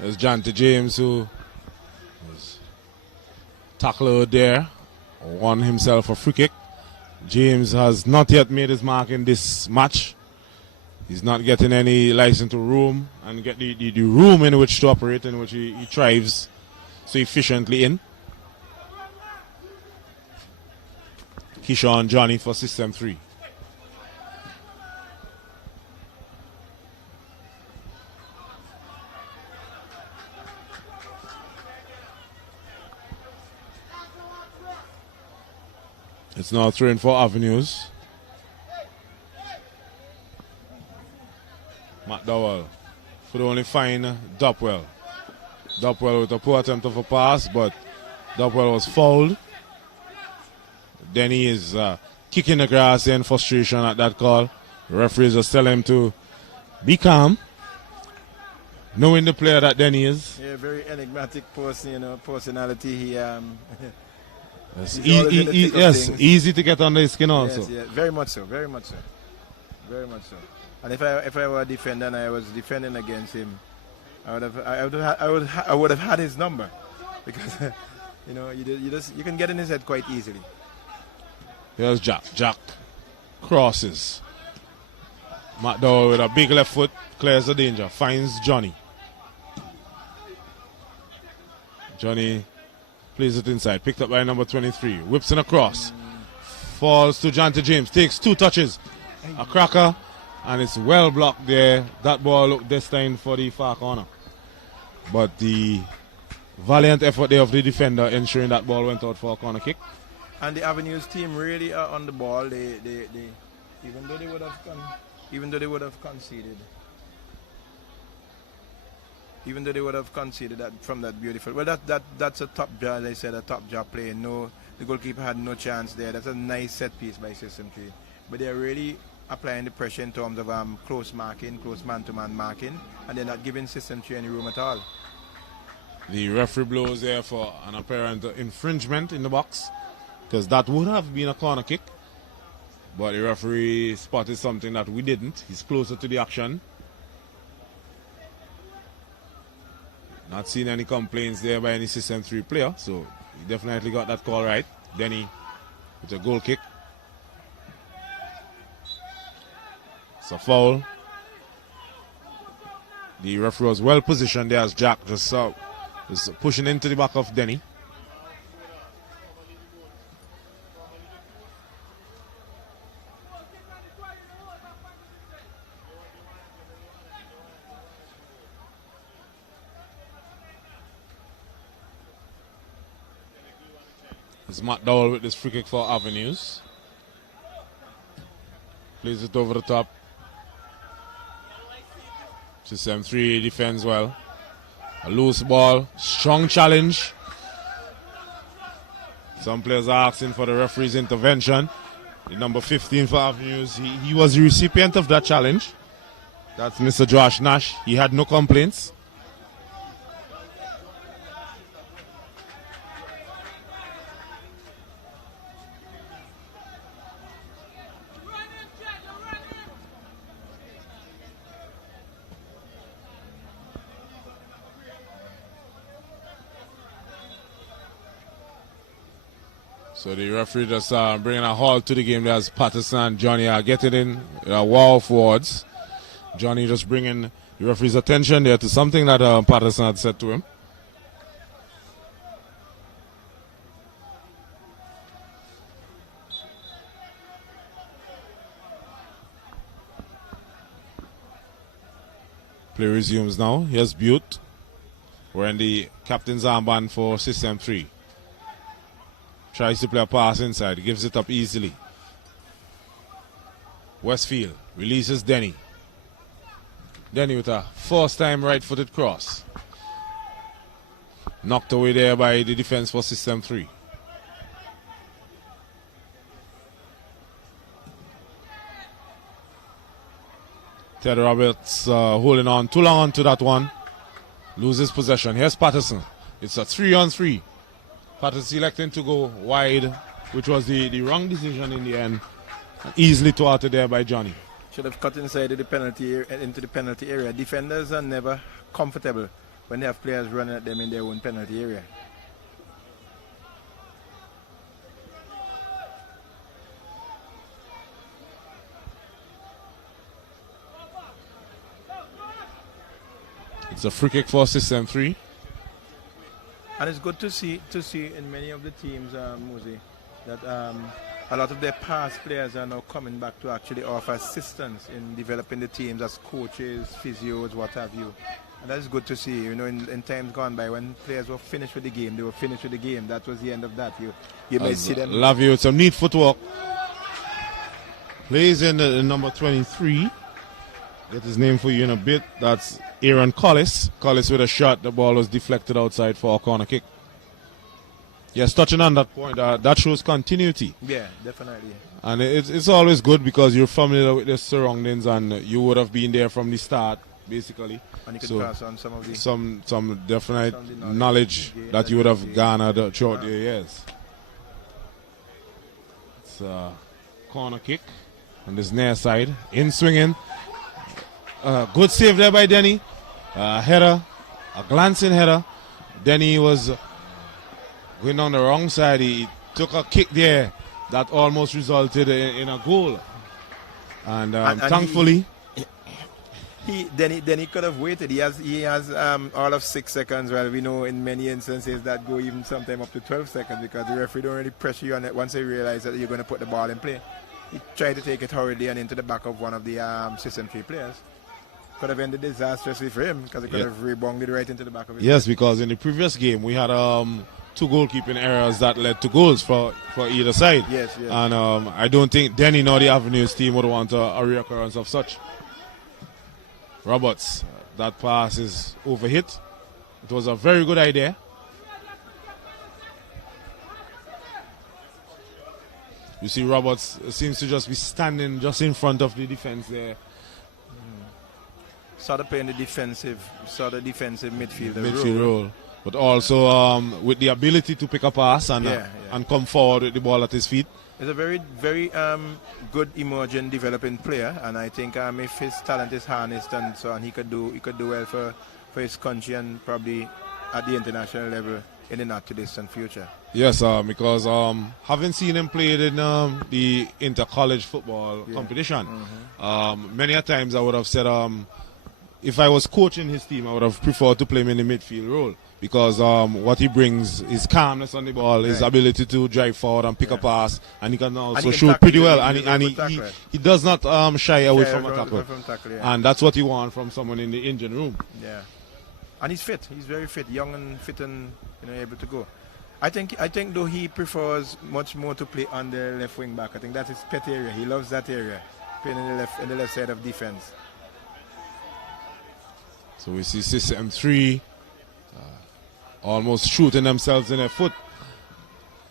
There's Jonty James, who was tackled there, won himself a free kick. James has not yet made his mark in this match. He's not getting any license to roam and get the room in which to operate, in which he thrives so efficiently in. Keyshawn Johnny for System 3. It's now throwing for Avenues. McDowell could only find Dopwell. Dopwell with a poor attempt of a pass, but Dopwell was fouled. Denny is kicking the grass in frustration at that call. The referees just tell him to be calm, knowing the player that Denny is. Yeah, very enigmatic person, personality. He yes, easy to get under his skin also. Yes, yeah, very much so, very much so, very much so. And if I were a defender and I was defending against him, I would have had his number, because you can get in his head quite easily. Here's Jack. Jack crosses. McDowell with a big left foot clears the danger. Finds Johnny. Johnny plays it inside. Picked up by number 23. Whips in across. Falls to Jonty James. Takes 2 touches. A cracker. And it's well blocked there. That ball looked destined for the far corner. But the valiant effort there of the defender ensuring that ball went out for a corner kick. And the Avenues team really are on the ball. They even though they would have conceded that from that beautiful. Well, that's a top job. They said a top job play. No, the goalkeeper had no chance there. That's a nice set piece by System 3. But they're really applying the pressure in terms of close marking, close man-to-man marking, and they're not giving System 3 any room at all. The referee blows there for an apparent infringement in the box, because that would have been a corner kick, but the referee spotted something that we didn't. He's closer to the action. Not seen any complaints there by any System 3 player, so he definitely got that call right. Denny with a goal kick. It's a foul. The referee was well positioned there as Jack just pushing into the back of Denny. It's Matt Dowell with this free kick for Avenues. Plays it over the top. System 3 defends well. A loose ball. Strong challenge. Some players are asking for the referee's intervention. The number 15 for Avenues, he was the recipient of that challenge. That's Mr. Josh Nash. He had no complaints. So the referee just bringing a halt to the game as Patterson and Johnny are getting in a war of words. Johnny just bringing the referee's attention there to something that Patterson had said to him. Play resumes now. Here's Butte wearing the captain's armband for System 3. Tries to play a pass inside, gives it up easily. Westfield releases Denny. Denny with a first-time right-footed cross. Knocked away there by the defense for System 3. Ted Roberts holding on too long onto that one. Loses possession. Here's Patterson. It's a 3-on-3. Patterson electing to go wide, which was the wrong decision in the end. Easily thwarted there by Johnny. Should have cut inside the penalty into the penalty area. Defenders are never comfortable when they have players running at them in their own penalty area. It's a free kick for System 3. And it's good to see in many of the teams, Muzi, that a lot of their past players are now coming back to actually offer assistance in developing the teams as coaches, physios, what have you. And that is good to see. You know, in times gone by when players were finished with the game, they were finished with the game. That was the end of that. You may see them. Love you. Some neat footwork. Plays in the number 23. Get his name for you in a bit. That's Aaron Collis. Collis with a shot. The ball was deflected outside for a corner kick. Yes, touching on that point, that shows continuity. Yeah, definitely. And it's always good because you're familiar with the surroundings and you would have been there from the start, basically. And you could pass on some of the... Some definite knowledge that you would have garnered throughout the years. It's a corner kick on this near side. In swinging. Good save there by Denny. Header, a glancing header. Denny was going on the wrong side. He took a kick there that almost resulted in a goal. And thankfully... Denny could have waited. He has all of 6 seconds. Well, we know in many instances that go even sometime up to 12 seconds because the referee don't really pressure you on it once they realize that you're going to put the ball in play. He tried to take it hurriedly and into the back of one of the System 3 players. Could have ended disastrously for him because it could have rebounded right into the back of his Yes, because in the previous game we had 2 goalkeeping errors that led to goals for either side. Yes. And I don't think Denny nor the Avenues team would want a reoccurrence of such. Roberts, that pass is overhit. It was a very good idea. You see Roberts seems to just be standing just in front of the defense there. Sort of playing the defensive midfield role. But also with the ability to pick a pass and come forward with the ball at his feet. He's a very, very good emerging developing player, and I think if his talent is harnessed and so on, he could do well for his country and probably at the international level in the not too distant future. Yes, because having seen him played in the inter-college football competition, many a times I would have said if I was coaching his team, I would have preferred to play him in the midfield role because what he brings is calmness on the ball, his ability to drive forward and pick a pass, and he can also shoot pretty well. And he does not shy away from a tackle. And that's what you want from someone in the engine room. Yeah, and he's fit. He's very fit, young and fit, and able to go. I think though he prefers much more to play on the left wing back. I think that's his pet area. He loves that area, playing in the left side of defense. So we see System 3 almost shooting themselves in their foot.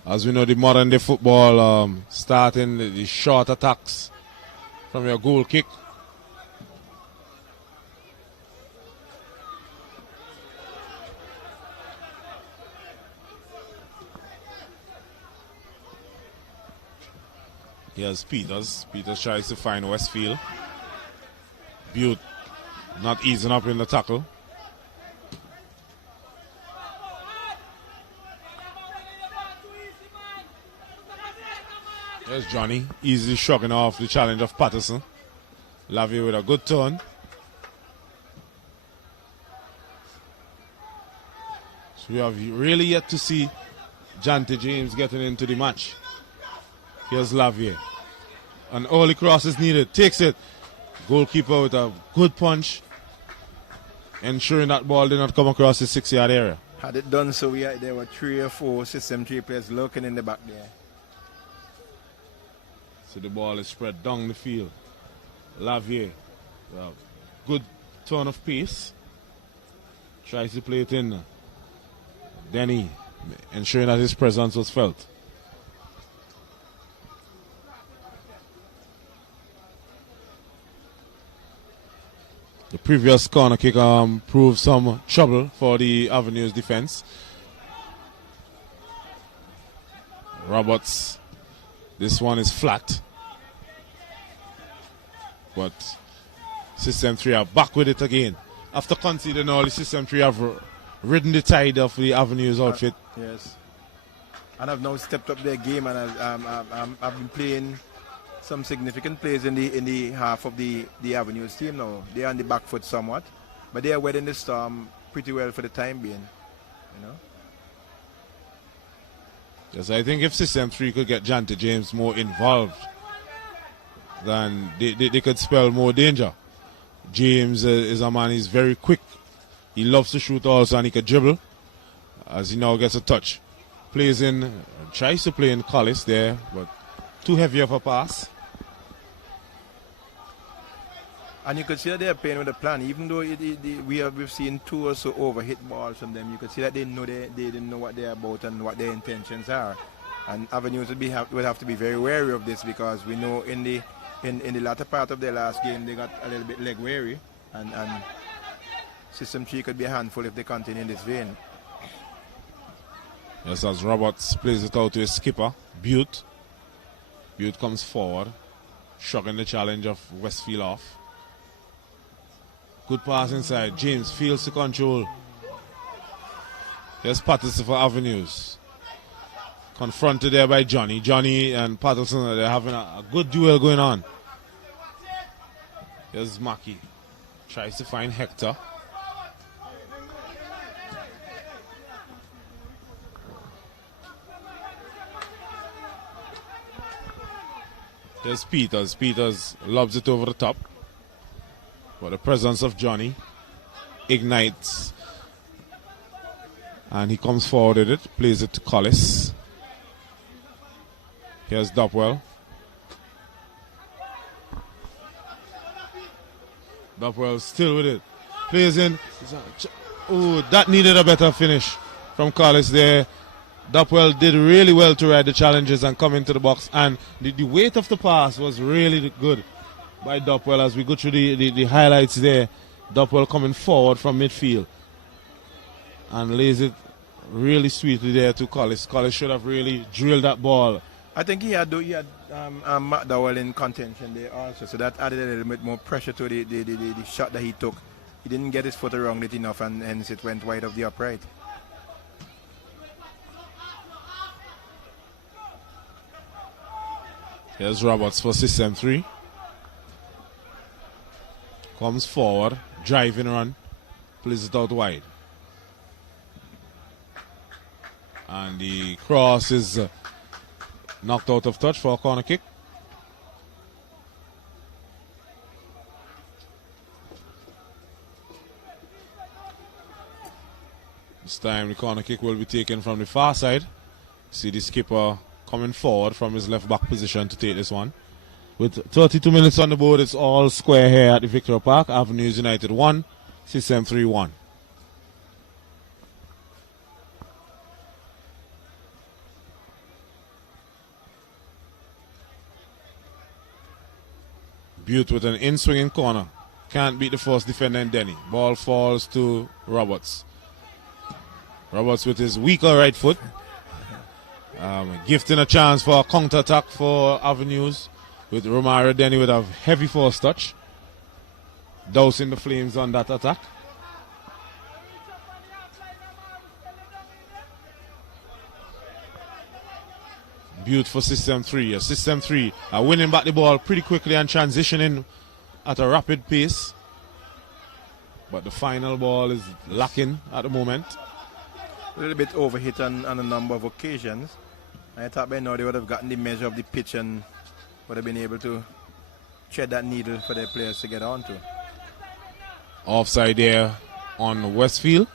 As we know, the modern day football starting the short attacks from your goal kick. Here's Peters. Peters tries to find Westfield. Butte not easing up in the tackle. There's Johnny, easily shrugging off the challenge of Patterson. Lavier with a good turn. So we have really yet to see Jante James getting into the match. Here's Lavier. An early cross is needed. Takes it. Goalkeeper with a good punch, ensuring that ball did not come across the 6-yard area. Had it done so, there were 3 or 4 System 3 players lurking in the back there. So the ball is spread down the field. Lavier, good turn of pace. Tries to play it in. Denny, ensuring that his presence was felt. The previous corner kick proved some trouble for the Avenue's defense. Roberts, this one is flat. But System 3 are back with it again. After conceding all, the System 3 have ridden the tide of the Avenue's outfit. Yes. And have now stepped up their game, and I've been playing some significant plays in the half of the Avenues team now. They are on the back foot somewhat, but they are weathering the storm pretty well for the time being. Yes, I think if System 3 could get Jante James more involved, then they could spell more danger. James is a man, he's very quick. He loves to shoot also, and he can dribble as he now gets a touch. Plays in, tries to play in Collis there, but too heavy of a pass. And you could see that they are playing with a plan, even though we've seen 2 or so overhit balls from them. You could see that they didn't know what they're about and what their intentions are. And Avenues would have to be very wary of this, because we know in the latter part of their last game they got a little bit leg weary, and System 3 could be a handful if they continue in this vein. Yes, as Roberts plays it out to his skipper, Butte. Butte comes forward, shrugging the challenge of Westfield off. Good pass inside. James feels the control. Here's Patterson for Avenues. Confronted there by Johnny. Johnny and Patterson, they're having a good duel going on. Here's Mackey. Tries to find Hector. There's Peters. Peters lobs it over the top. But the presence of Johnny ignites. And he comes forward with it. Plays it to Collis. Here's Dopwell. Dopwell still with it. Plays in. Oh, that needed a better finish from Collis there. Dopwell did really well to ride the challenges and come into the box. And the weight of the pass was really good by Dopwell. As we go through the highlights there, Dopwell coming forward from midfield and lays it really sweetly there to Collis. Collis should have really drilled that ball. I think he had McDowell in contention there also, so that added a little bit more pressure to the shot that he took. He didn't get his foot around it enough, and hence it went wide of the upright. Here's Roberts for System 3. Comes forward. driving run, plays it out wide. And the cross is knocked out of touch for a corner kick. This time the corner kick will be taken from the far side. See the skipper coming forward from his left back position to take this one. With 32 minutes on the board, it's all square here at the Victoria Park. Avenues United 1, System 3 1. Butte with an in-swinging corner. Can't beat the first defender in Denny. Ball falls to Roberts. Roberts with his weaker right foot. Gifting a chance for a counter-attack for Avenues with Romario Denny with a heavy force touch. Dousing the Flames on that attack. Beautiful System 3. System 3 are winning back the ball pretty quickly and transitioning at a rapid pace. But the final ball is lacking at the moment. A little bit overhit on a number of occasions. I thought by now they would have gotten the measure of the pitch and would have been able to thread that needle for their players to get onto. Offside there on Westfield.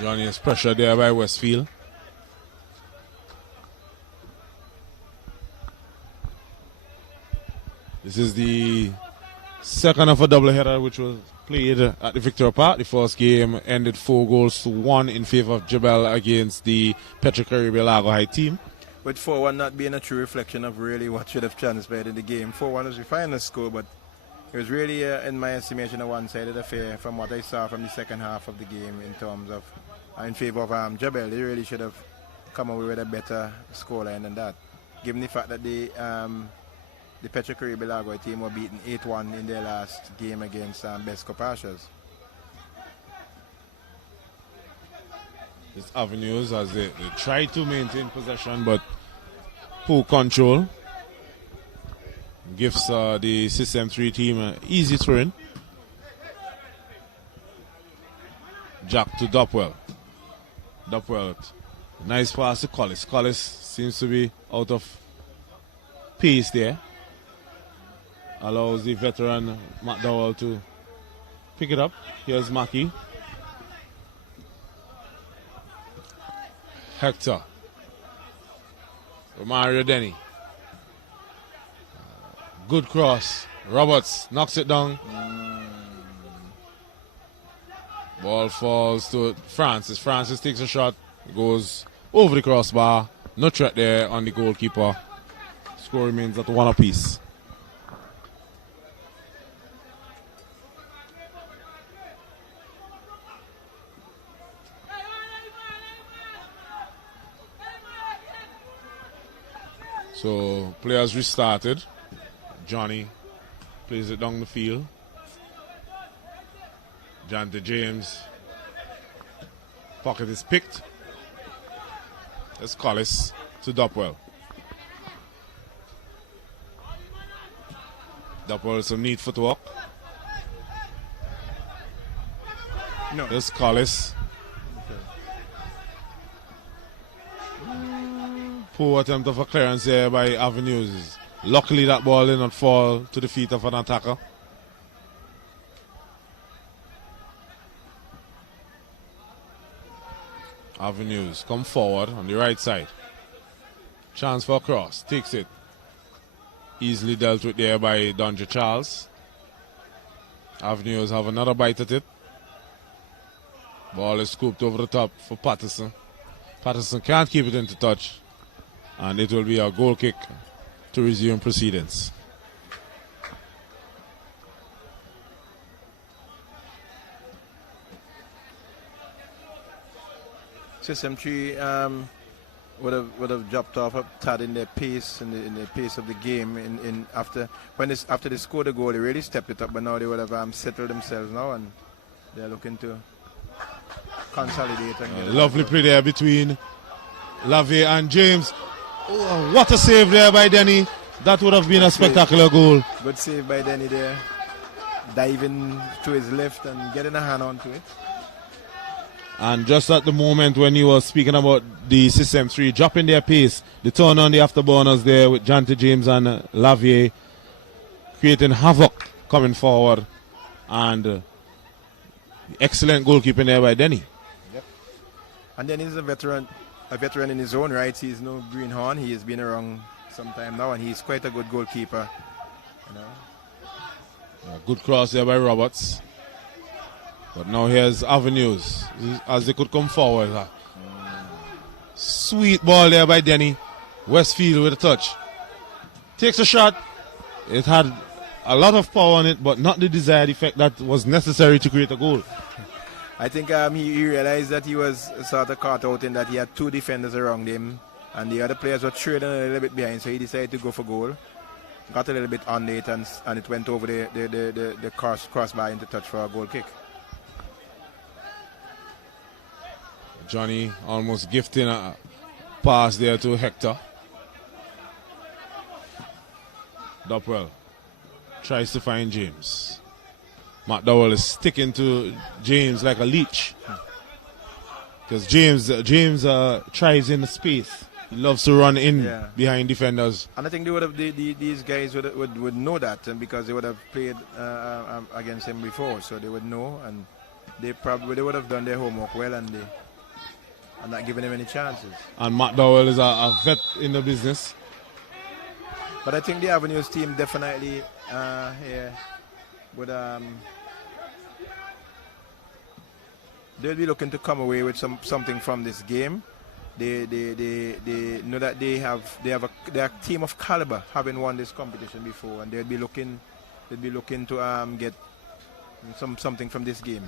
Johnny is pressure there by Westfield. This is the second of a doubleheader which was played at the Victoria Park. The first game ended 4-1 in favor of JEBELLE against the Petro-Caribbean LARGO High team. With 4-1 not being a true reflection of really what should have transpired in the game. 4-1 was the final score, but it was really, in my estimation, a one-sided affair from what I saw from the second half of the game in terms of in favor of JEBELLE. They really should have come away with a better scoreline than that, given the fact that the Petro-Caribbean LARGO team were beaten 8-1 in their last game against Besco Pashas. It's Avenues as they try to maintain possession, but poor control. Gives the System 3 team an easy throw-in. Jack to Dopwell. Dopwell, nice pass to Collis. Collis seems to be out of pace there. Allows the veteran McDowell to pick it up. Here's Mackie. Hector. Romario Denny. Good cross. Roberts knocks it down. Ball falls to Francis. Francis takes a shot. Goes over the crossbar. No threat there on the goalkeeper. Score remains at 1 apiece. So players restarted. Johnny plays it down the field. Jante James. Pocket is picked. That's Collis to Dopwell. Dopwell some neat footwork. No. That's Collis. Poor attempt of a clearance there by Avenues. Luckily that ball did not fall to the feet of an attacker. Avenues come forward on the right side. Chance for a cross. Takes it. Easily dealt with there by Donja Charles. Avenues have another bite at it. Ball is scooped over the top for Patterson. Patterson can't keep it into touch. And it will be a goal kick to resume proceedings. System 3 would have dropped off a tad in their pace in the pace of the game. After they scored the goal, they really stepped it up. But now they would have settled themselves now, and they're looking to consolidate. And lovely play there between Lavie and James. Oh, what a save there by Denny. That would have been a spectacular goal. Good save by Denny there. Diving to his left and getting a hand onto it. And just at the moment when you were speaking about the System 3 dropping their pace, the turn on the afterburners there with Jante James and Lavie creating havoc coming forward. And excellent goalkeeping there by Denny. Yep. And then he's a veteran in his own right. He's no greenhorn. He has been around some time now, and he's quite a good goalkeeper. You know. A good cross there by Roberts. But now here's Avenues as they could come forward. Sweet ball there by Denny. Westfield with a touch. Takes a shot. It had a lot of power on it, but not the desired effect that was necessary to create a goal. I think he realized that he was sort of caught out in that he had two defenders around him, and the other players were trailing a little bit behind, so he decided to go for goal. Got a little bit on it, and it went over the crossbar into touch for a goal kick. Johnny almost gifting a pass there to Hector. Dopwell tries to find James. McDowell is sticking to James like a leech. Because James thrives in the space. He loves to run in behind defenders. And I think these guys would know that, and because they would have played against him before, so they would know, and they would have done their homework well, and not giving him any chances. And McDowell is a vet in the business. But I think the Avenues team definitely here would they'll be looking to come away with something from this game. They know that they have a team of caliber, having won this competition before, and they'll be looking to get something from this game.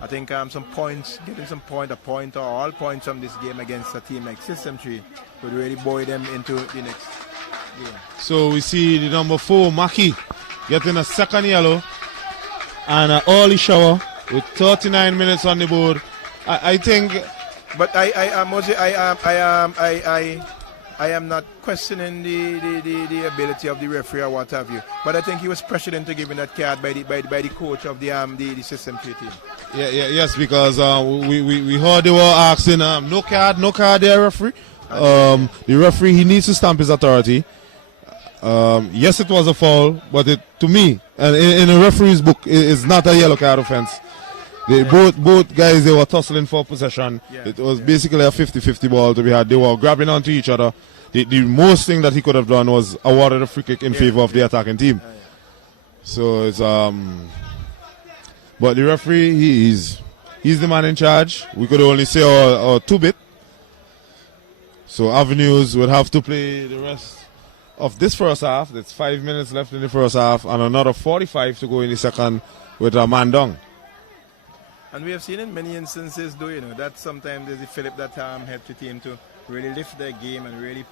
I think some points, getting a point or all points from this game against a team like System 3 would really buoy them into the next game. So we see the number 4, Maki, getting a second yellow and an early shower with 39 minutes on the board. I think. But I am not questioning the ability of the referee or what have you. But I think he was pressured into giving that card by the coach of the System 3 team. Yes, because we heard they were asking no card there, referee. The referee, he needs to stamp his authority. Yes, it was a foul, but to me, and in a referee's book, it's not a yellow card offense. Both guys, they were tussling for possession. It was basically a 50-50 ball to be had. They were grabbing onto each other. The most thing that he could have done was awarded a free kick in favor of the attacking team. So it's but the referee, he's the man in charge. We could only say our two-bit. So Avenues would have to play the rest of this first half. There's 5 minutes left in the first half and another 45 to go in the second with a man down. And we have seen in many instances, that sometimes there's a fillip that helps the team to really lift their game and really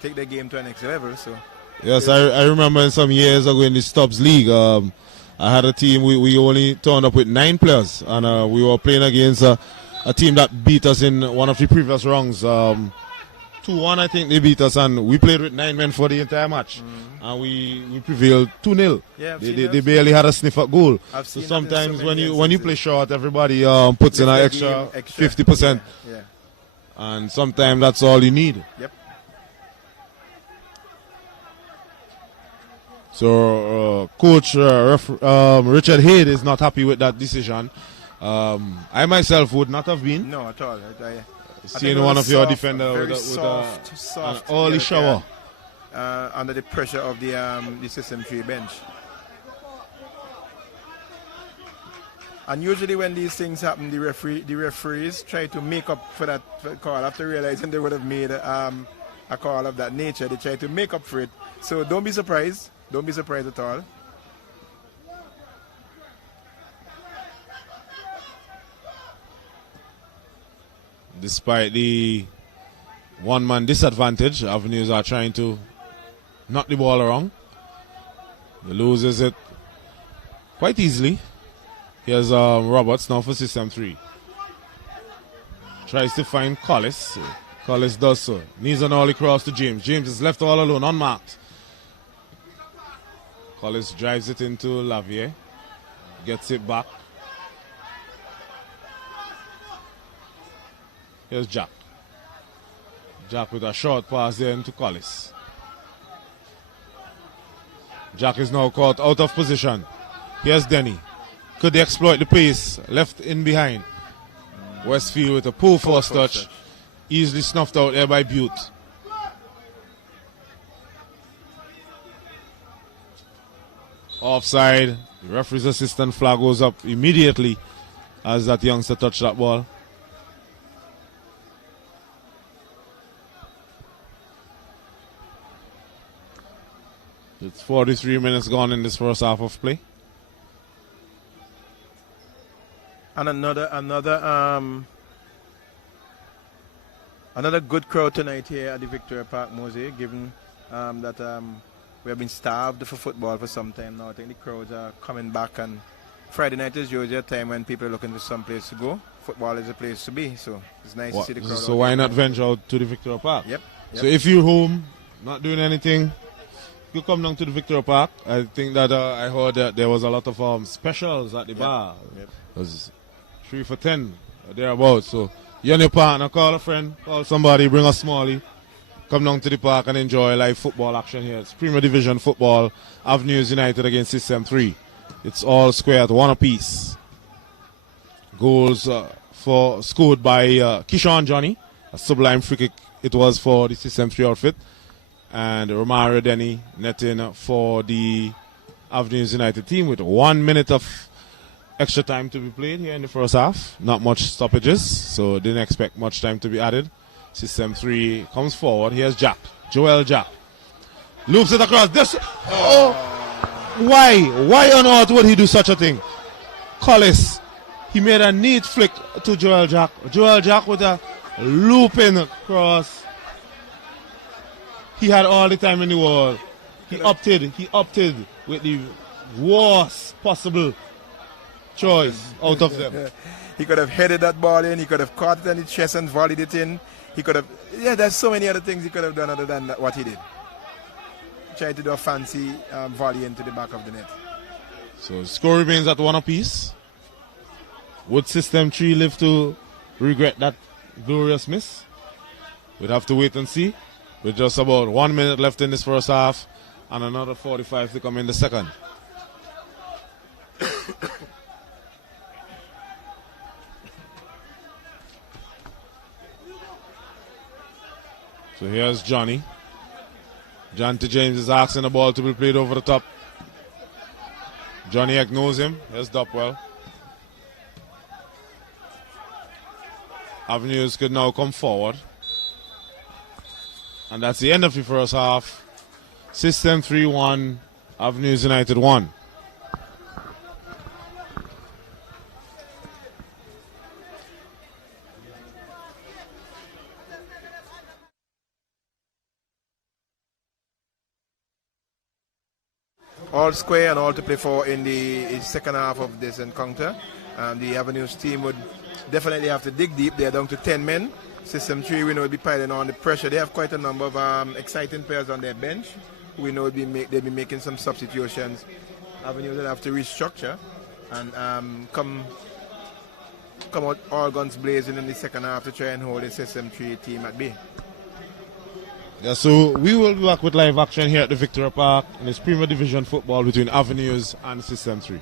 take their game to a next level. So yes, I remember some years ago in the Stubbs League, I had a team, we only turned up with 9 players, and we were playing against a team that beat us in one of the previous rounds. 2-1, I think they beat us, and we played with 9 men for the entire match. And we prevailed 2-0. Yeah, they barely had a sniff at goal. So sometimes when you play short, everybody puts in an extra 50%. Yeah. And sometimes that's all you need. Yep. So Coach Richard Hayde is not happy with that decision. I myself would not have been. No, at all. Seeing one of your defenders with an early shower. Under the pressure of the System 3 bench. And usually when these things happen, the referees try to make up for that call after realizing they would have made a call of that nature. They try to make up for it. So don't be surprised. Don't be surprised at all. Despite the one-man disadvantage. Avenues are trying to knock the ball around. He loses it quite easily. Here's Roberts now for system 3. Tries to find Collis. Collis does so. Needs an all across to James. James is left all alone, unmarked. Collis drives it into Lavier. Gets it back. Here's Jack. Jack with a short pass there into Collis. Jack is now caught out of position. Here's Denny. Could they exploit the pace? Left in behind. Westfield with a pull force touch. Easily snuffed out there by Butte. Offside. The referee's assistant flag goes up immediately as that youngster touched that ball. It's 43 minutes gone in this first half of play. And another good crowd tonight here at the Victoria Park Mosaic, given that we have been starved for football for some time now. I think the crowds are coming back, and Friday night is usually a time when people are looking for some place to go. Football is a place to be, so it's nice to see the crowd. So why not venture out to the Victoria Park? Yep. So if you're home, not doing anything, you come down to the Victoria Park. I think that I heard that there was a lot of specials at the bar. Yep. It was 3 for 10, thereabouts. So you and your partner, call a friend, call somebody, bring a smallie, come down to the park and enjoy live football action here. It's Premier Division football, Avenues United against System 3. It's all square at 1 apiece. Goals scored by Kishan Johnny, a sublime free kick it was for the System 3 outfit. And Romario Denny netting for the Avenues United team with 1 minute of extra time to be played here in the first half. Not much stoppages, so didn't expect much time to be added. System 3 comes forward. Here's Jack. Joel Jack. Loops it across. This. Oh! Why? Why on earth would he do such a thing? Collis. He made a neat flick to Joel Jack. Joel Jack with a looping cross. He had all the time in the world. He opted with the worst possible choice out of them. He could have headed that ball in. He could have caught it on the chest and volleyed it in. He could have, there's so many other things he could have done other than what he did. Tried to do a fancy volley into the back of the net. So score remains at 1 apiece. Would System 3 live to regret that glorious miss? We'd have to wait and see. With just about 1 minute left in this first half and another 45 to come in the second. So here's Johnny. Jonty James is asking the ball to be played over the top. Johnny Eck knows him. Here's Dopwell. Avenues could now come forward. And that's the end of the first half. System 3-1, Avenues United 1. All square and all to play for in the second half of this encounter. The Avenues team would definitely have to dig deep. They're down to 10 men. System 3, we know, will be piling on the pressure. They have quite a number of exciting players on their bench. We know they'll be making some substitutions. Avenues will have to restructure and come out all guns blazing in the second half to try and hold the System 3 team at bay. Yeah, so we will be back with live action here at the Victoria Park in this Premier Division football between Avenues and System 3.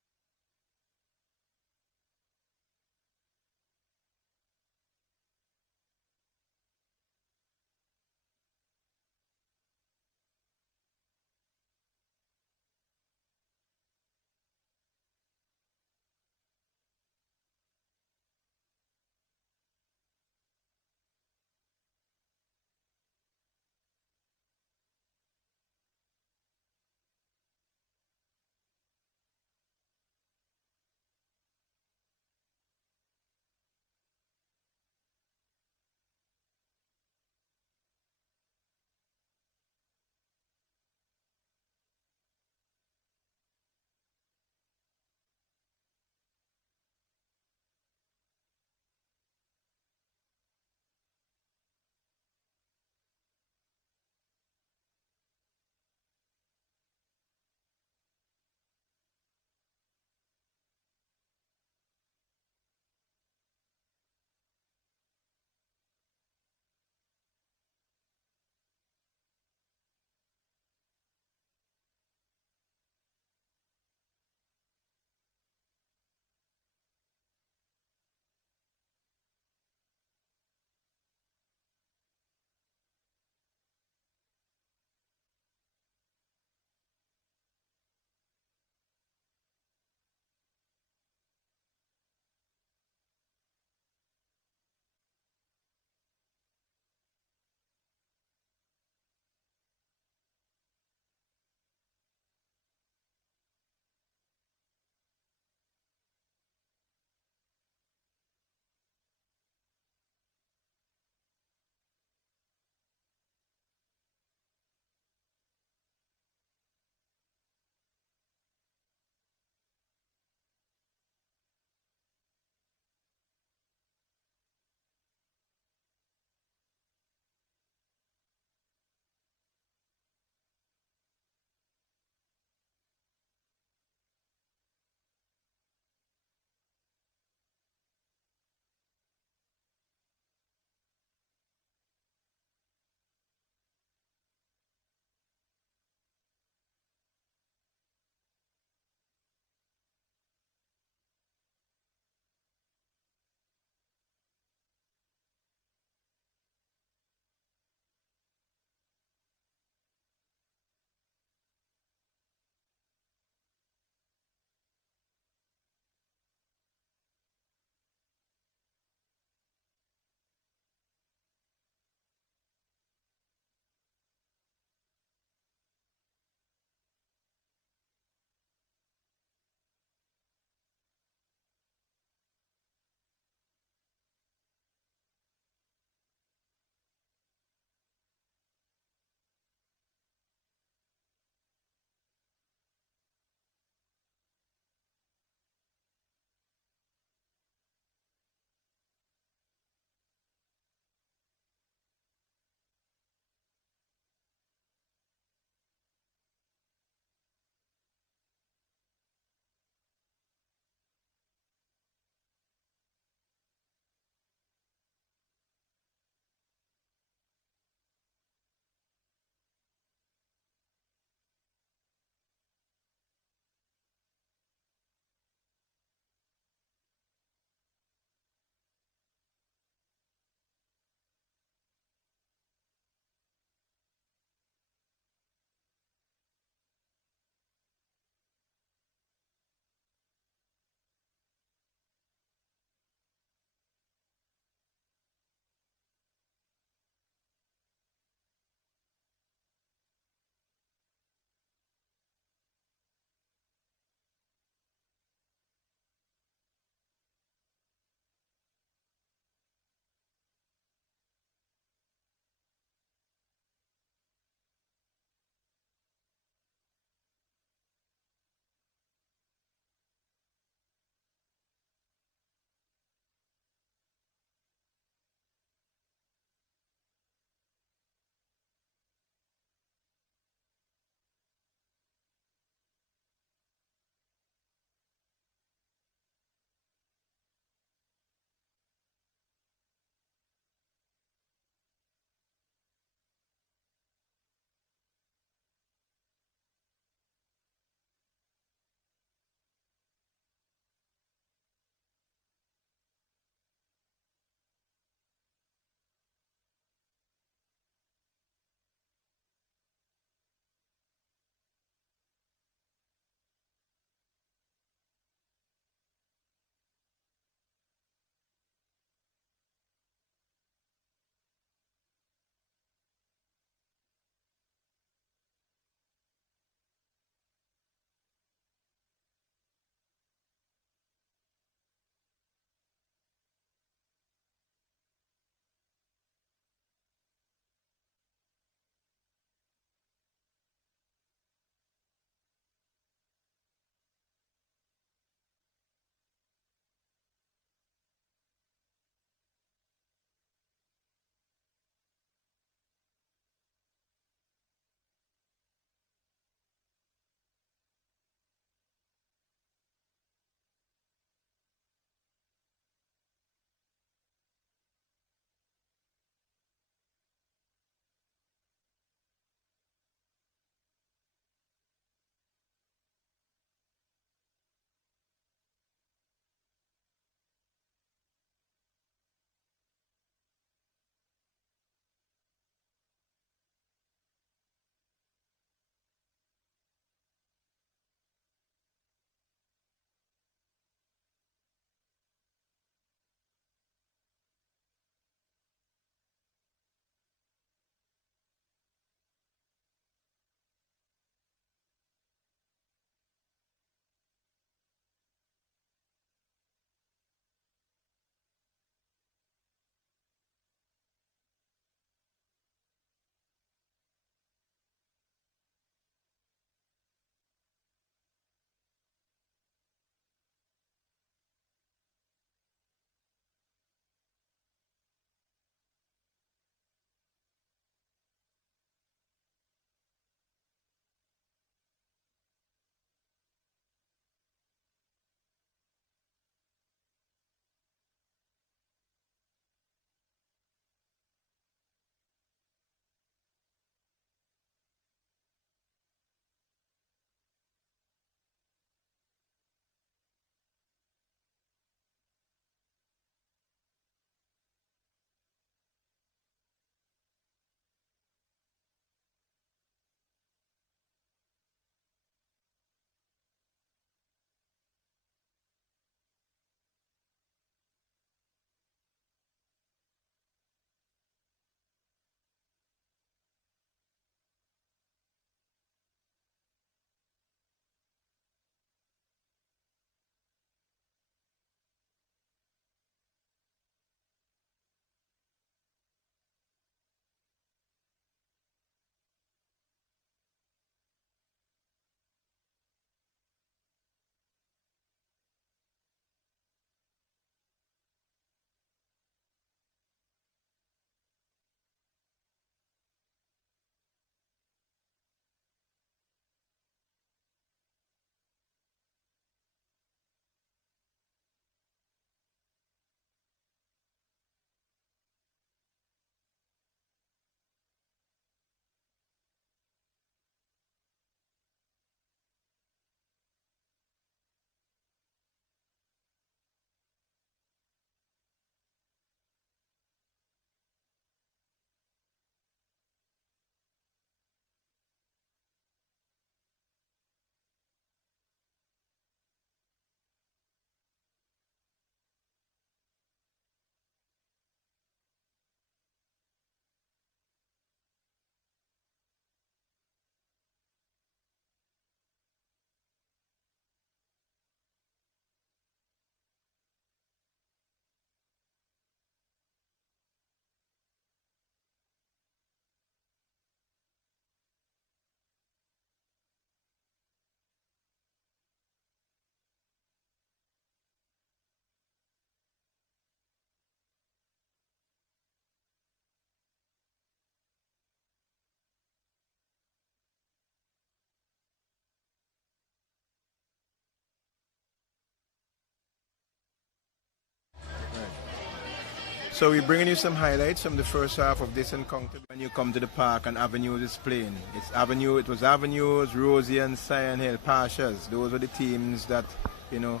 So we're bringing you some highlights from the first half of this encounter. When you come to the park and Avenues is playing, it was Avenues, Rosian, Cyan Hill, Pashas. Those were the teams that, you know,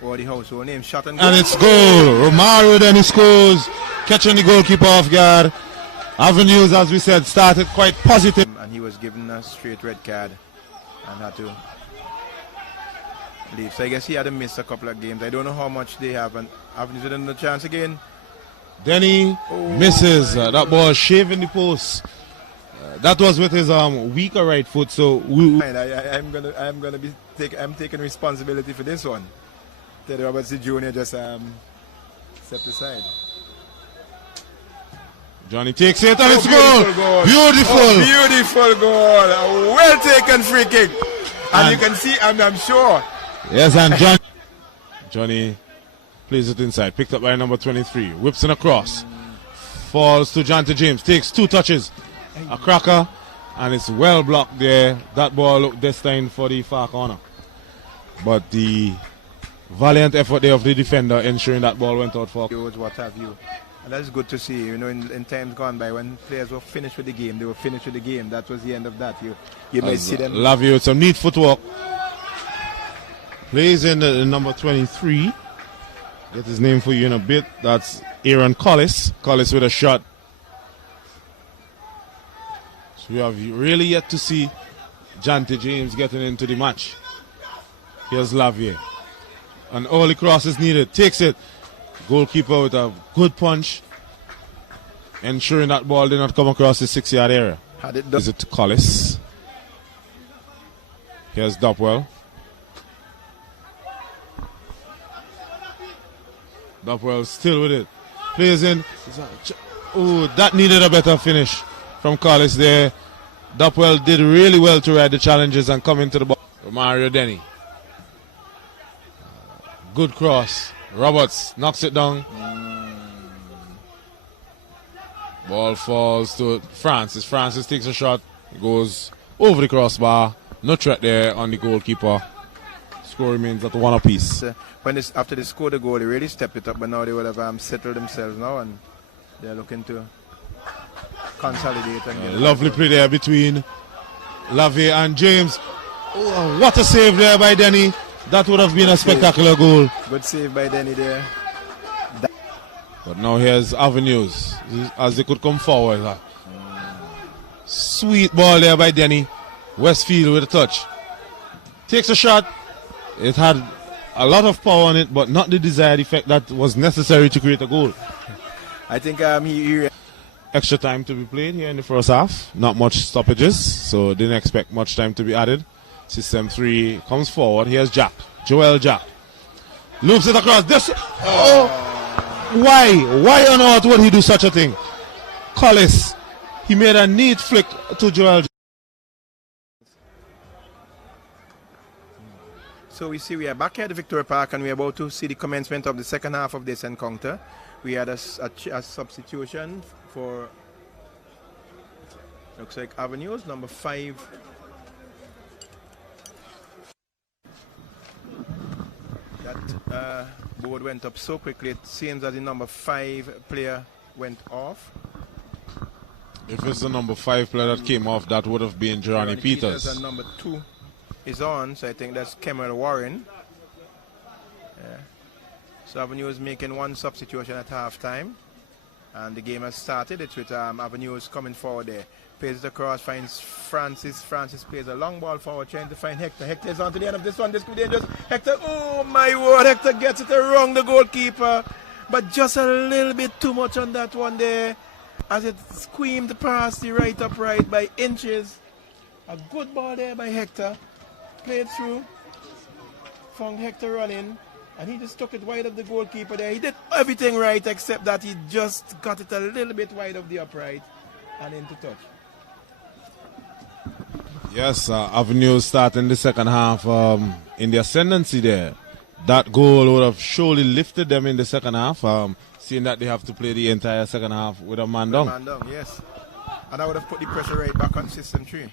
or the household names. Shot and goal. And it's goal. Romario then he scores, catching the goalkeeper off guard. Avenues, as we said, started quite positive. And he was given a straight red card and had to leave. So I guess he had to miss a couple of games. I don't know how much they have. And Avenues with another chance again. Denny misses. That ball shaving the post. That was with his weaker right foot. So I'm taking responsibility for this one. Teddy Roberts Jr. just stepped aside. Johnny takes it and it's goal. Beautiful. Oh, beautiful goal. A well taken free kick. And you can see, I'm sure. Yes, and Johnny plays it inside. Picked up by number 23. Whips in across. Falls to Jonte James. Takes 2 touches. A cracker. And it's well blocked there. That ball looked destined for the far corner. But the valiant effort there of the defender ensuring that ball went out for. What have you. And that's good to see. You know, in times gone by when players were finished with the game, they were finished with the game. That was the end of that. You may see them. Love you. It's some neat footwork. Plays in the number 23. Get his name for you in a bit. That's Aaron Collis. Collis with a shot. So we have really yet to see Jonte James getting into the match. Here's Lavier. An early cross is needed. Takes it. Goalkeeper with a good punch. Ensuring that ball did not come across the 6-yard area. Is it to Collis? Here's Dopwell. Dopwell still with it. Plays in. Oh, that needed a better finish from Collis there. Dopwell did really well to ride the challenges and come into the ball. Mario Denny. Good cross. Roberts knocks it down. Ball falls to Francis. Francis takes a shot. Goes over the crossbar. No threat there on the goalkeeper. Score remains at 1 apiece. After they scored the goal, they really stepped it up, but now they would have settled themselves now, and they're looking to consolidate. And lovely play there between Lavier and James. Oh, what a save there by Denny. That would have been a spectacular goal. Good save by Denny there. But now here's Avenues as they could come forward. Sweet ball there by Denny. Westfield with a touch. Takes a shot. It had a lot of power on it, but not the desired effect that was necessary to create a goal. I think he extra time to be played here in the first half. Not much stoppages, so didn't expect much time to be added. System 3 comes forward. Here's Jack. Joel Jack. Loops it across. This. Oh! Why? Why on earth would he do such a thing? Collis. He made a neat flick to Joel Jack. So we are back here at the Victoria Park and we're about to see the commencement of the second half of this encounter. We had a substitution for, looks like Avenues, number 5. That board went up so quickly, it seems that the number 5 player went off. If it's the number 5 player that came off, that would have been Johnny Peters. And number 2 is on, so I think that's Kemal Warren. Yeah. So Avenue is making one substitution at halftime, and the game has started. It's with Avenue coming forward there. Plays it across, finds Francis. Francis plays a long ball forward, trying to find Hector. Hector is on to the end of this one. This could be dangerous. Hector, oh my word, Hector gets it around the goalkeeper, but just a little bit too much on that one there, as it screamed past the right upright by inches. A good ball there by Hector. Played through, found Hector running, and he just took it wide of the goalkeeper there. He did everything right except that he just got it a little bit wide of the upright and into touch. Yes, Avenue starting the second half in the ascendancy there. That goal would have surely lifted them in the second half, seeing that they have to play the entire second half with a man down. Man down, yes. And I would have put the pressure right back on System 3.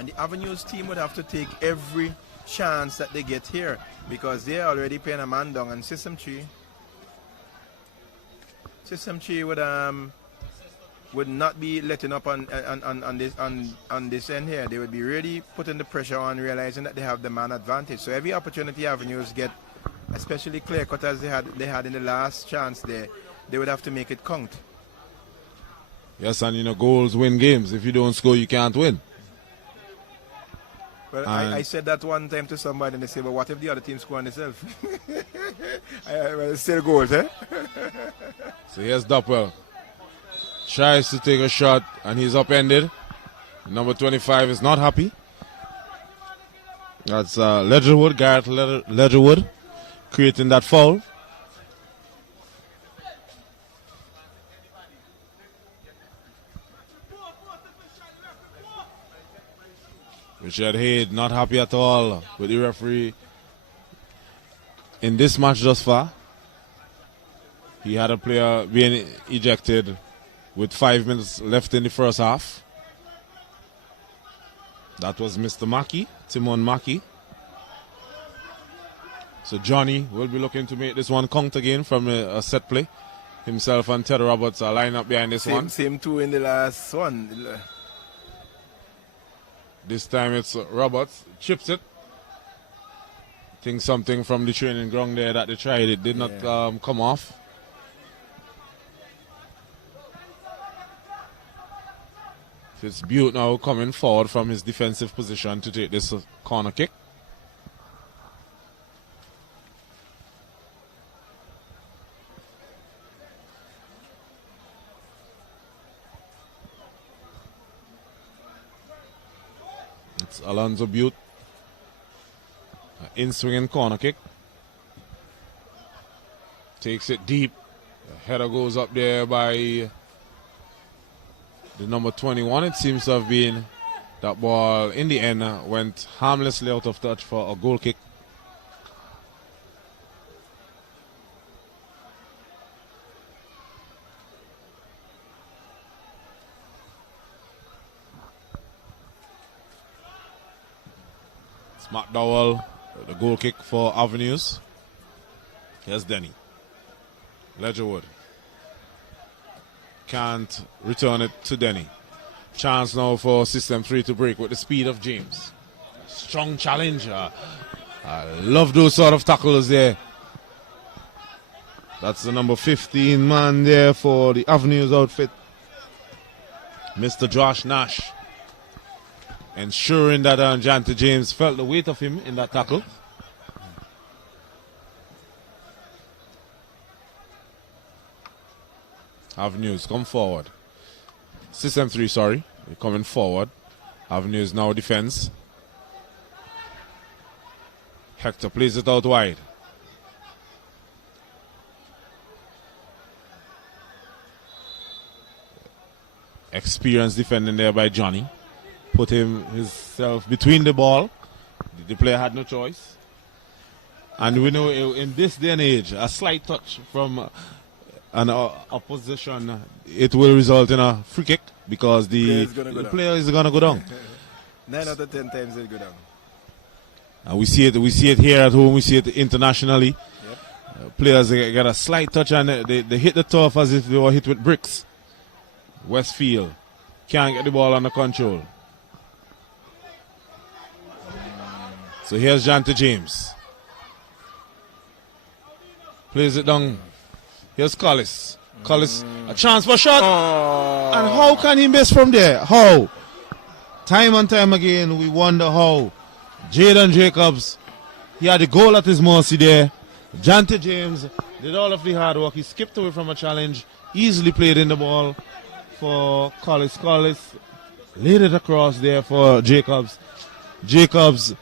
And the Avenues team would have to take every chance that they get here because they're already playing a man down, and System 3 would not be letting up on this end here. They would be really putting the pressure on, realizing that they have the man advantage. So every opportunity Avenues get, especially clear cut as they had in the last chance there, they would have to make it count. Yes, and goals win games. If you don't score, you can't win. Well, I said that one time to somebody and they said, well, what if the other team score on themselves? Well, it's still goals, eh? So here's Doppel. Tries to take a shot and he's upended. Number 25 is not happy. That's Ledgerwood, Garrett Ledgerwood, creating that foul. Richard Haid not happy at all with the referee in this match thus far. He had a player being ejected with 5 minutes left in the first half. That was Mr. Mackey, Timon Mackey. So Johnny will be looking to make this one count again from a set play. Himself and Ted Roberts are lined up behind this one. Same two in the last one. This time it's Roberts, chips it. I think something from the training ground there that they tried, it did not come off. It's Butte now coming forward from his defensive position to take this corner kick. It's Alonzo Butte. In-swinging corner kick. Takes it deep. The header goes up there by the number 21. It seems to have been that ball in the end went harmlessly out of touch for a goal kick. McDowell, the goal kick for Avenues. Here's Denny. Ledgerwood. Can't return it to Denny. Chance now for System 3 to break with the speed of James. Strong challenge. I love those sort of tackles there. That's the number 15 man there for the Avenues outfit. Mr. Josh Nash. Ensuring that Jante James felt the weight of him in that tackle. Avenues come forward. System 3, sorry. They're coming forward. Avenues now defense. Hector plays it out wide. Experienced defending there by Johnny. Put himself between the ball. The player had no choice. And we know in this day and age, a slight touch from an opposition, it will result in a free kick because the player is going to go down. 9 out of 10 times they'll go down. And we see it here at home, we see it internationally. Yep. Players get a slight touch and they hit the turf as if they were hit with bricks. Westfield can't get the ball under control. So here's Jante James. Plays it down. Here's Collis. Collis, a chance for shot. Oh. And how can he miss from there? How? Time and time again, we wonder how. Jaden Jacobs, he had the goal at his mercy there. Jante James did all of the hard work. He skipped away from a challenge. Easily played in the ball for Collis. Collis laid it across there for Jacobs. Jacobs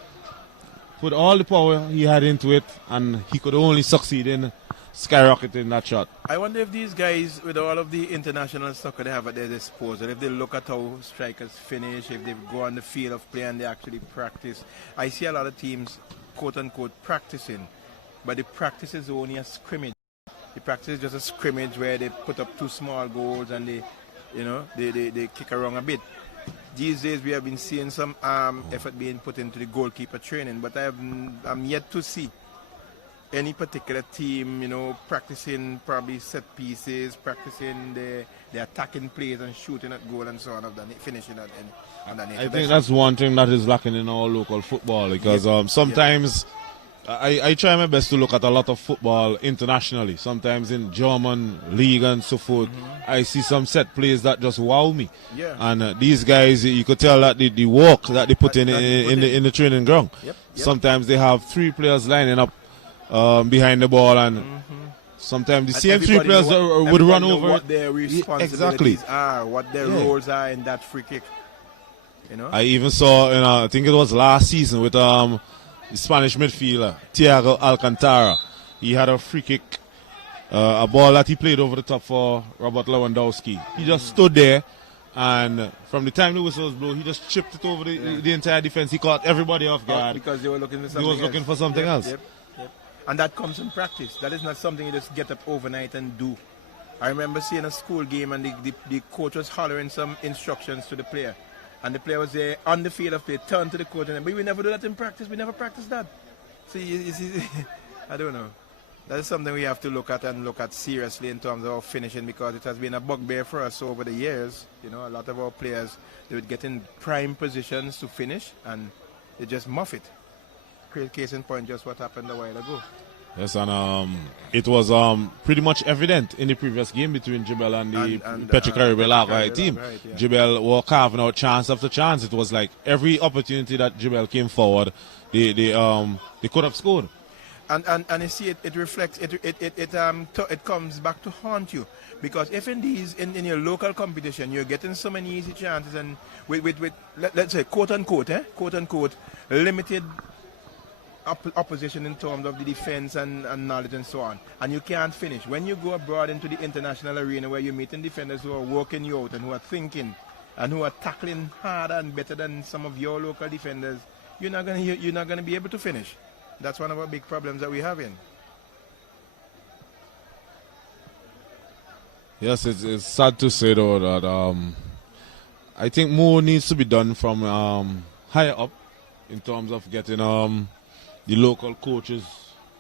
put all the power he had into it, and he could only succeed in skyrocketing that shot. I wonder if these guys, with all of the international soccer they have at their disposal, if they look at how strikers finish, if they go on the field of play and they actually practice. I see a lot of teams, quote-unquote, practicing, but the practice is only a scrimmage. The practice is just a scrimmage where they put up 2 small goals and they kick around a bit. these days we have been seeing some effort being put into the goalkeeper training, but I'm yet to see any particular team, you know, practicing probably set pieces, practicing the attacking plays and shooting at goal and so on, finishing at any. I think that's one thing that is lacking in our local football, because sometimes I try my best to look at a lot of football internationally. Sometimes in German league and so forth, I see some set plays that just wow me. Yeah. And these guys, you could tell that the work that they put in the training ground. Yep. Sometimes they have 3 players lining up behind the ball, and sometimes the same 3 players would run over. What their responsibilities are, what their roles are in that free kick. You know? I even saw, I think it was last season with the Spanish midfielder Thiago Alcantara. He had a free kick, a ball that he played over the top for Robert Lewandowski. He just stood there, and from the time the whistle was blown, he just chipped it over the entire defense. He caught everybody off guard because they were looking for something else. He was looking for something else. Yep. And that comes from practice. That is not something you just get up overnight and do. I remember seeing a school game and the coach was hollering some instructions to the player. And the player was there on the field of play, turned to the coach, but we never do that in practice. We never practice that. So you see, I don't know. That is something we have to look at seriously in terms of our finishing, because it has been a bugbear for us over the years. You know, a lot of our players, they would get in prime positions to finish and they just muff it. Case in point, just what happened a while ago. Yes, and it was pretty much evident in the previous game between JEBELLE and the Petro Caribe LARGO team. Right, yeah. JEBELLE were carving out chance after chance. It was like every opportunity that JEBELLE came forward, they could have scored. And you see, it reflects, it comes back to haunt you, because if in your local competition you're getting so many easy chances, and with let's say quote unquote limited opposition in terms of the defense and knowledge and so on, and you can't finish. When you go abroad into the international arena where you're meeting defenders who are working you out and who are thinking and who are tackling harder and better than some of your local defenders, you're not gonna be able to finish. That's one of our big problems that we have in. Yes, it's sad to say though that I think more needs to be done from higher up in terms of getting the local coaches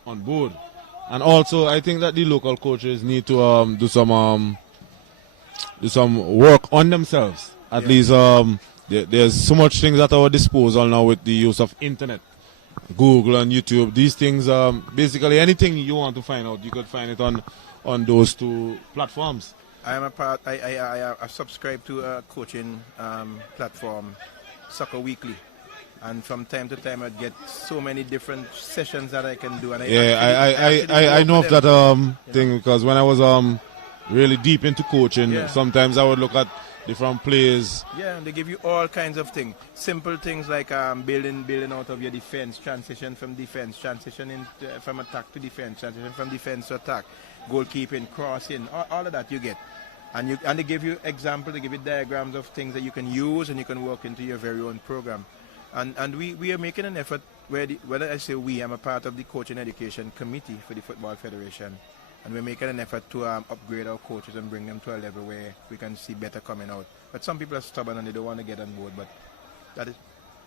on board, and also I think that the local coaches need to do some work on themselves. At least there's so much things at our disposal now with the use of internet, Google and YouTube. These things, basically anything you want to find out, you could find it on those 2 platforms. I subscribe to a coaching platform, Soccer Weekly. And from time to time, I get so many different sessions that I can do. And I know of that thing, because when I was really deep into coaching, sometimes I would look at different plays. Yeah, and they give you all kinds of things. Simple things like building out of your defense, transition from defense, transition from attack to defense, transition from defense to attack, goalkeeping, crossing, all of that you get. And they give you examples, they give you diagrams of things that you can use and you can work into your very own program. And we are making an effort, whether I say we, I'm a part of the Coaching Education Committee for the Football Federation, and we're making an effort to upgrade our coaches and bring them to a level where we can see better coming out. But some people are stubborn and they don't want to get on board, but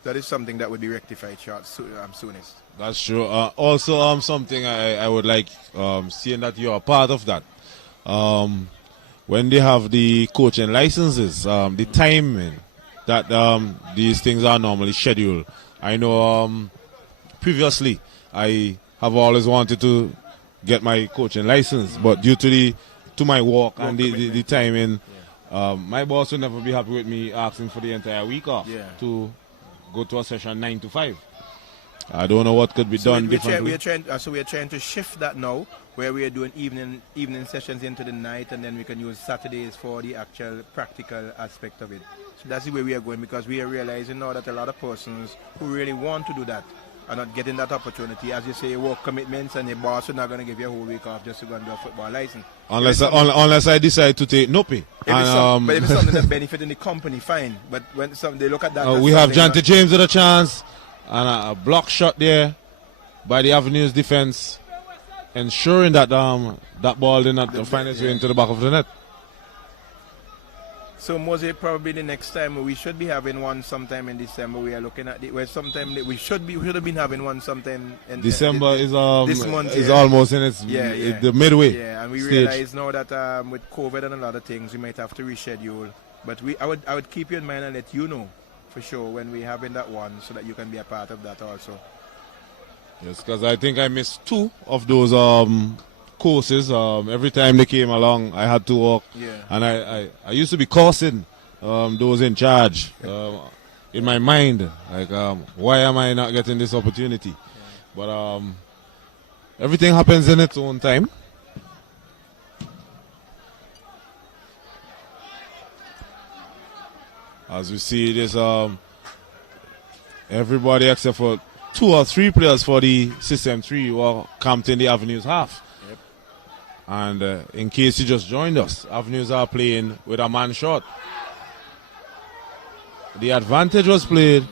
that is something that would be rectified soonest. That's true. Also, something I would like, seeing that you are part of that, when they have the coaching licenses, the timing that these things are normally scheduled. I know previously I have always wanted to get my coaching license, but due to my work and the timing, my boss would never be happy with me asking for the entire week off to go to a session 9 to 5. I don't know what could be done differently. We are trying to shift that now, where we are doing evening sessions into the night, and then we can use Saturdays for the actual practical aspect of it. So that's the way we are going, because we are realizing now that a lot of persons who really want to do that are not getting that opportunity. As you say, work commitments, and your boss is not going to give you a whole week off just to go and do a football license. Unless I decide to take no pay. But if it's something that benefits the company, fine. But when they look at that, we have Jonty James with a chance, and a block shot there by the Avenues defense, ensuring that that ball did not find its way into the back of the net. So Mose, probably the next time we should be having one sometime in December. We are looking at it. Where sometime we should have been having one sometime in December is this month is almost in its the midway. Yeah, and we stage. realize now that with COVID and a lot of things, we might have to reschedule. But I would keep you in mind and let you know for sure when we having that one, so that you can be a part of that also. Yes, because I think I missed 2 of those courses. Every time they came along, I had to walk. Yeah. And I used to be cursing those in charge in my mind. Like, why am I not getting this opportunity? Yeah. But everything happens in its own time. As we see this, everybody except for 2 or 3 players for the System 3 were camped in the Avenues half. Yep. And in case you just joined us, Avenues are playing with a man short. The advantage was played.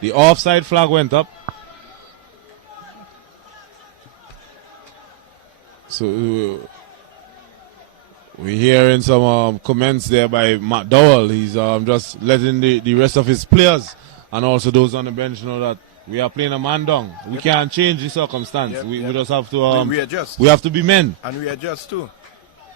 The offside flag went up. So we're hearing some comments there by Matt Dowell. He's just letting the rest of his players and also those on the bench know that we are playing a man down. We can't change the circumstance. We just have to we adjust. We have to be men. And we adjust too.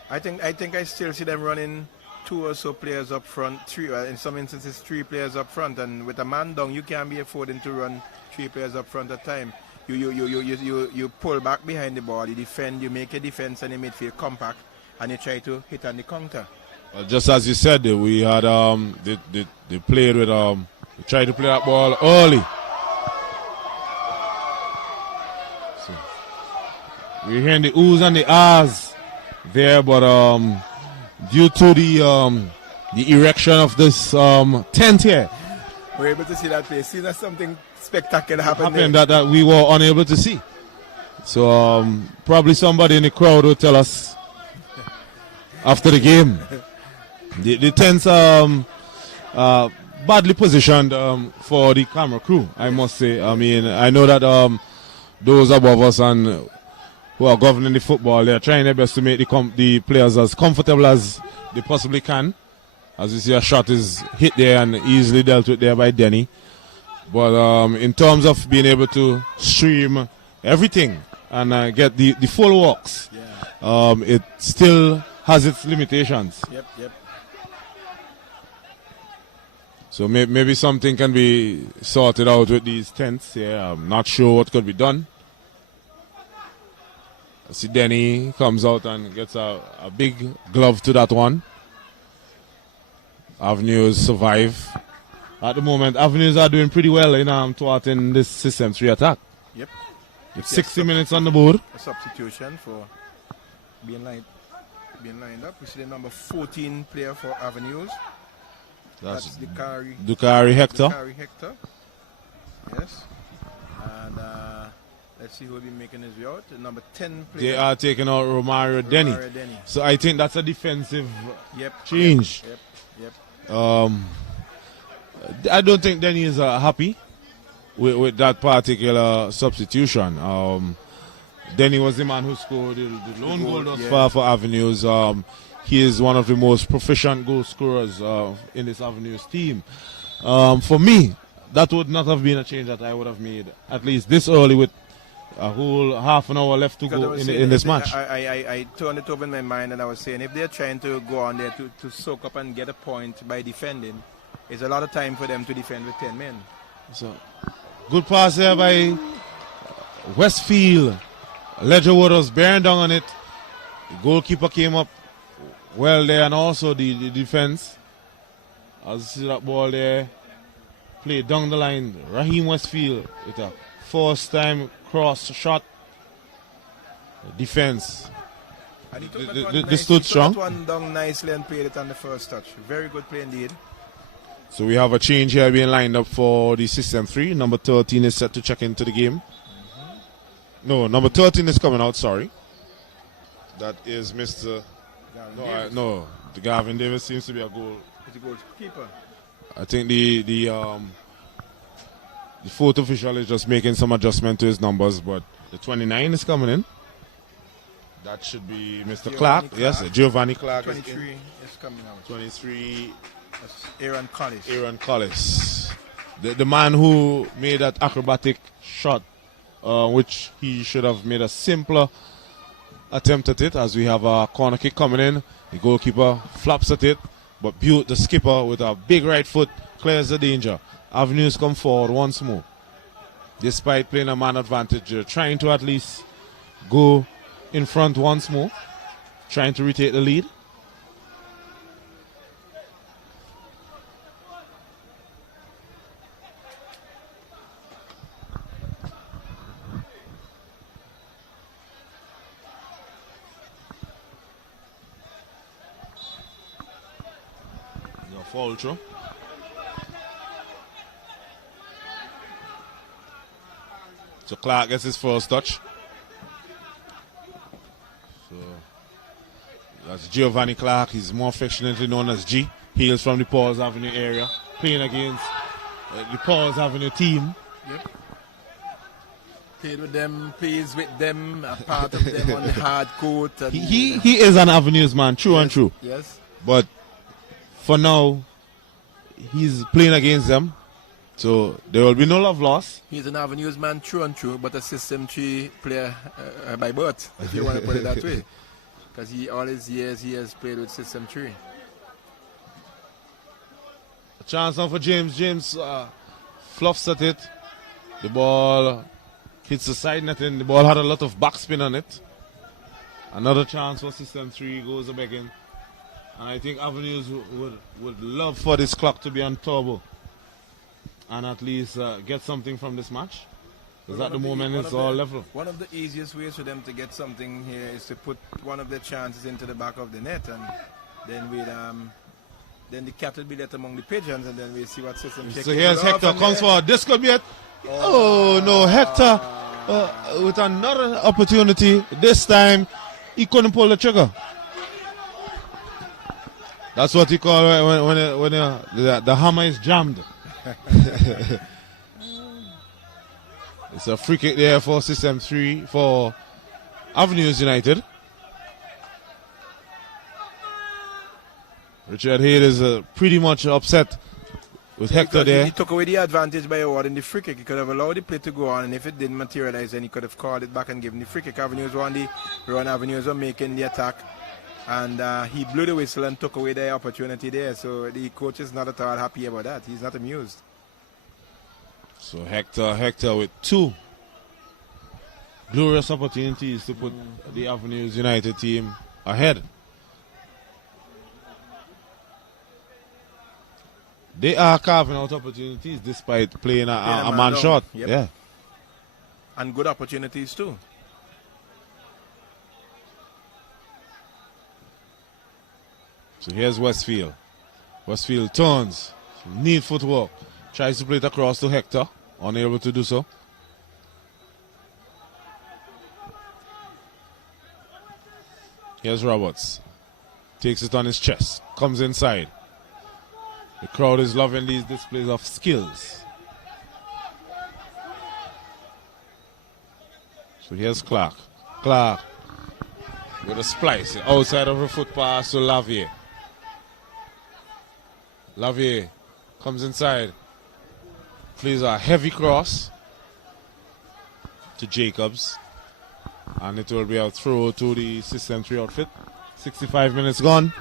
I think I still see them running 2 or so players up front, 3 in some instances 3 players up front, and with a man down you can't be affording to run 3 players up front at a time. You pull back behind the ball, you defend, you make a defense and you midfield compact, and you try to hit on the counter. Just as you said, we had they played with they tried to play that ball early. So we're hearing the oohs and the ahs there, but due to the erection of this tent here, we're able to see that place. See that something spectacular happened that we were unable to see. So probably somebody in the crowd will tell us after the game. The tents badly positioned for the camera crew, I must say. I mean, I know that those above us and who are governing the football, they are trying their best to make the players as comfortable as they possibly can. As you see, a shot is hit there and easily dealt with there by Denny. But in terms of being able to stream everything and get the full walks, it still has its limitations. Yep. So maybe something can be sorted out with these tents here. I'm not sure what could be done. I see Denny comes out and gets a big glove to that one. Avenues survive. At the moment, Avenues are doing pretty well in thwarting this System 3 attack. Yep. With 60 minutes on the board. A substitution for being lined up. We see the number 14 player for Avenues. That's Dukari Hector. Yes. And let's see who will be making his way out. The number 10 player. They are taking out Romario Denny. So I think that's a defensive change. Yep. I don't think Denny is happy with that particular substitution. Denny was the man who scored the lone goal thus far for Avenues. He is one of the most proficient goal scorers in this Avenues team. For me, that would not have been a change that I would have made, at least this early with a whole half an hour left to go in this match. I turned it over in my mind and I was saying, if they're trying to go on there to soak up and get a point by defending, it's a lot of time for them to defend with 10 men. So, good pass there by Westfield. Ledgerwood was bearing down on it. The goalkeeper came up well there, and also the defense. As you see that ball there, played down the line. Raheem Westfield with a first time cross shot. Defense. They stood strong. He took that one down nicely and played it on the first touch. Very good play indeed. So we have a change here being lined up for the System 3. Number 13 is set to check into the game. No, number 13 is coming out, sorry. That is Mr. No, the Gavin Davis seems to be a goal. He's a goalkeeper. I think the fourth official is just making some adjustment to his numbers, but the 29 is coming in. That should be Mr. Giovanni Clark. Clark. Yes, Giovanni Clark. 23 is coming out. 23. That's Aaron Collis. Aaron Collis. The man who made that acrobatic shot, which he should have made a simpler attempt at it, as we have a corner kick coming in. The goalkeeper flops at it, but Butte, the skipper, with a big right foot, clears the danger. Avenues come forward once more. Despite playing a man advantage, they're trying to at least go in front once more, trying to retake the lead. Foul throw. So Clark gets his first touch. So that's Giovanni Clark. He's more affectionately known as G. Hails from the Paul's Avenue area, playing against the Paul's Avenue team. Yep. Played with them, plays with them, a part of them on the hard court. And He is an Avenues man, true and true. Yes. But for now, he's playing against them, so there will be no love lost. He's an Avenues man, true and true, but a System 3 player by birth, if you want to put it that way. Because all his years he has played with System 3. A chance now for James. James fluffs at it. The ball hits the side netting. The ball had a lot of backspin on it. Another chance for System 3, goes a begging. And I think Avenues would love for this clock to be on turbo and at least get something from this match. Because at the moment it's all level. One of the easiest ways for them to get something here is to put one of their chances into the back of the net, and then the cat will be let among the pigeons, and then we'll see what System. So here's Hector, comes forward. This could be it. Oh no, Hector with another opportunity. This time he couldn't pull the trigger. That's what you call when the hammer is jammed. It's a free kick there for System 3 for Avenues United. Richard Hayes is pretty much upset with Hector there. He took away the advantage by awarding the free kick. He could have allowed the play to go on, and if it didn't materialize, then he could have called it back and given the free kick. Avenues were making the attack. And he blew the whistle and took away the opportunity there. So the coach is not at all happy about that. He's not amused. So Hector with two glorious opportunities to put the Avenues United team ahead. They are carving out opportunities despite playing a man short. Yep. Yeah. And good opportunities too. So here's Westfield. Westfield turns. Neat footwork. Tries to play it across to Hector. Unable to do so. Here's Roberts. Takes it on his chest. Comes inside. The crowd is loving these displays of skills. So here's Clark. Clark with a splice outside of a foot pass to Lavier. Lavier comes inside. Plays a heavy cross to Jacobs. And it will be a throw to the System 3 outfit. 65 minutes gone.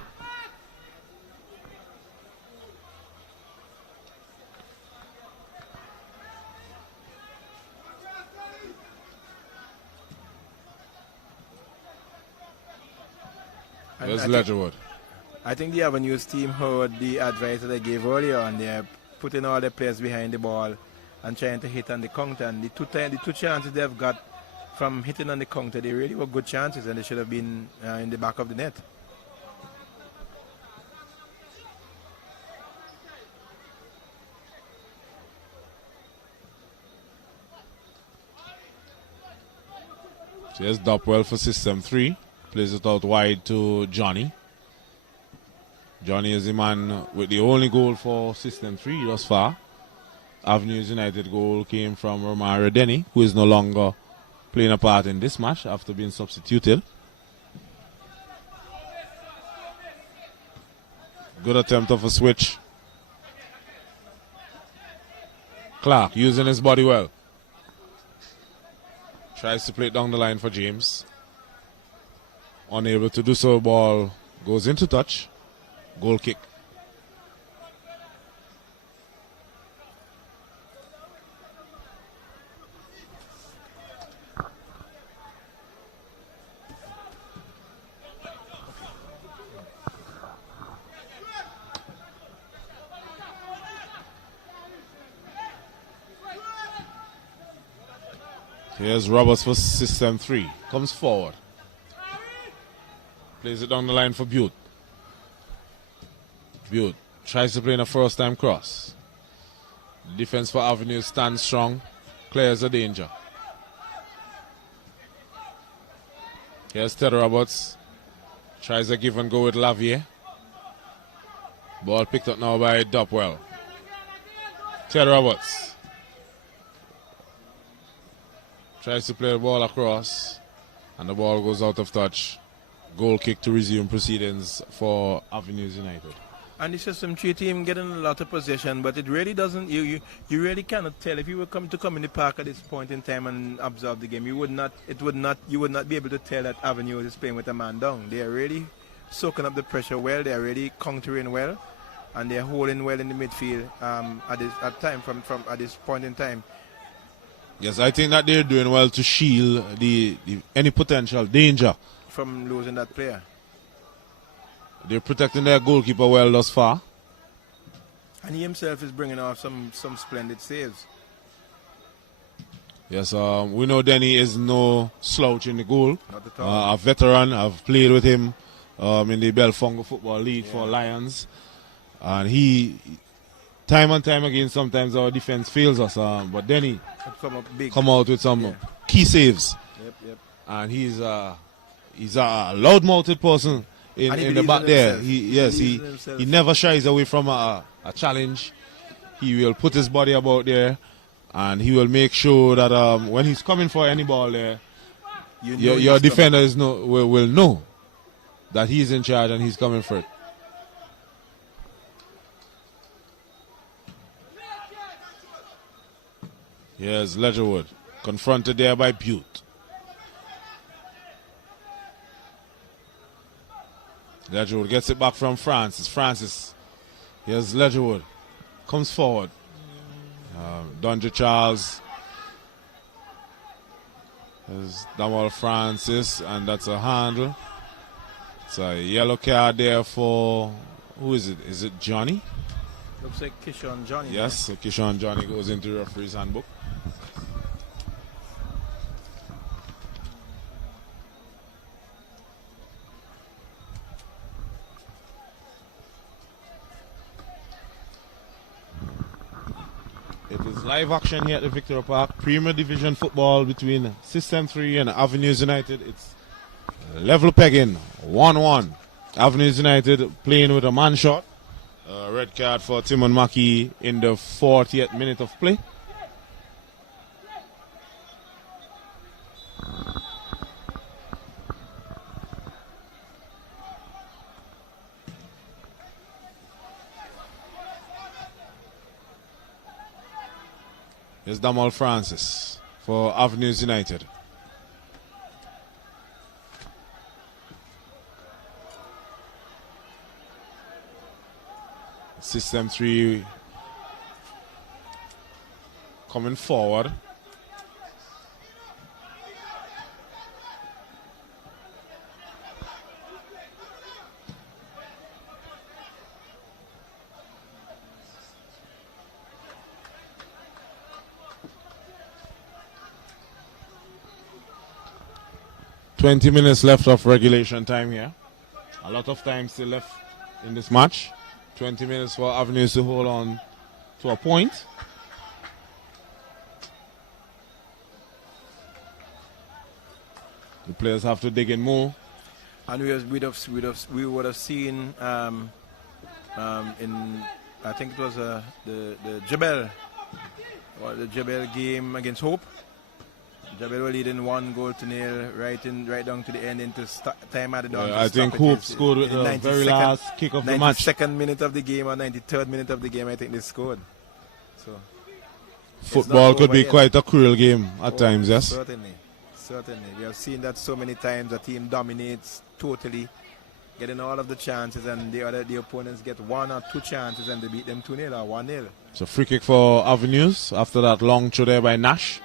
There's Ledgerwood. I think the Avenues team heard the advice that I gave earlier on. They're putting all their players behind the ball and trying to hit on the counter. And the two chances they've got from hitting on the counter, they really were good chances, and they should have been in the back of the net. So here's Dopwell for System 3. Plays it out wide to Johnny. Johnny is the man with the only goal for System 3 thus far. Avenues United goal came from Romario Denny, who is no longer playing a part in this match after being substituted. Good attempt of a switch. Clark using his body well. Tries to play it down the line for James. Unable to do so, ball goes into touch. Goal kick. Here's Roberts for system 3. Comes forward. Plays it down the line for Butte. Butte tries to play in a first time cross. Defense for Avenue stands strong. Clears the danger. Here's Ted Roberts. Tries a give and go with Lavier. Ball picked up now by Dopwell. Ted Roberts. Tries to play the ball across, and the ball goes out of touch. Goal kick to resume proceedings for Avenues United. And the system 3 team getting a lot of possession, but it really doesn't. You really cannot tell if you were to come in the park at this point in time and observe the game. You would not be able to tell that Avenue is playing with a man down. They are really soaking up the pressure well. They are really countering well, and they are holding well in the midfield at this point in time. Yes, I think that they're doing well to shield any potential danger from losing that player. They're protecting their goalkeeper well thus far. And he himself is bringing off some splendid saves. Yes, we know Denny is no slouch in the goal. Not at all. A veteran. I've played with him in the Belfongo Football League for Lions. And he, time and time again, sometimes our defense fails us. But Denny come out with some key saves. Yep. And he's a loud-mouthed person in the back there. He never shies away from a challenge. He will put his body about there, and he will make sure that when he's coming for any ball there, your defender will know that he's in charge and he's coming for it. Here's Ledgerwood, confronted there by Butte. Ledgerwood gets it back from Francis. Here's Ledgerwood, comes forward. Dundre Charles. There's Damal Francis, and that's a handle. It's a yellow card there for, who is it? Is it Johnny? Looks like Kishon Johnny. Yes, so Kishon Johnny goes into the referee's handbook. It is live action here at the Victoria Park. Premier Division football between System 3 and Avenues United. It's level pegging, 1-1. Avenues United playing with a man shot. Red card for Timon Maki in the 40th minute of play. Here's Damal Francis for Avenues United. System 3 coming forward. "20 minutes left of regulation time here. A lot of time still left in this match. 20 minutes for Avenues to hold on to a point. The players have to dig in more. And we would have seen in, I think it was the JEBELLE, or the JEBELLE game against Hope. Jebelle leading 1-0 right down to the end into time added on. I think Hope scored with the very last kick of the match. 92nd minute of the game or 93rd minute of the game, I think they scored. So football could be quite a cruel game at times, yes? Certainly. We have seen that so many times. The team dominates totally, getting all of the chances, and the opponents get 1 or 2 chances and they beat them 2-0 or 1-0. So free kick for Avenues after that long throw there by Nash.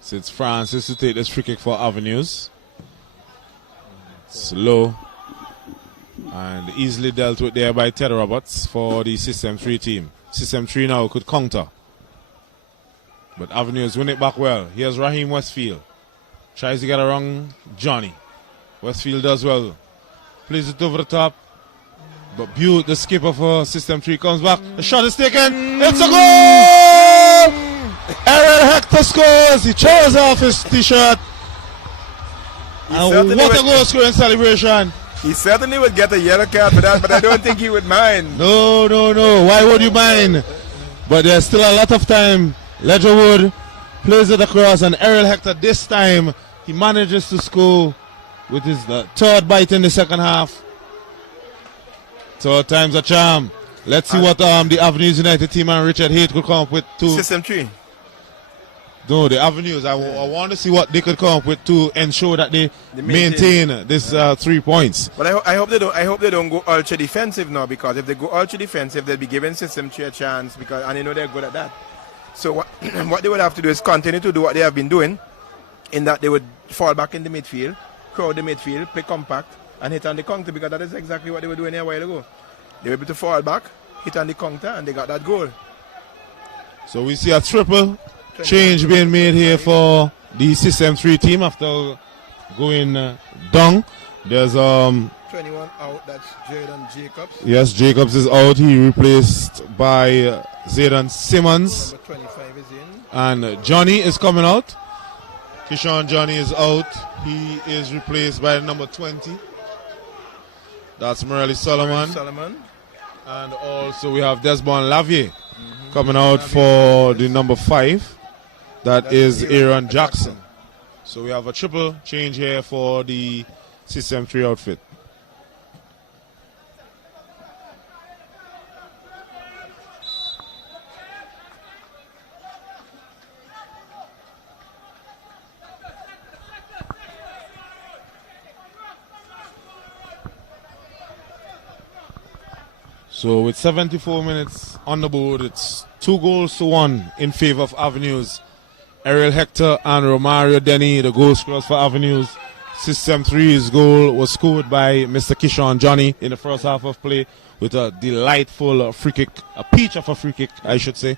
So it's Francis to take this free kick for Avenues. Slow. And easily dealt with there by Ted Roberts for the System 3 team. System 3 now could counter. But Avenues win it back well. Here's Raheem Westfield. Tries to get around Johnny. Westfield does well. Plays it over the top. But Butte, the skipper for System 3, comes back. The shot is taken. It's a goal! Aaron Hector scores. He tears off his t-shirt. And what a goal scoring celebration. He certainly would get a yellow card for that, but I don't think he would mind. No. Why would you mind? But there's still a lot of time. Ledgerwood plays it across, and Ariel Hector this time, he manages to score with his third bite in the second half. Third time's a charm. Let's see what the Avenues United team and Richard Haight could come up with to System 3. No, the Avenues. I want to see what they could come up with to ensure that they maintain this 3 points. But I hope they don't go ultra defensive now, because if they go ultra defensive, they'll be giving System 3 a chance, and they know they're good at that. So what they would have to do is continue to do what they have been doing, in that they would fall back in the midfield, crowd the midfield, play compact, and hit on the counter, because that is exactly what they were doing here a while ago. They were able to fall back, hit on the counter, and they got that goal. So we see a triple change being made here for the System 3 team after going down. There's 21 out, that's Jaden Jacobs. Yes, Jacobs is out. He replaced by Zayden Simmons. Number 25 is in. And Johnny is coming out. Kishan Johnny is out. He is replaced by number 20. That's Morelli Solomon. And also we have Desmond Lavier coming out for the number 5. That is Aaron Jackson. So we have a triple change here for the System 3 outfit. So with 74 minutes on the board, it's 2-1 in favor of Avenues. Ariel Hector and Romario Denny, the goal scorers for Avenues. System 3's goal was scored by Mr. Kishan Johnny in the first half of play with a delightful free kick, a peach of a free kick, I should say.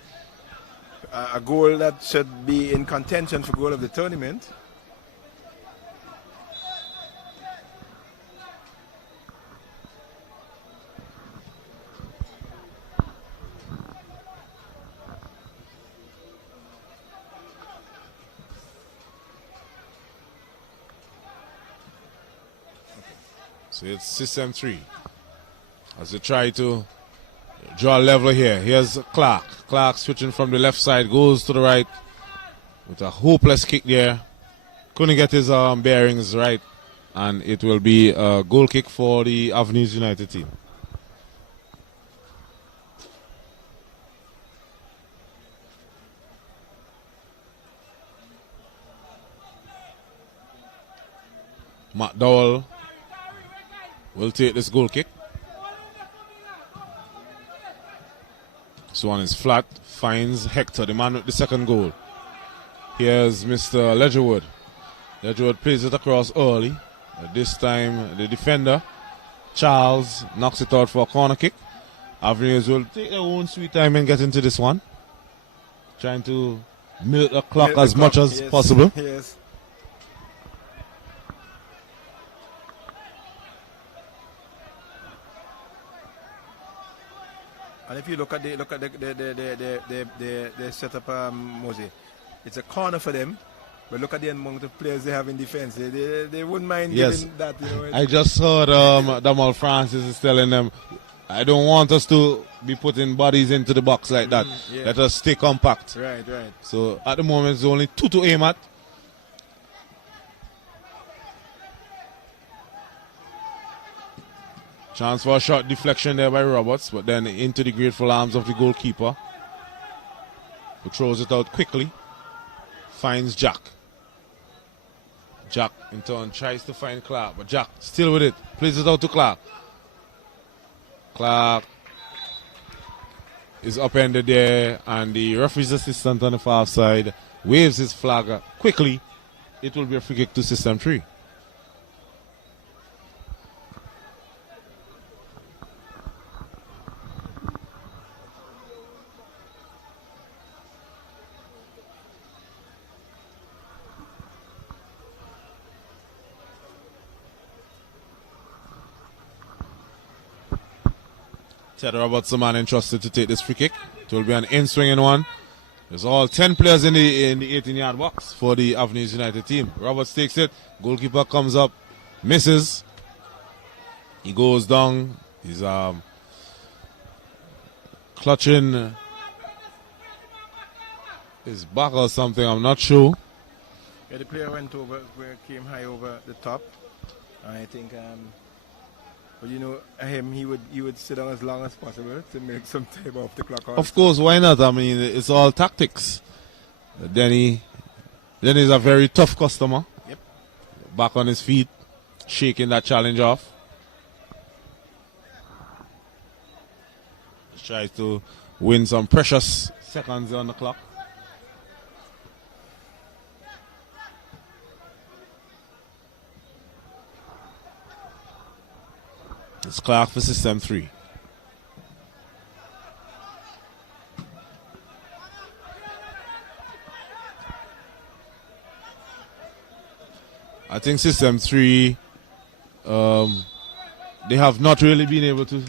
A goal that should be in contention for goal of the tournament. So it's System 3 as they try to draw a level here. Here's Clark. Clark switching from the left side, goes to the right with a hopeless kick there. Couldn't get his bearings right, and it will be a goal kick for the Avenues United team. Matt Dowell will take this goal kick. This one is flat, finds Hector, the man with the second goal. Here's Mr. Ledgerwood. Ledgerwood plays it across early. This time the defender, Charles, knocks it out for a corner kick. Avenues will take their own sweet time and get into this one. Trying to milk the clock as much as possible. Yes. And if you look at the setup, Mosey, it's a corner for them. But look at the amount of players they have in defense. They wouldn't mind giving that. You know, I just heard Damal Francis is telling them, I don't want us to be putting bodies into the box like that. Yeah. Let us stay compact. Right. So at the moment, it's only 2 to aim at. Chance for a shot deflection there by Roberts, but then into the grateful arms of the goalkeeper, who throws it out quickly. Finds Jack. Jack in turn tries to find Clark, but Jack still with it. Plays it out to Clark. Clark is upended there, and the referee's assistant on the far side waves his flag quickly. It will be a free kick to System 3. Ted Roberts, the man entrusted to take this free kick. It will be an in-swinging one. There's all 10 players in the 18-yard box for the Avenues United team. Roberts takes it. Goalkeeper comes up, misses. He goes down. He's clutching his back or something. I'm not sure. Yeah, the player went over, came high over the top. I think. But you know, him, he would sit down as long as possible to make some time off the clock. Of course, why not? I mean, it's all tactics. Denny's a very tough customer. Yep. Back on his feet, shaking that challenge off. Tries to win some precious seconds on the clock. It's Clark for System 3. I think System 3, they have not really been able to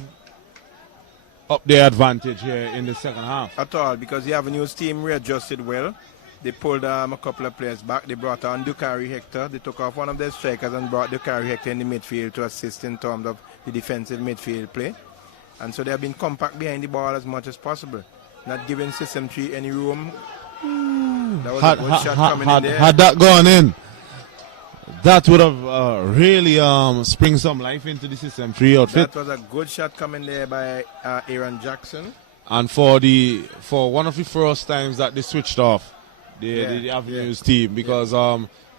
up their advantage here in the second half. At all, because the Avenues team readjusted well. They pulled a couple of players back. They brought on Dukari Hector. They took off one of their strikers and brought Dukari Hector in the midfield to assist in terms of the defensive midfield play. And so they have been compact behind the ball as much as possible, not giving System 3 any room. That was a good shot coming in there. Had that gone in, that would have really spring some life into the System 3 outfit. That was a good shot coming there by Aaron Jackson. And for one of the first times that they switched off the Avenues team, because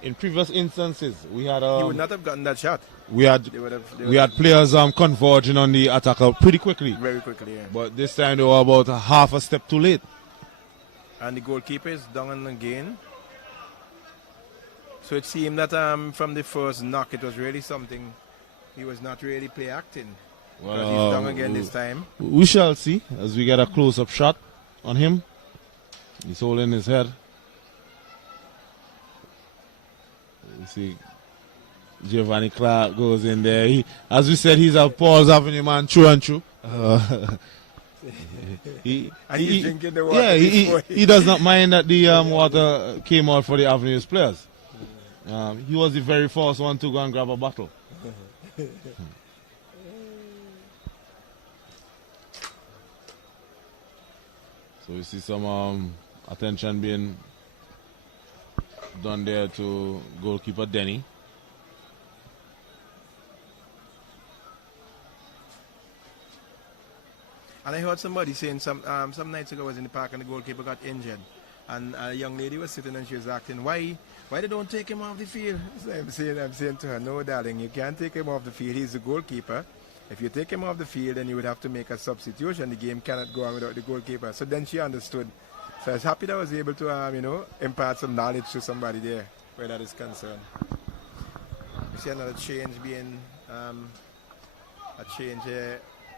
in previous instances we had he would not have gotten that shot. We had players converging on the attacker pretty quickly. Very quickly, yeah. But this time they were about half a step too late. And the goalkeeper is down again. So it seemed that from the first knock it was really something. He was not really play acting. Well, because he's down again this time. We shall see as we get a close-up shot on him. He's holding his head. You see Giovanni Clark goes in there. As we said, he's a Paul's Avenue man, true and true. He's drinking the water. Yeah, he does not mind that the water came out for the Avenues players. He was the very first one to go and grab a bottle. So we see some attention being done there to goalkeeper Denny. And I heard somebody saying some nights ago I was in the park and the goalkeeper got injured. And a young lady was sitting and she was asking, why they don't take him off the field? So I'm saying to her, no, darling, you can't take him off the field. He's the goalkeeper. If you take him off the field, then you would have to make a substitution. The game cannot go on without the goalkeeper. So then she understood. So I was happy that I was able to, impart some knowledge to somebody there where that is concerned. We see another change being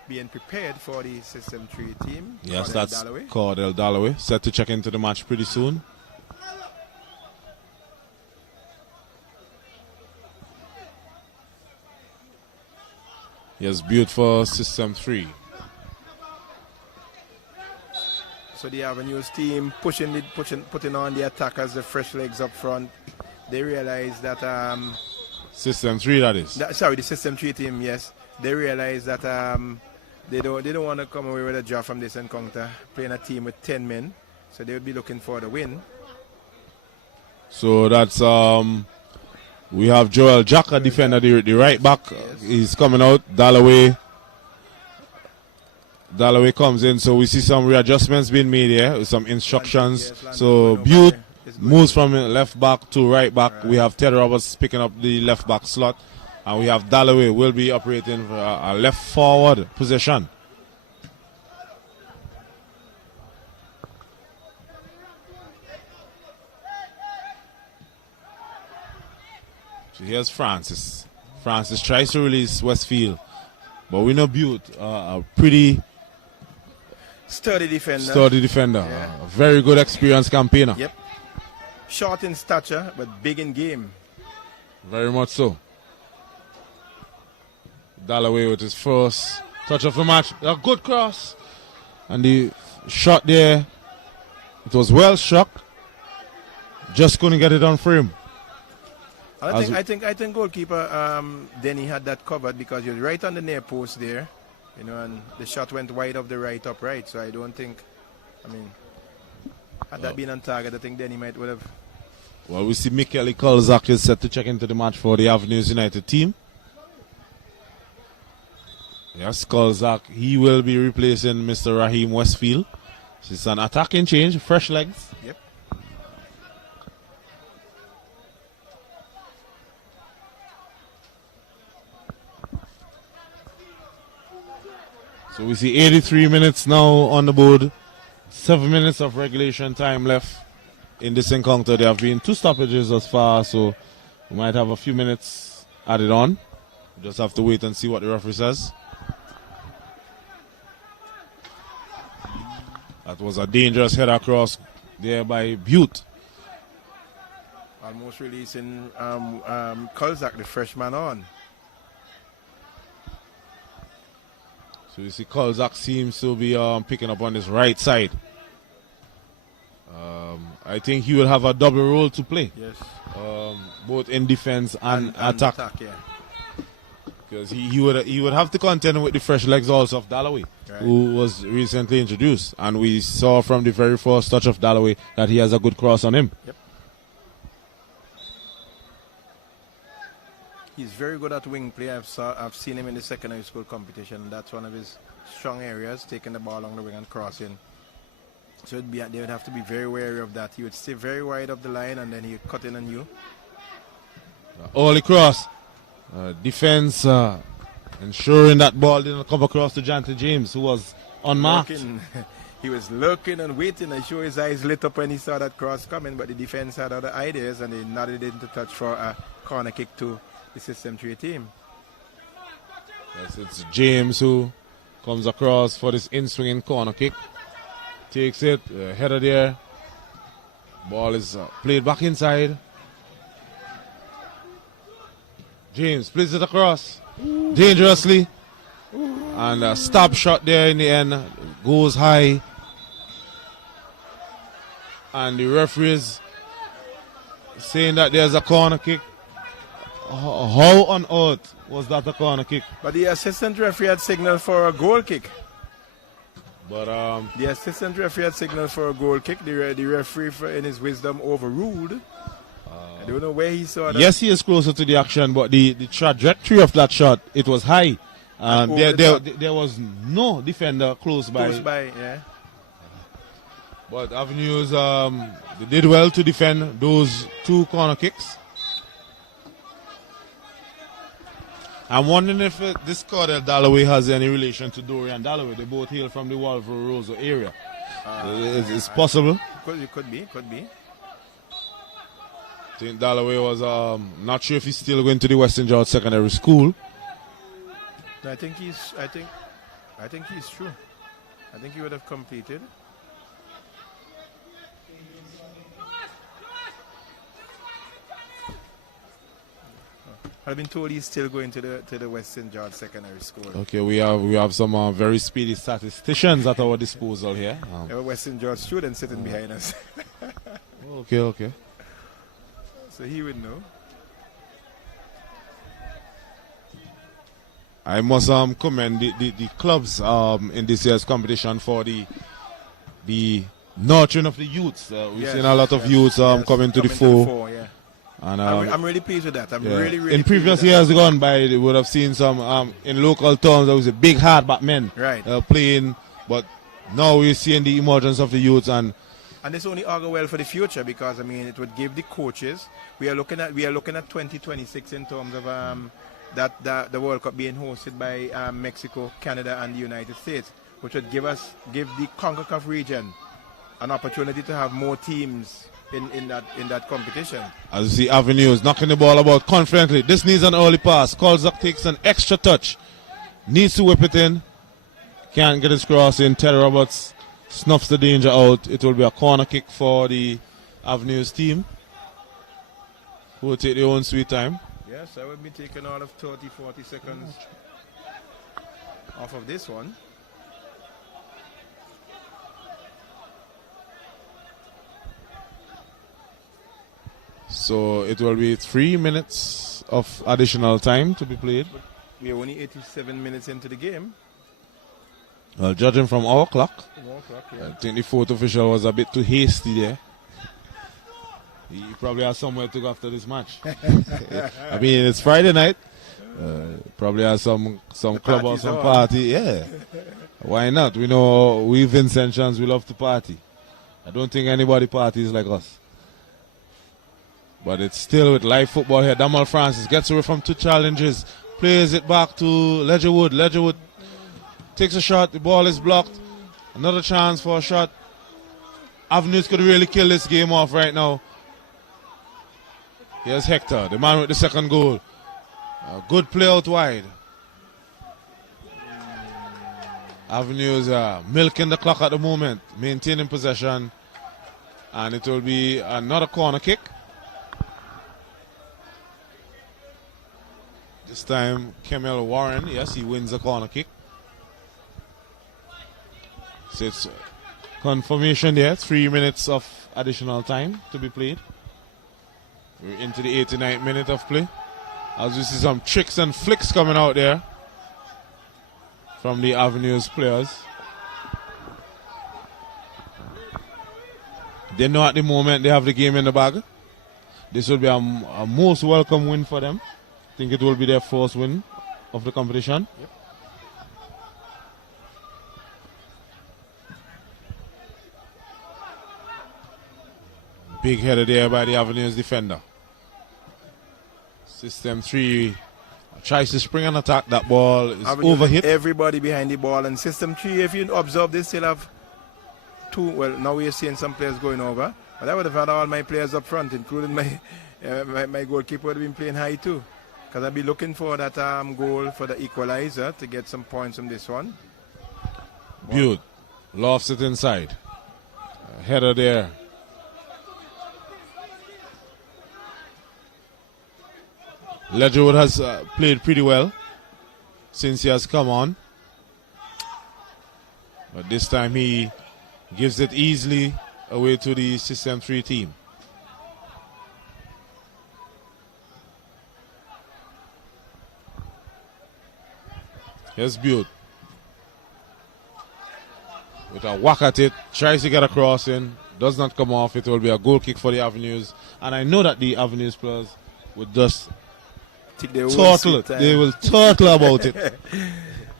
being prepared for the System 3 team. Yes, Cordell that's Dalloway. Cordell Dalloway, set to check into the match pretty soon. Yes, beautiful System 3. So the Avenues team putting on the attackers, the fresh legs up front. They realize that System 3, that is. the System 3 team, yes. They realize that they don't want to come away with a draw from this encounter, playing a team with 10 men. So they'll be looking for the win. So that's we have Joel Jacka, defender, the right back. Yes. He's coming out. Dalloway comes in, so we see some readjustments being made here with some instructions. Yes, so Butte moves from left back to right back. Right. We have Ted Roberts picking up the left back slot, and we have Dalloway will be operating for a left forward position. So here's Francis. Francis tries to release Westfield, but we know Butte, a pretty sturdy defender. Yeah. A very good experienced campaigner. Yep. Short in stature, but big in game. Very much so. Dalloway with his first touch of the match. A good cross. And the shot there, it was well struck. Just couldn't get it on frame. I think goalkeeper Denny had that covered because he was right on the near post there, and the shot went wide of the right upright. So I don't think, had that been on target, I think Denny would have. Well, we see Michele Kolzak is set to check into the match for the Avenues United team. Yes, Kolzak, he will be replacing Mr. Raheem Westfield. It's an attacking change, fresh legs. Yep. So we see 83 minutes now on the board. 7 minutes of regulation time left in this encounter. There have been 2 stoppages thus far, so we might have a few minutes added on. We just have to wait and see what the referee says. That was a dangerous header cross there by Butte. Almost releasing Kolzak, the freshman, on. So you see Kolzak seems to be picking up on his right side. I think he will have a double role to play. Yes. Both in defense and attack. Yeah. Because he would have to contend with the fresh legs also of Dalloway, right, who was recently introduced. And we saw from the very first touch of Dalloway that he has a good cross on him. Yep. He's very good at wing play. I've seen him in the secondary school competition. That's one of his strong areas, taking the ball along the wing and crossing. So they would have to be very wary of that. He would stay very wide of the line and then he would cut in on you. Early cross. Defense ensuring that ball didn't come across to Janty James, who was unmarked. He was looking and waiting. I'm sure his eyes lit up when he saw that cross coming, but the defense had other ideas and they nodded into touch for a corner kick to the System 3 team. Yes, it's James who comes across for this in-swinging corner kick. Takes it, header there. Ball is played back inside. James plays it across dangerously. And a stab shot there in the end. Goes high. And the referees saying that there's a corner kick. How on earth was that a corner kick? But the assistant referee had signaled for a goal kick. But the assistant referee had signaled for a goal kick. The referee, in his wisdom, overruled. I don't know where he saw that. Yes, he is closer to the action, but the trajectory of that shot, it was high. There was no defender close by. Close by, yeah. But Avenues, they did well to defend those 2 corner kicks. I'm wondering if this Cordell Dalloway has any relation to Dorian Dalloway. They both hail from the Walver Rosa area. It's possible. It could be. I think Dalloway was not sure if he's still going to the Western George Secondary School. I think he's true. I think he would have completed. I've been told he's still going to the West St. George Secondary School. Okay, we have some very speedy statisticians at our disposal here. There were West St. George students sitting behind us. Okay. So he would know. I must commend the clubs in this year's competition for the nurturing of the youths. We've seen a lot of youths coming to the fore. Yeah. And I'm really pleased with that. I'm really in previous years gone by, they would have seen some in local terms there was a big hardback men playing, but now we're seeing the emergence of the youths, and this only augur well for the future, because I mean it would give the coaches. We are looking at 2026 in terms of that the World Cup being hosted by Mexico, Canada, and the United States, which would give the CONCACAF region an opportunity to have more teams in that competition. As you see, Avenues knocking the ball about confidently. This needs an early pass. Kolzak takes an extra touch. Needs to whip it in. Can't get his cross in. Terry Roberts snuffs the danger out. It will be a corner kick for the Avenues team, who will take their own sweet time. Yes, I will be taking all of 30-40 seconds off of this one. So it will be 3 minutes of additional time to be played. We are only 87 minutes into the game. Well, judging from our clock, Yeah. I think the fourth official was a bit too hasty there. He probably has somewhere to go after this match. I mean, it's Friday night. Probably has some club or some party. Yeah. Why not? We know we Vincentians, we love to party. I don't think anybody parties like us. But it's still with live football here. Damal Francis gets away from 2 challenges. Plays it back to Ledgerwood. Ledgerwood takes a shot. The ball is blocked. Another chance for a shot. Avenues could really kill this game off right now. Here's Hector, the man with the second goal. A good play out wide. Avenues milking the clock at the moment, maintaining possession. And it will be another corner kick. This time, Kemel Warren, yes, he wins the corner kick. So it's confirmation there, 3 minutes of additional time to be played. We're into the 89th minute of play. As we see some tricks and flicks coming out there from the Avenues players. They know at the moment they have the game in the bag. This will be a most welcome win for them. I think it will be their first win of the competition. Yep. Big header there by the Avenues defender. System 3 tries to spring and attack. That ball is overhit. Everybody behind the ball. And System 3, if you observe, they still have 2. Well, now we are seeing some players going over. But I would have had all my players up front, including my goalkeeper would have been playing high too. Because I'll be looking for that goal for the equalizer to get some points from this one. Butte lofts it inside. Header there. Ledgerwood has played pretty well since he has come on. But this time he gives it easily away to the System 3 team. Here's Butte. With a whack at it, tries to get a cross in, does not come off. It will be a goal kick for the Avenues. And I know that the Avenues players would just turtle it. They will turtle about it.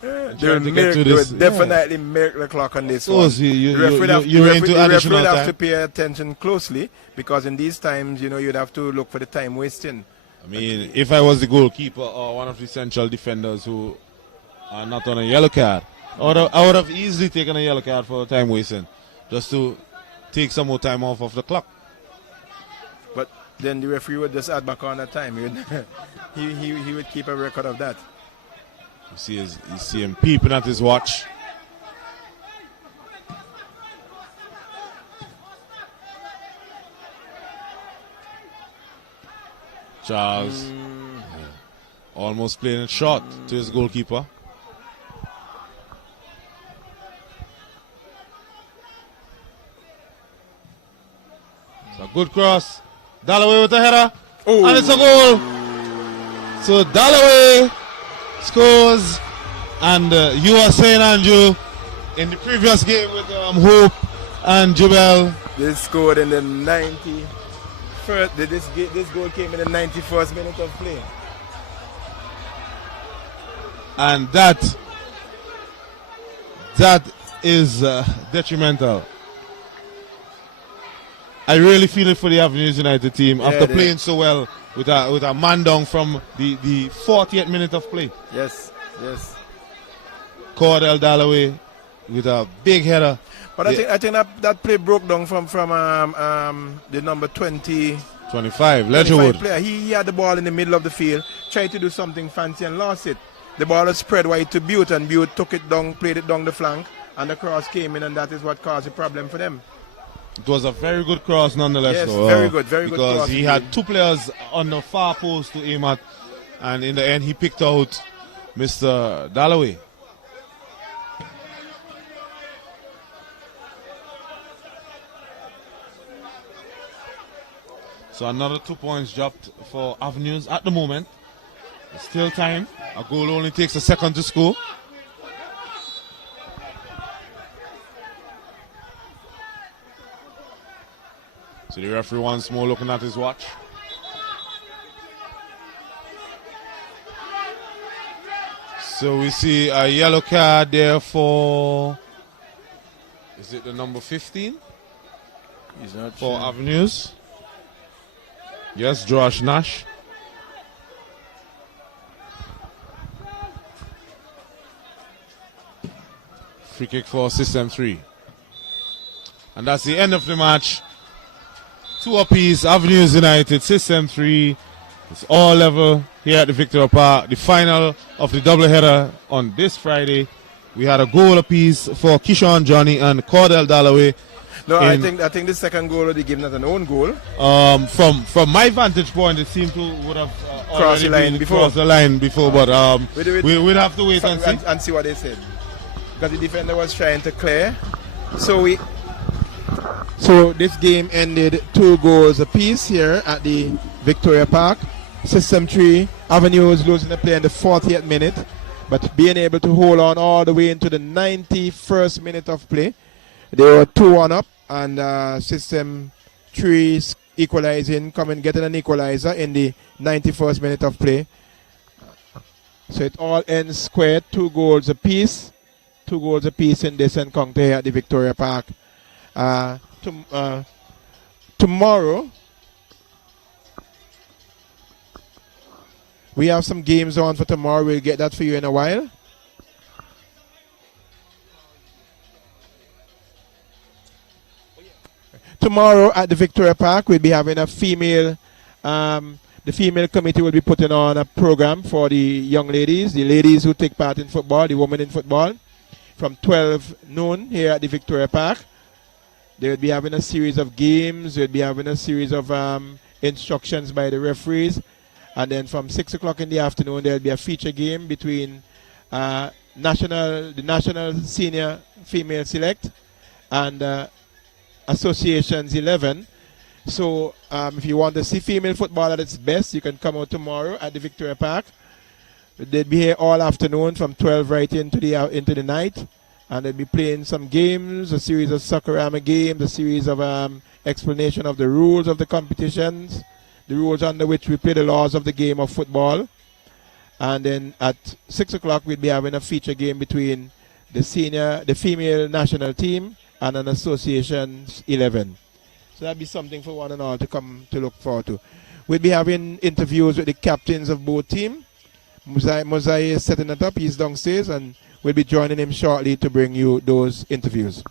They will definitely milk the clock on this one. The referee will have to pay attention closely, because in these times, you'd have to look for the time wasting. I mean, if I was the goalkeeper or one of the central defenders who are not on a yellow card, I would have easily taken a yellow card for time wasting, just to take some more time off of the clock. But then the referee would just add back on that time. He would keep a record of that. You see him peeping at his watch. Charles. Almost playing it short to his goalkeeper. It's a good cross. Dalloway with the header. Oh. And it's a goal. So Dalloway scores. And you were saying, Andrew, in the previous game with Hope and JEBELLE. They scored in the 91st. This goal came in the 91st minute of play. And that is detrimental. I really feel it for the Avenues United team after playing so well with a man down from the 40th minute of play. Yes. Cordell Dalloway with a big header. But I think that play broke down from the number 25 Ledgerwood player. He had the ball in the middle of the field, tried to do something fancy and lost it. The ball was spread wide to Butte, and Butte took it down, played it down the flank, and the cross came in, and that is what caused a problem for them. It was a very good cross nonetheless. Yes, though, very good cross. Because he had two players on the far post to aim at, and in the end he picked out Mr. Dalloway. So another 2 points dropped for Avenues at the moment. There's still time. A goal only takes a second to score. So the referee once more looking at his watch. So we see a yellow card there for, is it the number 15? He's not for sure. Avenues. Yes, Josh Nash. Free kick for System 3. And that's the end of the match. 2 apiece, Avenues United, System 3. It's all level here at the Victoria Park. The final of the doubleheader on this Friday. We had a goal apiece for Kishon Johnny and Cordell Dalloway. No, I think the second goal would be given as an own goal. From my vantage point, it seemed to would have crossed the line before. But we'll have to wait and see what they said. Because the defender was trying to clear. So this game ended 2 goals apiece here at the Victoria Park. System 3, Avenues losing the play in the 40th minute, but being able to hold on all the way into the 91st minute of play. They were 2-1 up, and System 3 equalizing, getting an equalizer in the 91st minute of play. So it all ends square, 2 goals apiece. 2 goals apiece in this encounter here at the Victoria Park. Tomorrow, we have some games on for tomorrow. We'll get that for you in a while. Tomorrow at the Victoria Park, we'll be having a female, the female committee will be putting on a program for the young ladies, the ladies who take part in football, the women in football, from 12 noon here at the Victoria Park. They will be having a series of games, they'll be having a series of instructions by the referees, and then from 6 o'clock in the afternoon, there'll be a feature game between the National Senior Female Select and Associations 11. So if you want to see female football at its best, you can come out tomorrow at the Victoria Park. They'll be here all afternoon from 12 right into the night, and they'll be playing some games, a series of Sakurama games, a series of explanation of the rules of the competitions, the rules under which we play the laws of the game of football. And then at 6 o'clock we'll be having a feature game between the female national team and an Associations 11. So that'll be something for one and all to come to look forward to. We'll be having interviews with the captains of both teams. Mosai is setting it up. He's downstairs, and we'll be joining him shortly to bring you those interviews.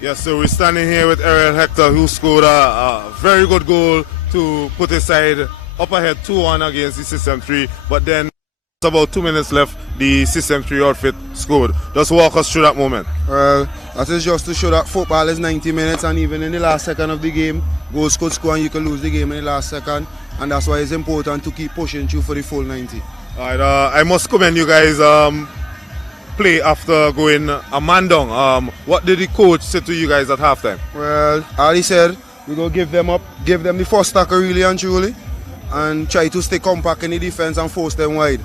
Yes, so we're standing here with Ariel Hector, who scored a very good goal to put his side up ahead 2-1 against the System 3. But then, about 2 minutes left, the System 3 outfit scored. Just walk us through that moment. That is just to show that football is 90 minutes, and even in the last second of the game, Goals could score and you can lose the game in the last second, and that's why it's important to keep pushing through for the full 90. Alright, I must commend you guys play after going a man down. What did the coach say to you guys at halftime? Well, all he said, we're going to give them the first tackle really and truly, and try to stay compact in the defense and force them wide.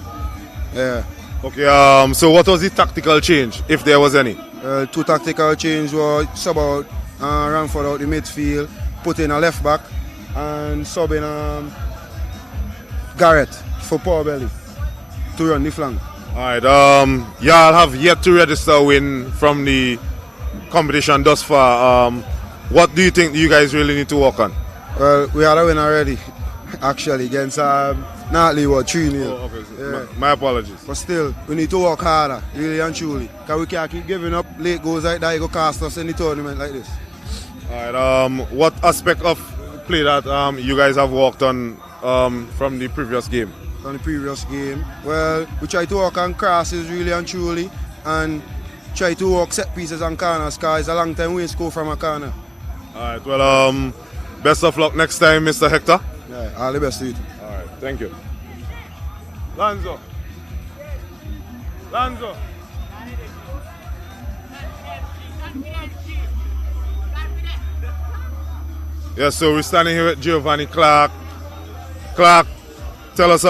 Yeah. Okay, so what was the tactical change, if there was any? Two tactical change were sub out Ranford out the midfield, put in a left back, and sub in Garrett for power belly to run the flank. Alright, y'all have yet to register a win from the competition thus far. What do you think you guys really need to work on? Well, we had a win already, actually, against Natley, 3-0. Oh, okay. Yeah. My apologies. But still, we need to work harder, really and truly. Because we can't keep giving up late goals like that, it will cost us in the tournament like this. Alright, what aspect of play that you guys have worked on from the previous game? From the previous game, well, we try to work on crosses really and truly, and try to work set pieces and corners, because it's a long time we score from a corner. Alright, well, best of luck next time, Mr. Hector. Yeah, all the best to you. Alright, thank you. Lanzo. Lanzo. Yeah, so we're standing here with Giovanni Clark. Clark, tell us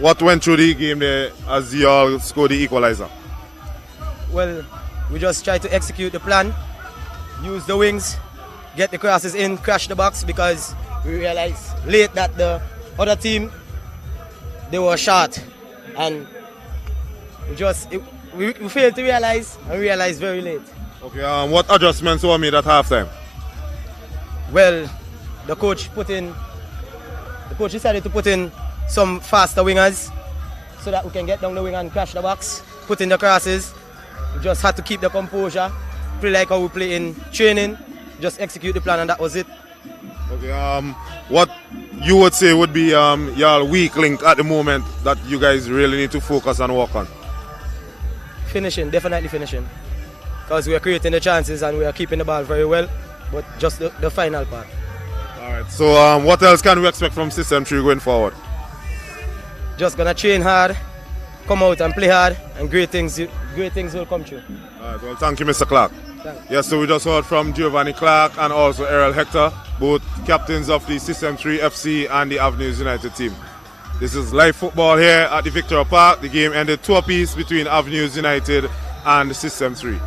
what went through the game there as you all scored the equalizer. Well, we just try to execute the plan, use the wings, get the crosses in, crash the box, because we realized late that the other team, they were short, and we failed to realize, and realized very late. Okay, what adjustments were made at halftime? Well, the coach decided to put in some faster wingers so that we can get down the wing and crash the box, put in the crosses. We just had to keep the composure, play like how we play in training, just execute the plan, and that was it. Okay, what you would say would be your weak link at the moment that you guys really need to focus and work on? Finishing, definitely finishing. Because we are creating the chances and we are keeping the ball very well, but just the final part. Alright, so what else can we expect from System 3 going forward? Just gonna train hard, come out and play hard, and great things will come true. Alright, well, thank you, Mr. Clark. Thanks. Yes, so we just heard from Giovanni Clark and also Errol Hector, both captains of the System 3 FC and the Avenues United team. This is live football here at the Victoria Park. The game ended 2-2 between Avenues United and System 3.